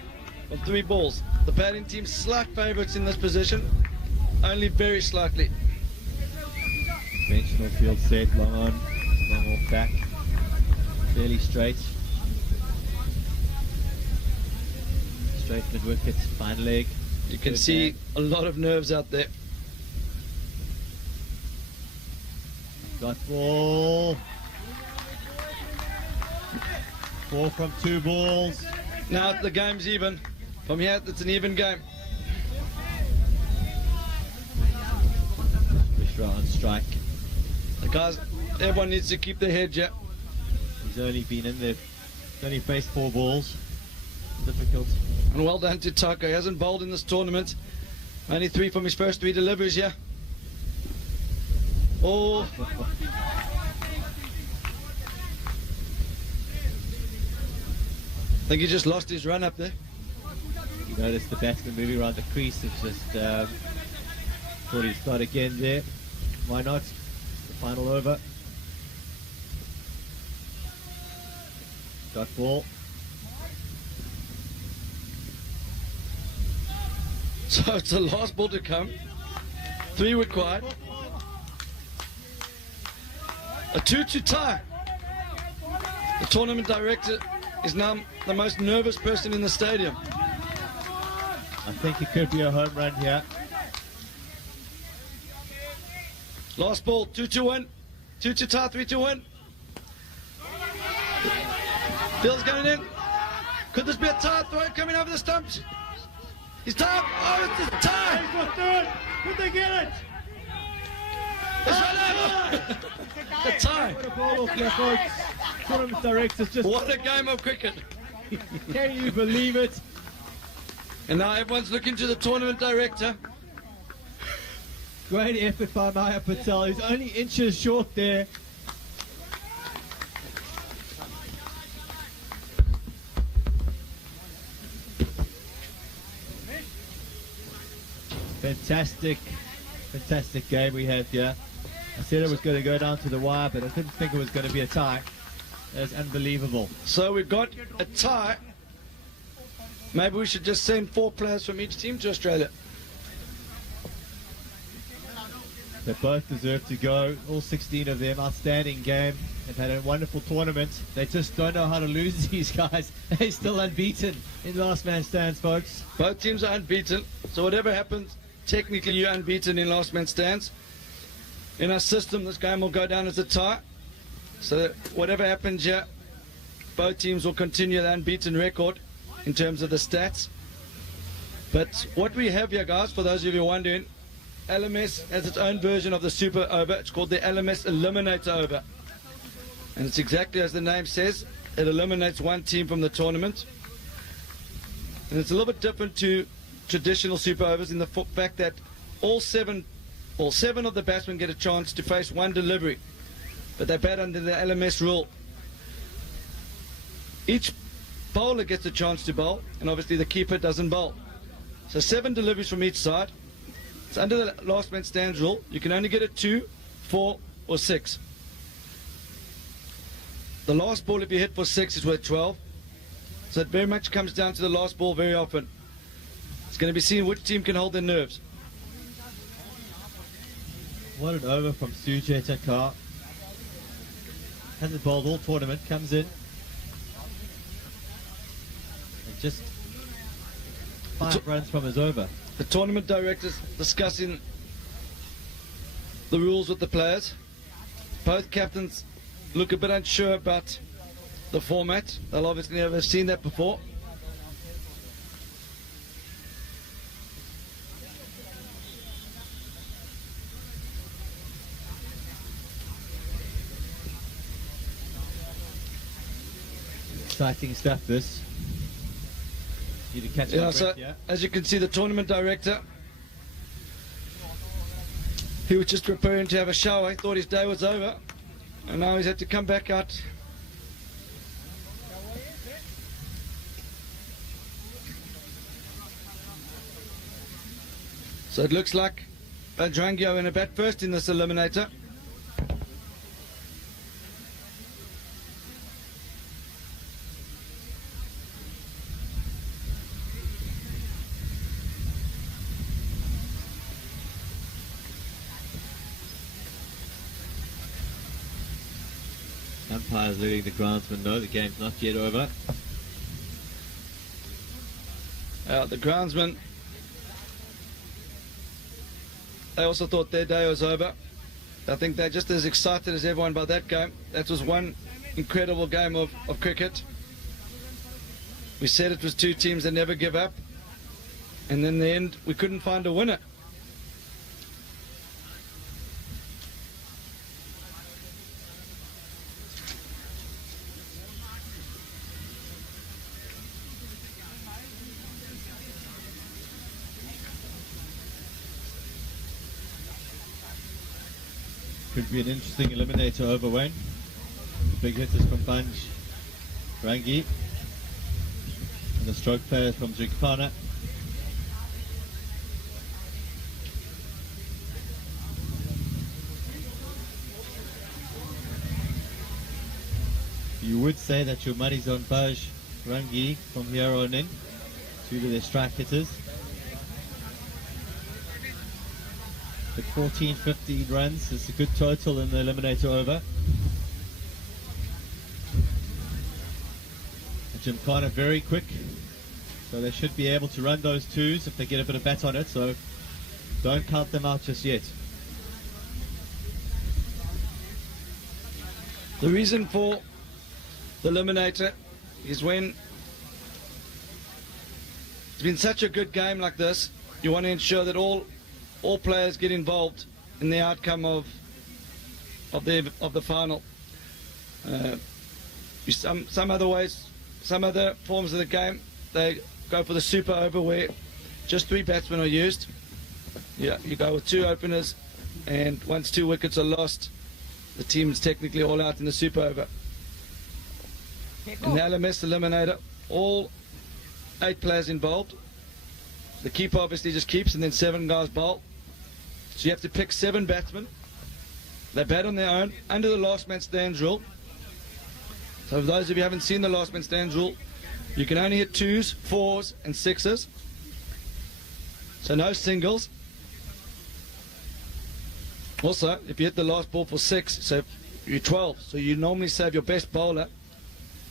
from 3 balls. The batting team slight favourites in this position. Only very slightly. Conventional field set, long on, long off back. Fairly straight. Straight mid wicket, fine leg. You can see a lot of nerves out there. Got ball. 4 from 2 balls. Now the game's even. From here, it's an even game. Mishra on strike. The guys, everyone needs to keep their head, yeah. He's only been in there. He's only faced 4 balls. Difficult. And well done to Taka. He hasn't bowled in this tournament. Only 3 from his first 3 deliveries, yeah. Oh. I think he just lost his run up there. You notice the batsman moving around the crease. It's just thought he'd start again there. Why not? The final over. Got ball. So it's the last ball to come. 3 required. A 2-2 tie. The tournament director is now the most nervous person in the stadium. I think it could be a home run here. Last ball, 2-2-1. 2-2 tie, 3-2-1. Field's going in. Could this be a tie throw coming over the stumps? He's time. Oh, it's a tie. Could they get it? It's right over. A tie. What a ball off there, folks. Tournament directors just... What a game of cricket. Can you believe it? And now everyone's looking to the tournament director. Great effort by Maya Patel. He's only inches short there. Fantastic game we had here. I said it was going to go down to the wire, but I didn't think it was going to be a tie. That's unbelievable. So we've got a tie. Maybe we should just send 4 players from each team to Australia. They both deserve to go. All 16 of them. Outstanding game. They've had a wonderful tournament. They just don't know how to lose, these guys. They're still unbeaten in last man stands, folks. Both teams are unbeaten. So whatever happens, technically you're unbeaten in last man stands. In our system, this game will go down as a tie. So whatever happens here, both teams will continue the unbeaten record in terms of the stats. But what we have here, guys, for those of you who are wondering, LMS has its own version of the Super Over. It's called the LMS Eliminator Over. And it's exactly as the name says. It eliminates one team from the tournament. And it's a little bit different to traditional Super Overs in the fact that all seven of the batsmen get a chance to face one delivery. But they bat under the LMS rule. Each bowler gets a chance to bowl, and obviously the keeper doesn't bowl. So 7 deliveries from each side. It's under the last man stands rule. You can only get a 2, 4, or 6. The last ball, if you hit for 6, is worth 12. So it very much comes down to the last ball very often. It's going to be seen which team can hold their nerves. What an over from Sujay Takar. Hasn't bowled all tournament, comes in. And just 5 runs from his over. The tournament directors discussing the rules with the players. Both captains look a bit unsure about the format. They'll obviously never have seen that before. Exciting stuff, this. You to catch up, So yeah. as you can see, the tournament director, he was just preparing to have a shower. He thought his day was over, and now he's had to come back out. So it looks like Bajrangi are going to bat first in this eliminator. Umpires letting the groundsman know the game's not yet over. The groundsman, they also thought their day was over. I think they're just as excited as everyone by that game. That was one incredible game of cricket. We said it was 2 teams that never give up, and in the end we couldn't find a winner. Could be an interesting eliminator over, Wayne. Big hitters from Bajrangi. And the stroke players from Jigpana. You would say that your money's on Bajrangi from here on in, due to their strike hitters. But 14, 15 runs is a good total in the eliminator over. Gymkhana very quick, so they should be able to run those 2s if they get a bit of bat on it, so don't count them out just yet. The reason for the eliminator is when been such a good game like this. You want to ensure that all players get involved in the outcome of the final. Some other forms of the game, they go for the super over where just 3 batsmen are used. Yeah, you go with 2 openers, and once 2 wickets are lost, the team is technically all out in the super over. In the LMS Eliminator, all 8 players involved. The keeper obviously just keeps, and then 7 guys bowl. So you have to pick 7 batsmen. They bat on their own under the last man stands rule. So for those of you who haven't seen the last man stands rule, you can only hit 2s, 4s and 6s. So no singles. Also, if you hit the last ball for 6, so you're 12. So you normally save your best bowler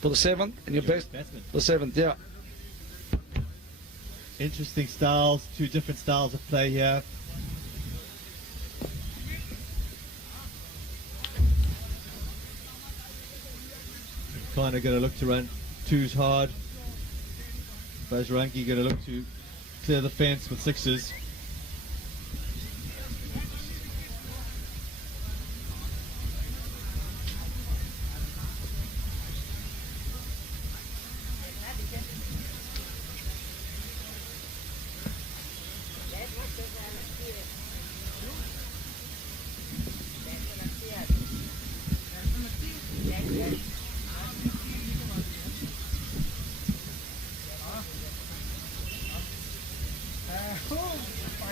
for the 7th and your best batsman for the 7th, yeah. Interesting styles, 2 different styles of play here. Kind of going to look to run 2s hard. Bajrangi going to look to clear the fence with 6s.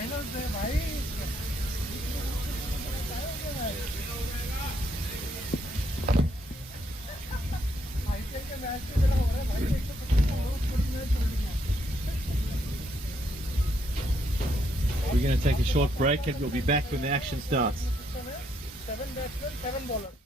Final से भाई IPL के match में मेरा हो रहा है भाई 125 match छोड़ दिया. We're going to take a short break and we'll be back when the action starts. 7 batsmen, 7 bowlers.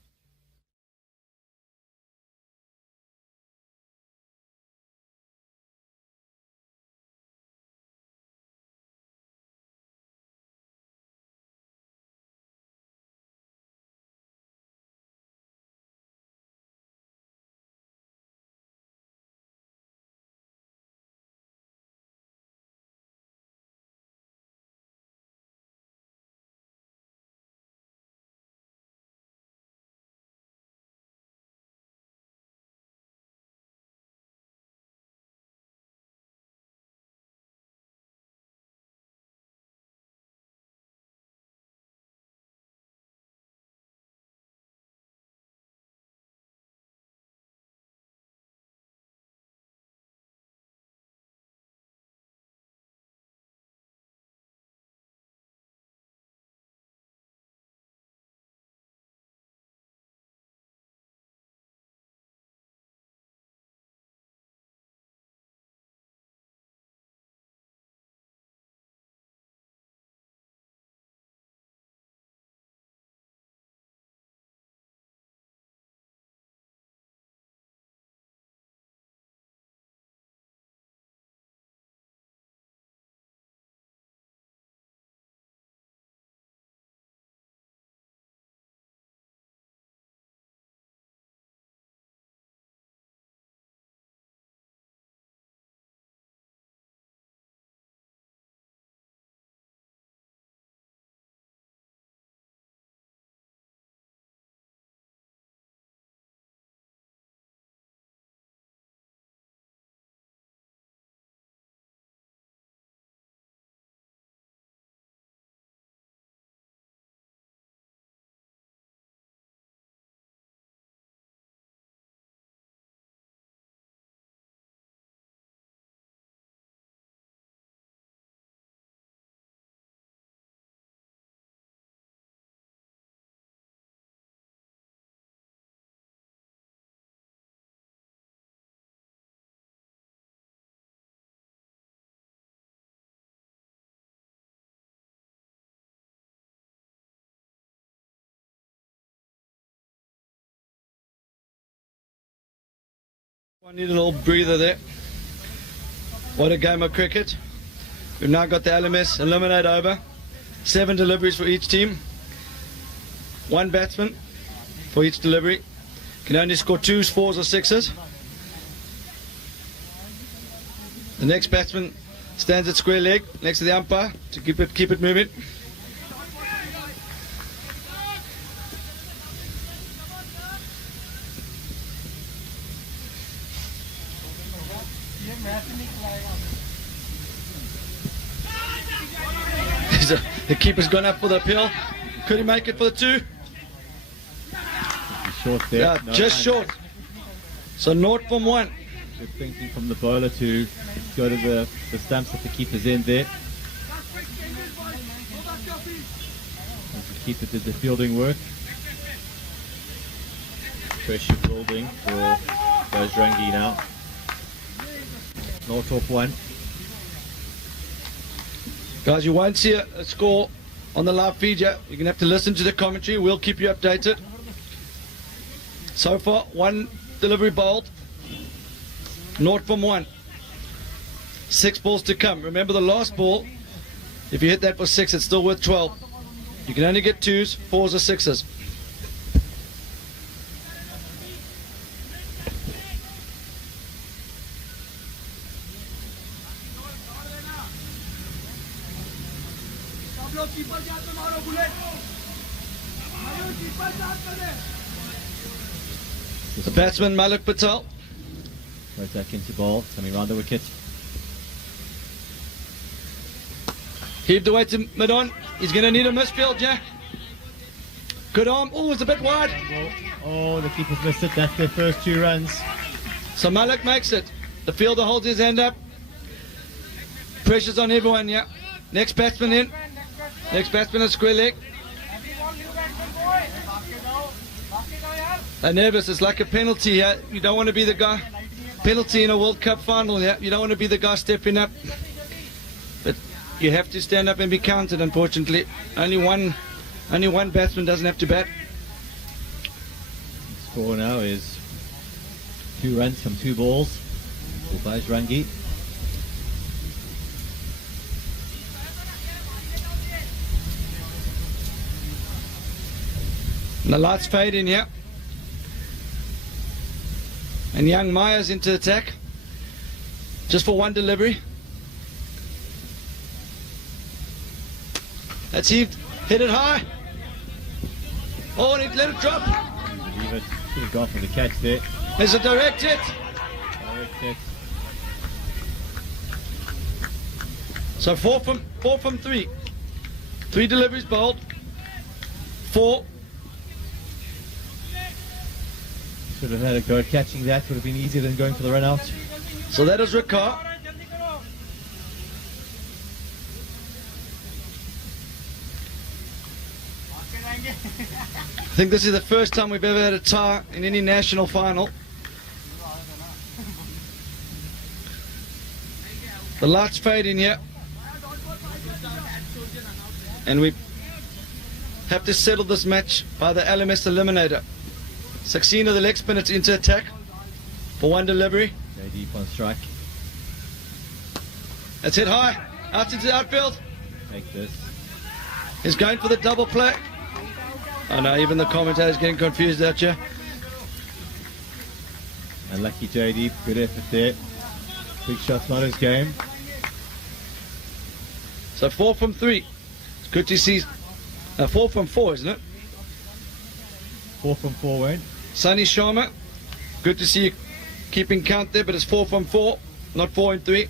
I need a little breather there. What a game of cricket. We've now got the LMS Eliminator over. 7 deliveries for each team. 1 batsman for each delivery. Can only score 2s, 4s or 6s. The next batsman Stands at square leg next to the umpire to keep it moving. The keeper's gone up for the appeal. Could he make it for the 2? Short there. Yeah, No, just short. So 0 from 1. Good thinking from the bowler to go to the stumps that the keeper's in there. And the keeper did the fielding work. Pressure building for Bajrangi now. 0 off 1. Guys, you won't see a score on the live feed yet. You're going to have to listen to the commentary. We'll keep you updated. So far, 1 delivery bowled. 0 from 1. 6 balls to come. Remember the last ball, if you hit that for 6, it's still worth 12. You can only get 2s, 4s or 6s. The batsman Malik Patel. Right back into ball, coming round the wicket. Heaved away to mid-on. He's going to need a misfield, yeah. Good arm. Oh, it's a bit wide. Oh, the keeper's missed it. That's their first 2 runs. So Malik makes it. The fielder holds his hand up. Pressure's on everyone, yeah. Next batsman in. Next batsman at square leg. They're nervous. It's like a penalty, yeah. You don't want to be the guy. Penalty in a World Cup final, yeah. You don't want to be the guy stepping up. But you have to stand up and be counted, unfortunately. Only one batsman doesn't have to bat. The score now is 2 runs from 2 balls for Bajrangi. And the lights fade in here. And young Myers into attack. Just for 1 delivery. That's heaved. Hit it high. Oh, and he let it drop. Leave it. Should have gone for the catch there. There's a direct hit. Direct hit. So 4 from 3. 3 deliveries bowled. 4. Should have had a go at catching that. Would have been easier than going for the run out. So that is Ricard. I think this is the first time we've ever had a tie in any national final. The lights fade in here. And we have to settle this match by the LMS Eliminator. Saxena, the leg spin, it's into attack for 1 delivery. Very deep on strike. That's hit high. Out into the outfield. Take this. He's going for the double play. Oh no, even the commentator's getting confused out here. Unlucky JD, good effort there. Big shot's not his game. So 4 from 3. It's good to see. 4 from 4, isn't it? 4 from 4, Wayne. Sunny Sharma. Good to see you keeping count there, but it's 4 from 4, not 4 and 3.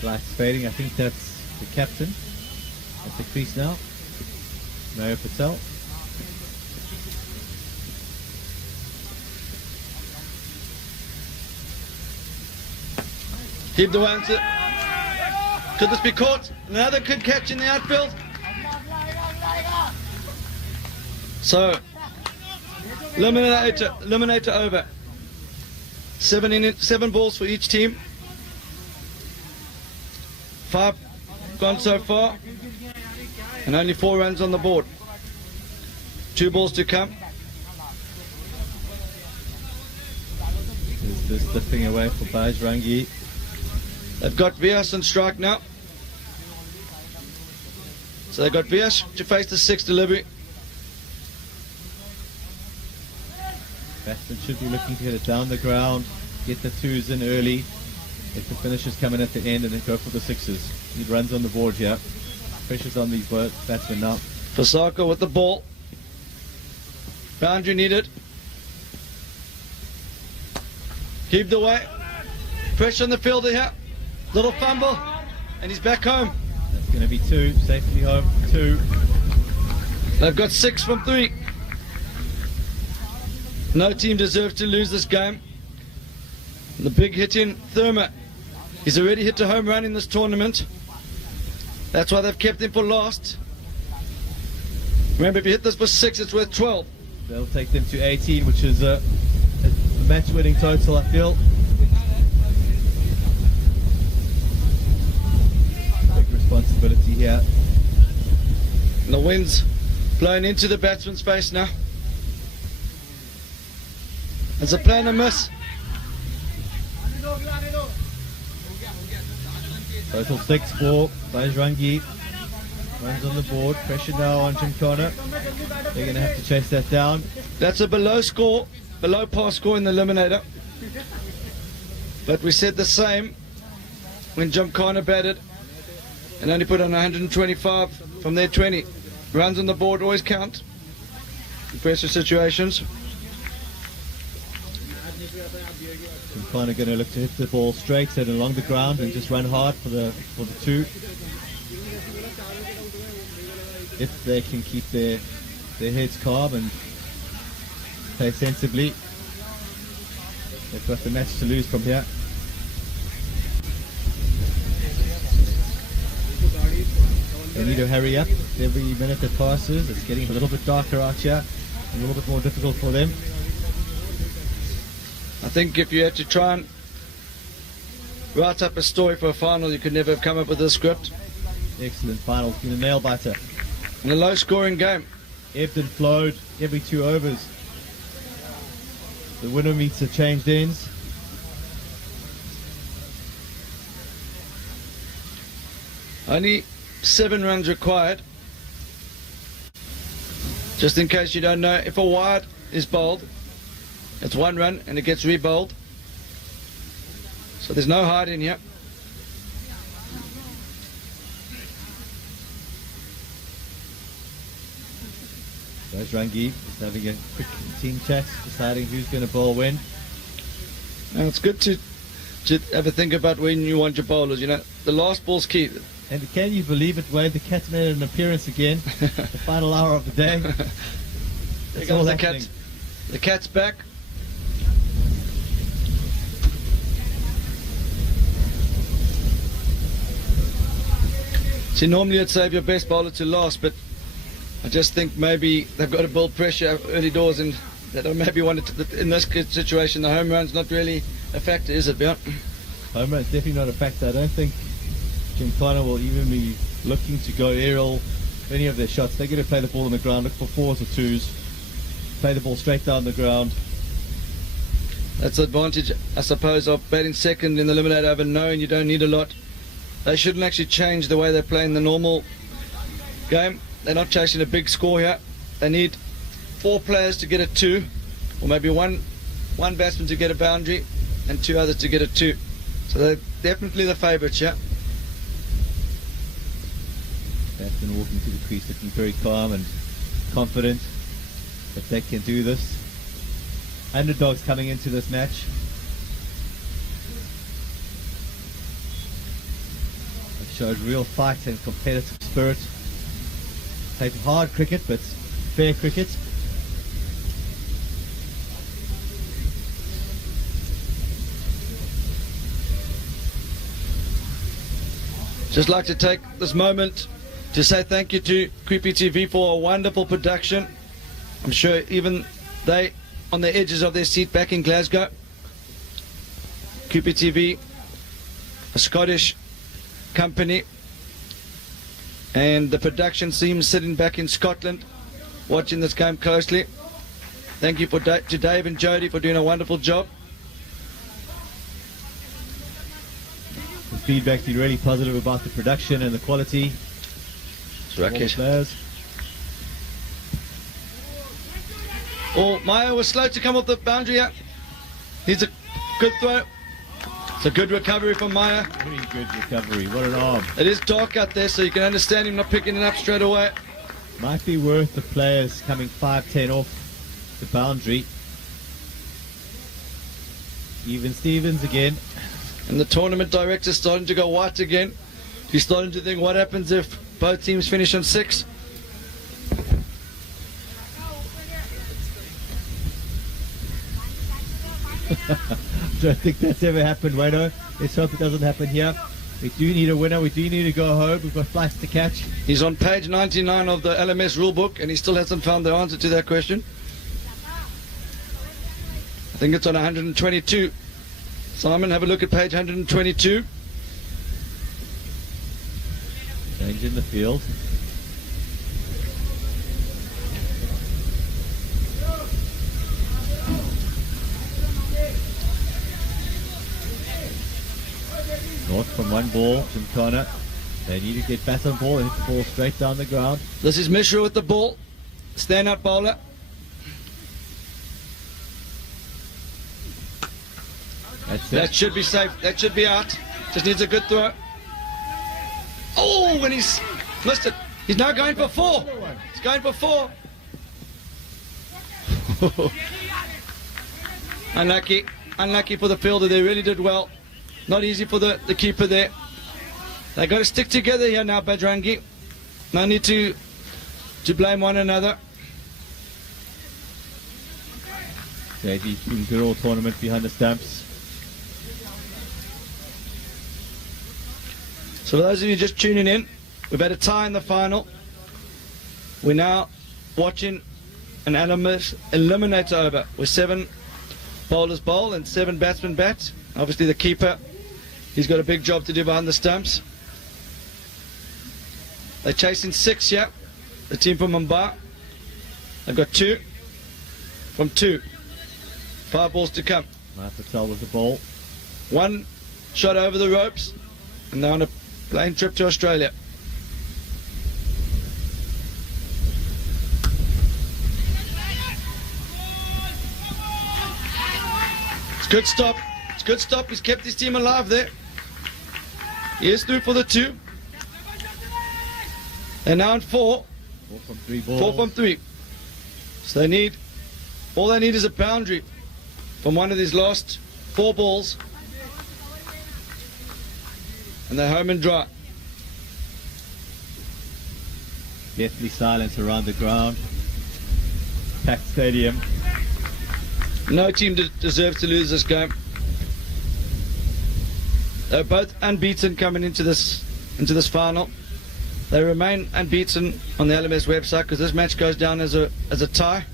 Lights fading. I think that's the captain at the crease now. Mario Patel. Heaved away into. Could this be caught? Another good catch in the outfield. So, Eliminator over. 7 balls for each team. 5 gone so far. And only 4 runs on the board. 2 balls to come. Is this slipping away for Bajrangi? They've got Vias on strike now. So they've got Vias to face the 6th delivery. Batsman should be looking to hit it down the ground, get the twos in early, get the finishers coming at the end, and then go for the sixes. Need runs on the board here. Pressure's on these batsmen now. Fasaka with the ball. Boundary needed. Heaved away. Pressure on the fielder here. Little fumble. And he's back home. That's going to be two. Safely home. Two. They've got 6 from 3. No team deserves to lose this game. The big hit in Thurma. He's already hit a home run in this tournament. That's why they've kept him for last. Remember, if you hit this for 6, it's worth 12. They'll take them to 18, which is a match-winning total, I feel. Big responsibility here. And the wind's blowing into the batsman's face now. It's a plan to miss. Total 6 for Bajrangi. Runs on the board. Pressure now on Gymkhana. They're going to have to chase that down. That's a below par score in the Eliminator. But we said the same when Gymkhana batted and only put on 125 from their 20. Runs on the board always count in pressure situations. Gymkhana going to look to hit the ball straight and along the ground and just run hard for the two. If they can keep their heads calm and play sensibly, they've got the match to lose from here. They need to hurry up. Every minute that passes, it's getting a little bit darker out here, a little bit more difficult for them. I think if you had to try and write up a story for a final, you could never have come up with this script. Excellent final. It's been a nail biter. In a low scoring game. Ebbed and flowed every 2 overs. The winner meets the changed ends. Only 7 runs required. Just in case you don't know, if a wide is bowled, it's 1 run and it gets re-bowled. So there's no hide in here. Bajrangi is having a quick team chat, deciding who's going to bowl when. Now it's good to have a think about when you want your bowlers. You know, the last ball's key. And can you believe it, Wade? The Cat made an appearance again. The final hour of the day. There goes the cat. The Cat's back. See, normally I'd save your best bowler to last, but I just think maybe they've got to build pressure early doors, and they don't maybe want it in this situation. The home run's not really a factor, is it, Bjorn? Home run's definitely not a factor. I don't think Gymkhana will even be looking to go aerial any of their shots. They're going to play the ball on the ground, look for 4s or 2s, play the ball straight down the ground. That's the advantage, I suppose, of batting second in the Eliminator over knowing you don't need a lot. They shouldn't actually change the way they play in the normal game. They're not chasing a big score here. They need 4 players to get a 2, or maybe one batsman to get a boundary and 2 others to get a 2. So they're definitely the favourites, yeah. Batsman walking to the crease looking very calm and confident that they can do this. Underdogs coming into this match. They've showed real fight and competitive spirit. Played hard cricket, but fair cricket. Just like to take this moment to say thank you to Creepy TV for a wonderful production. I'm sure even they on the edges of their seat back in Glasgow. Creepy TV, a Scottish company, and the production team sitting back in Scotland watching this game closely. Thank you to Dave and Jody for doing a wonderful job. The feedback's been really positive about the production and the quality. Rakesh. Oh, Maya was slow to come off the boundary. Yeah. Needs a good throw. It's a good recovery from Maya. Very good recovery. What an arm. It is dark out there, so you can understand him not picking it up straight away. Might be worth the players coming 5-10 off the boundary. Even Stevens again. And the tournament director's starting to go white again. He's starting to think, what happens if both teams finish on 6? Don't think that's ever happened, Wayno. Let's hope it doesn't happen here. We do need a winner. We do need to go home. We've got flights to catch. He's on page 99 of the LMS rulebook, and he still hasn't found the answer to that question. I think it's on 122. Simon, have a look at page 122. Change in the field. North from one ball, Gymkhana. They need to get back on ball and hit the ball straight down the ground. This is Mishra with the ball. Stand-out bowler. That's That it. should be safe. That should be out. Just needs a good throw. Oh, and he's missed it. He's now going for 4. He's going for 4. Unlucky. Unlucky for the fielder. They really did well. Not easy for the keeper there. They got to stick together here now, Bajrangi. No need to blame one another. JD's been good all tournament behind the stumps. So for those of you just tuning in, we've had a tie in the final. We're now watching an LMS Eliminator over with 7 bowlers bowl and 7 batsmen bat. Obviously the keeper, he's got a big job to do behind the stumps. They're chasing 6 here. The team from Mumbai. They've got 2 from 2. 5 balls to come. Matt Patel with the ball. 1 shot over the ropes, and they're on a plane trip to Australia. It's good stop. It's good stop. He's kept his team alive there. He is through for the 2. They're now on 4. 4 from 3 balls. 4 from 3. So all they need is a boundary from one of these last 4 balls. And they're home and dry. Deathly silence around the ground. Packed stadium. No team deserves to lose this game. They're both unbeaten coming into this final. They remain unbeaten on the LMS website because this match goes down as a tie.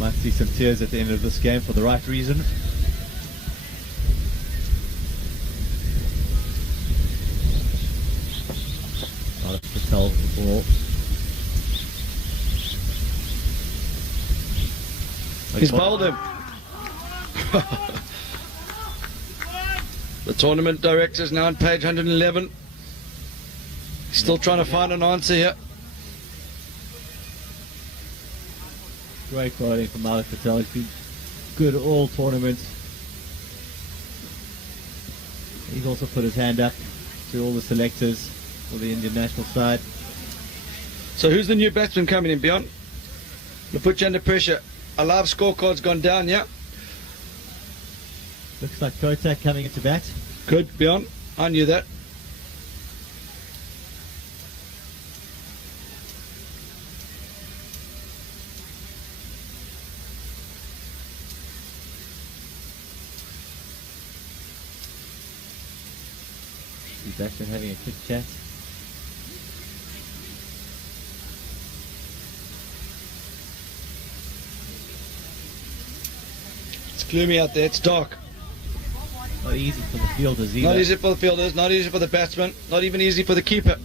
Might see some tears at the end of this game for the right reason. Patel with the ball. He's bowled him. The tournament director's now on page 111. He's still trying to find an answer here. Great bowling from Malik Patel. He's been good all tournament. He's also put his hand up to all the selectors for the Indian national side. So who's the new batsman coming in, Beyond? We'll put you under pressure. Our live scorecard's gone down, yeah? Looks like Kotak coming into bat. Good, Beyond. I knew that. The batsman having a quick chat. It's gloomy out there. It's dark. Not easy for the fielders either. Not easy for the fielders, not easy for the batsman, not even easy for the keeper.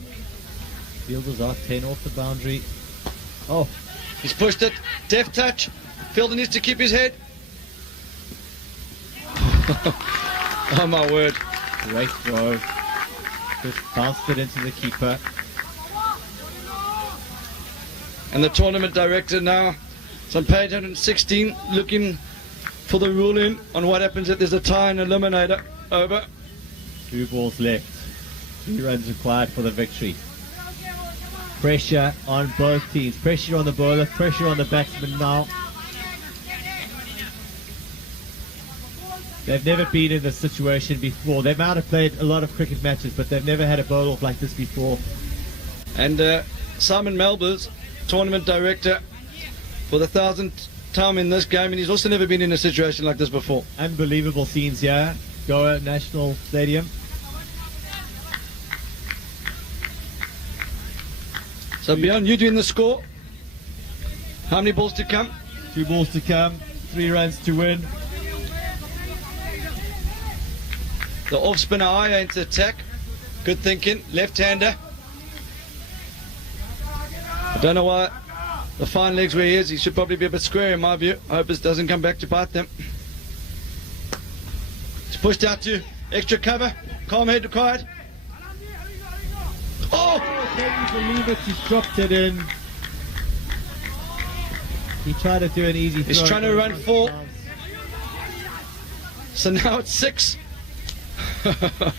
Fielders are 10 off the boundary. Oh, He's pushed it. Deft touch. Fielder needs to keep his head. Oh my word. great throw. Just bounced it into the keeper. And the tournament director now, it's on page 116, looking for the ruling on what happens if there's a tie in Eliminator. Over. 2 balls left. 3 runs required for the victory. Pressure on both teams. Pressure on the bowler, pressure on the batsman now. They've never been in this situation before. They might have played a lot of cricket matches, but they've never had a bowl off like this before. And Simon Melbers, tournament director for the 1000th time in this game, and he's also never been in a situation like this before. Unbelievable scenes here. Goa National Stadium. So beyond you doing the score, how many balls to come? 2 balls to come, 3 runs to win. The off spinner eye into attack. Good thinking. Left-hander. I don't know why the fine legs where he is. He should probably be a bit square in my view. I hope this doesn't come back to bite them. It's pushed out to extra cover. Calm head required. Oh! Can you believe it? He's dropped it in. He tried to do an easy throw. He's trying to run 4. So now it's 6.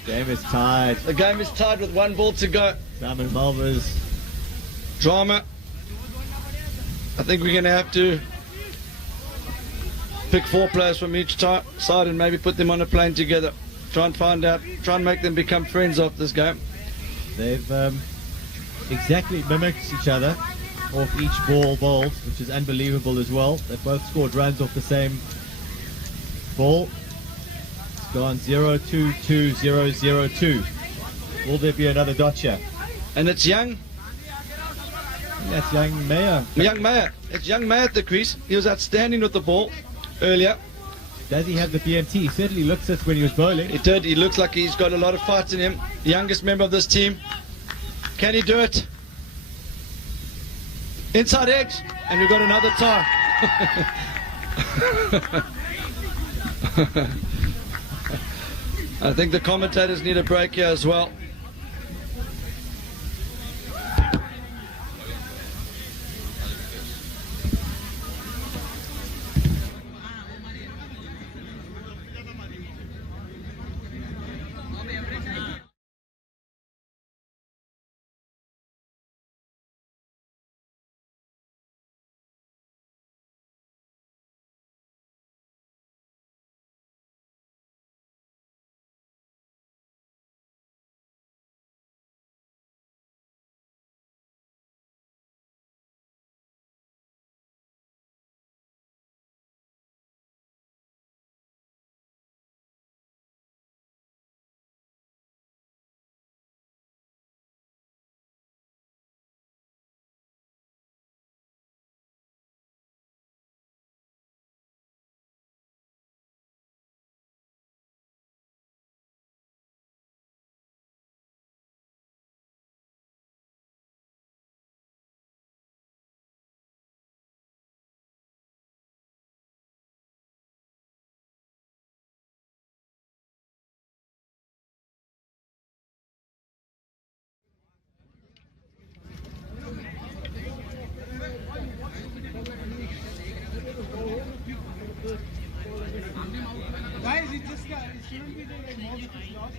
Game is tied. The game is tied with 1 ball to go. Simon Mulvers. Drama. I think we're going to have to pick 4 players from each side and maybe put them on a plane together. Try and find out, try and make them become friends after this game. They've exactly mimicked each other off each ball bowled, which is unbelievable as well. They've both scored runs off the same ball. It's gone 0-2-2, 0-0-2. Will there be another dot here? And it's Young. That's Young Mayer. Young Mayer. It's Young Mayer at the crease. He was outstanding with the ball earlier. Does he have the BMT? He certainly looks it when he was bowling. He did. He looks like he's got a lot of fights in him. The youngest member of this team. Can he do it? Inside edge. And we've got another tie. I think the commentators need a break here as well. Guys, it shouldn't be the most lost.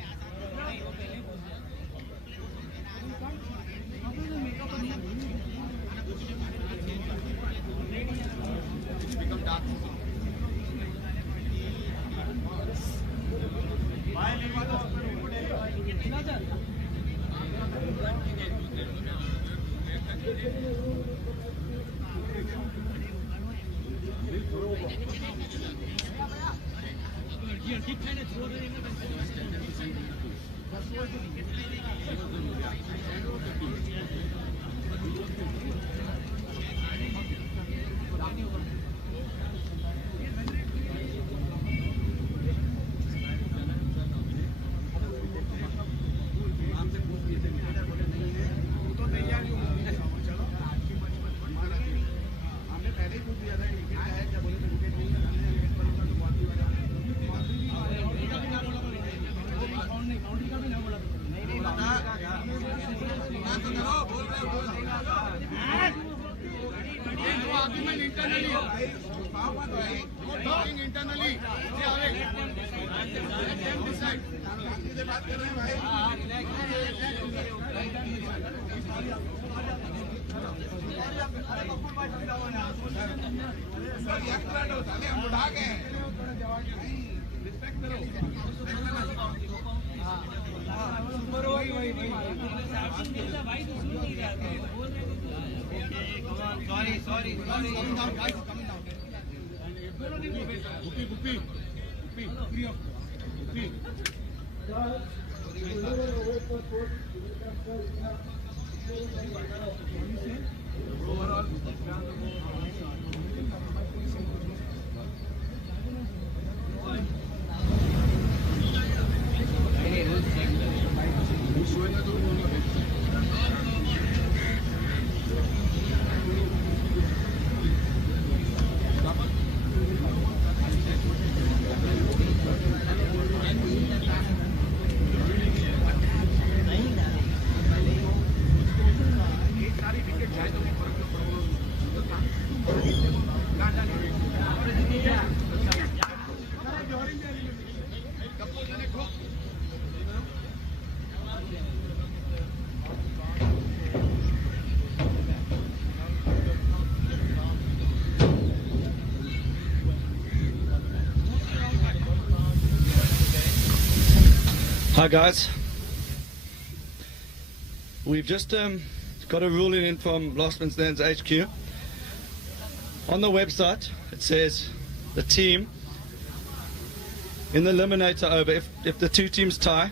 Hi guys, we've just got a ruling in from Lost Man Stands HQ. On the website it says the team in the Eliminator over, if the two teams tie,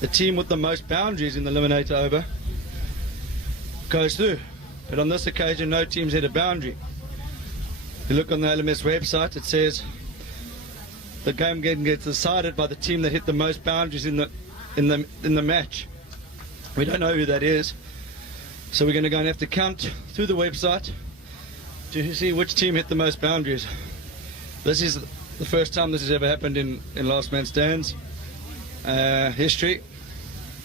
the team with the most boundaries in the Eliminator over goes through. But on this occasion no teams hit a boundary. If you look on the LMS website, it says the game gets decided by the team that hit the most boundaries in the match. We don't know who that is, so we're going to go and have to count through the website to see which team hit the most boundaries. This is the first time this has ever happened in Last Man Stands history.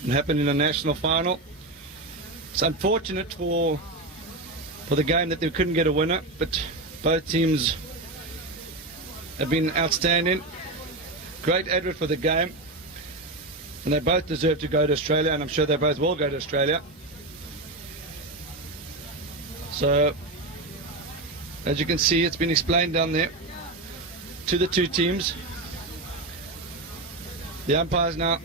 It happened in a national final. It's unfortunate for the game that they couldn't get a winner, but both teams have been outstanding. Great advert for the game, and they both deserve to go to Australia, and I'm sure they both will go to Australia. So as you can see, it's been explained down there to the two teams. The umpires now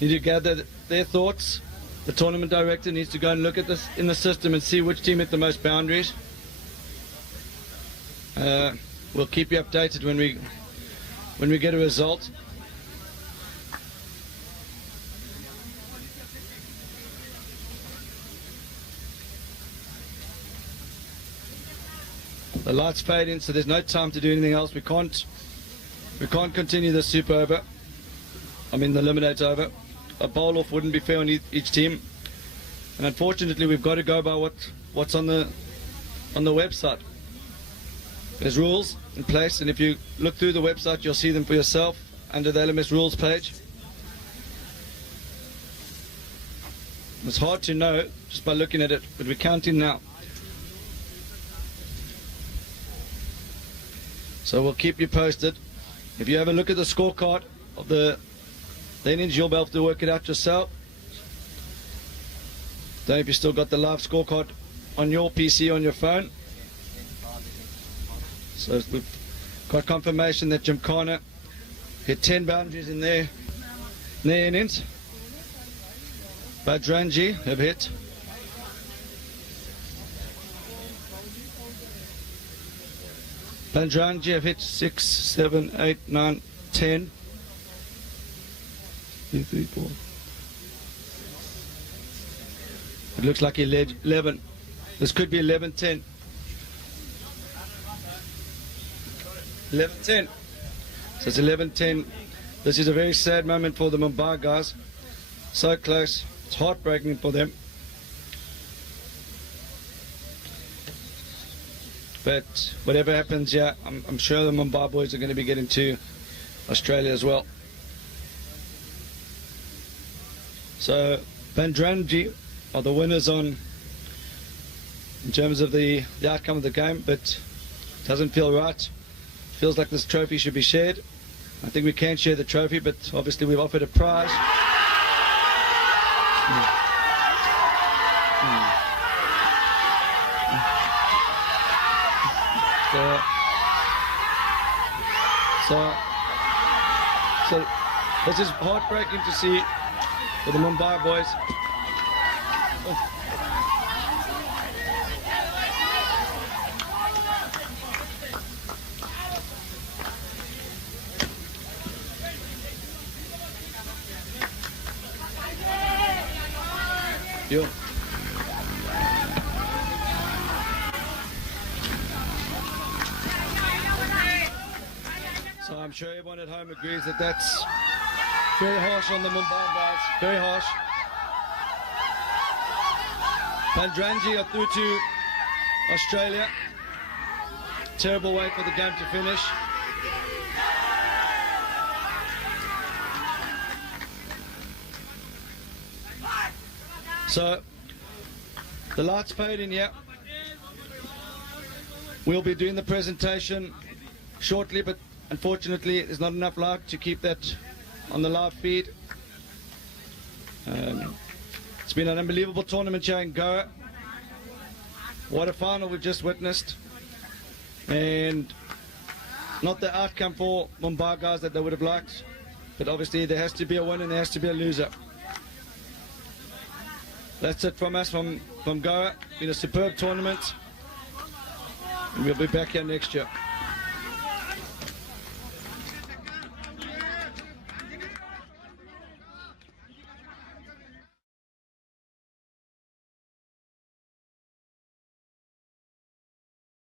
need to gather their thoughts. The tournament director needs to go and look at this in the system and see which team hit the most boundaries. We'll keep you updated when we get a result. The lights fade in, so there's no time to do anything else. We can't continue the super over. I mean the Eliminator over. A bowl off wouldn't be fair on each team, and unfortunately we've got to go by what's on the website. There's rules in place, and if you look through the website you'll see them for yourself under the LMS rules page. It's hard to know just by looking at it, but we're counting now. So we'll keep you posted. If you have a look at the scorecard of the innings, you'll be able to work it out yourself. Don't know if you still got the live scorecard on your PC, on your phone. So we've got confirmation that Gymkhana hit 10 boundaries in their innings. Bajrangi have hit. Bajrangi have hit 6, 7, 8, 9, 10. 2, 3, 4. It looks like 11. This could be 11-10. 11-10. So it's 11-10. This is a very sad moment for the Mumbai guys. So close. It's heartbreaking for them. But whatever happens, yeah, I'm sure the Mumbai boys are going to be getting to Australia as well. So Bajrangi are the winners on in terms of the outcome of the game, but doesn't feel right. Feels like this trophy should be shared. I think we can share the trophy, but obviously we've offered a prize. So this is heartbreaking to see for the Mumbai boys. Yo. So I'm sure everyone at home agrees that that's very harsh on the Mumbai guys. Very harsh. Bajrangi are through to Australia. Terrible way for the game to finish. So the lights fade in here. We'll be doing the presentation shortly, but unfortunately there's not enough light to keep that on the live feed. It's been an unbelievable tournament here in Goa. What a final we've just witnessed. And not the outcome for Mumbai guys that they would have liked, but obviously there has to be a winner and there has to be a loser. That's it from us from Goa. Been a superb tournament, and we'll be back here next year.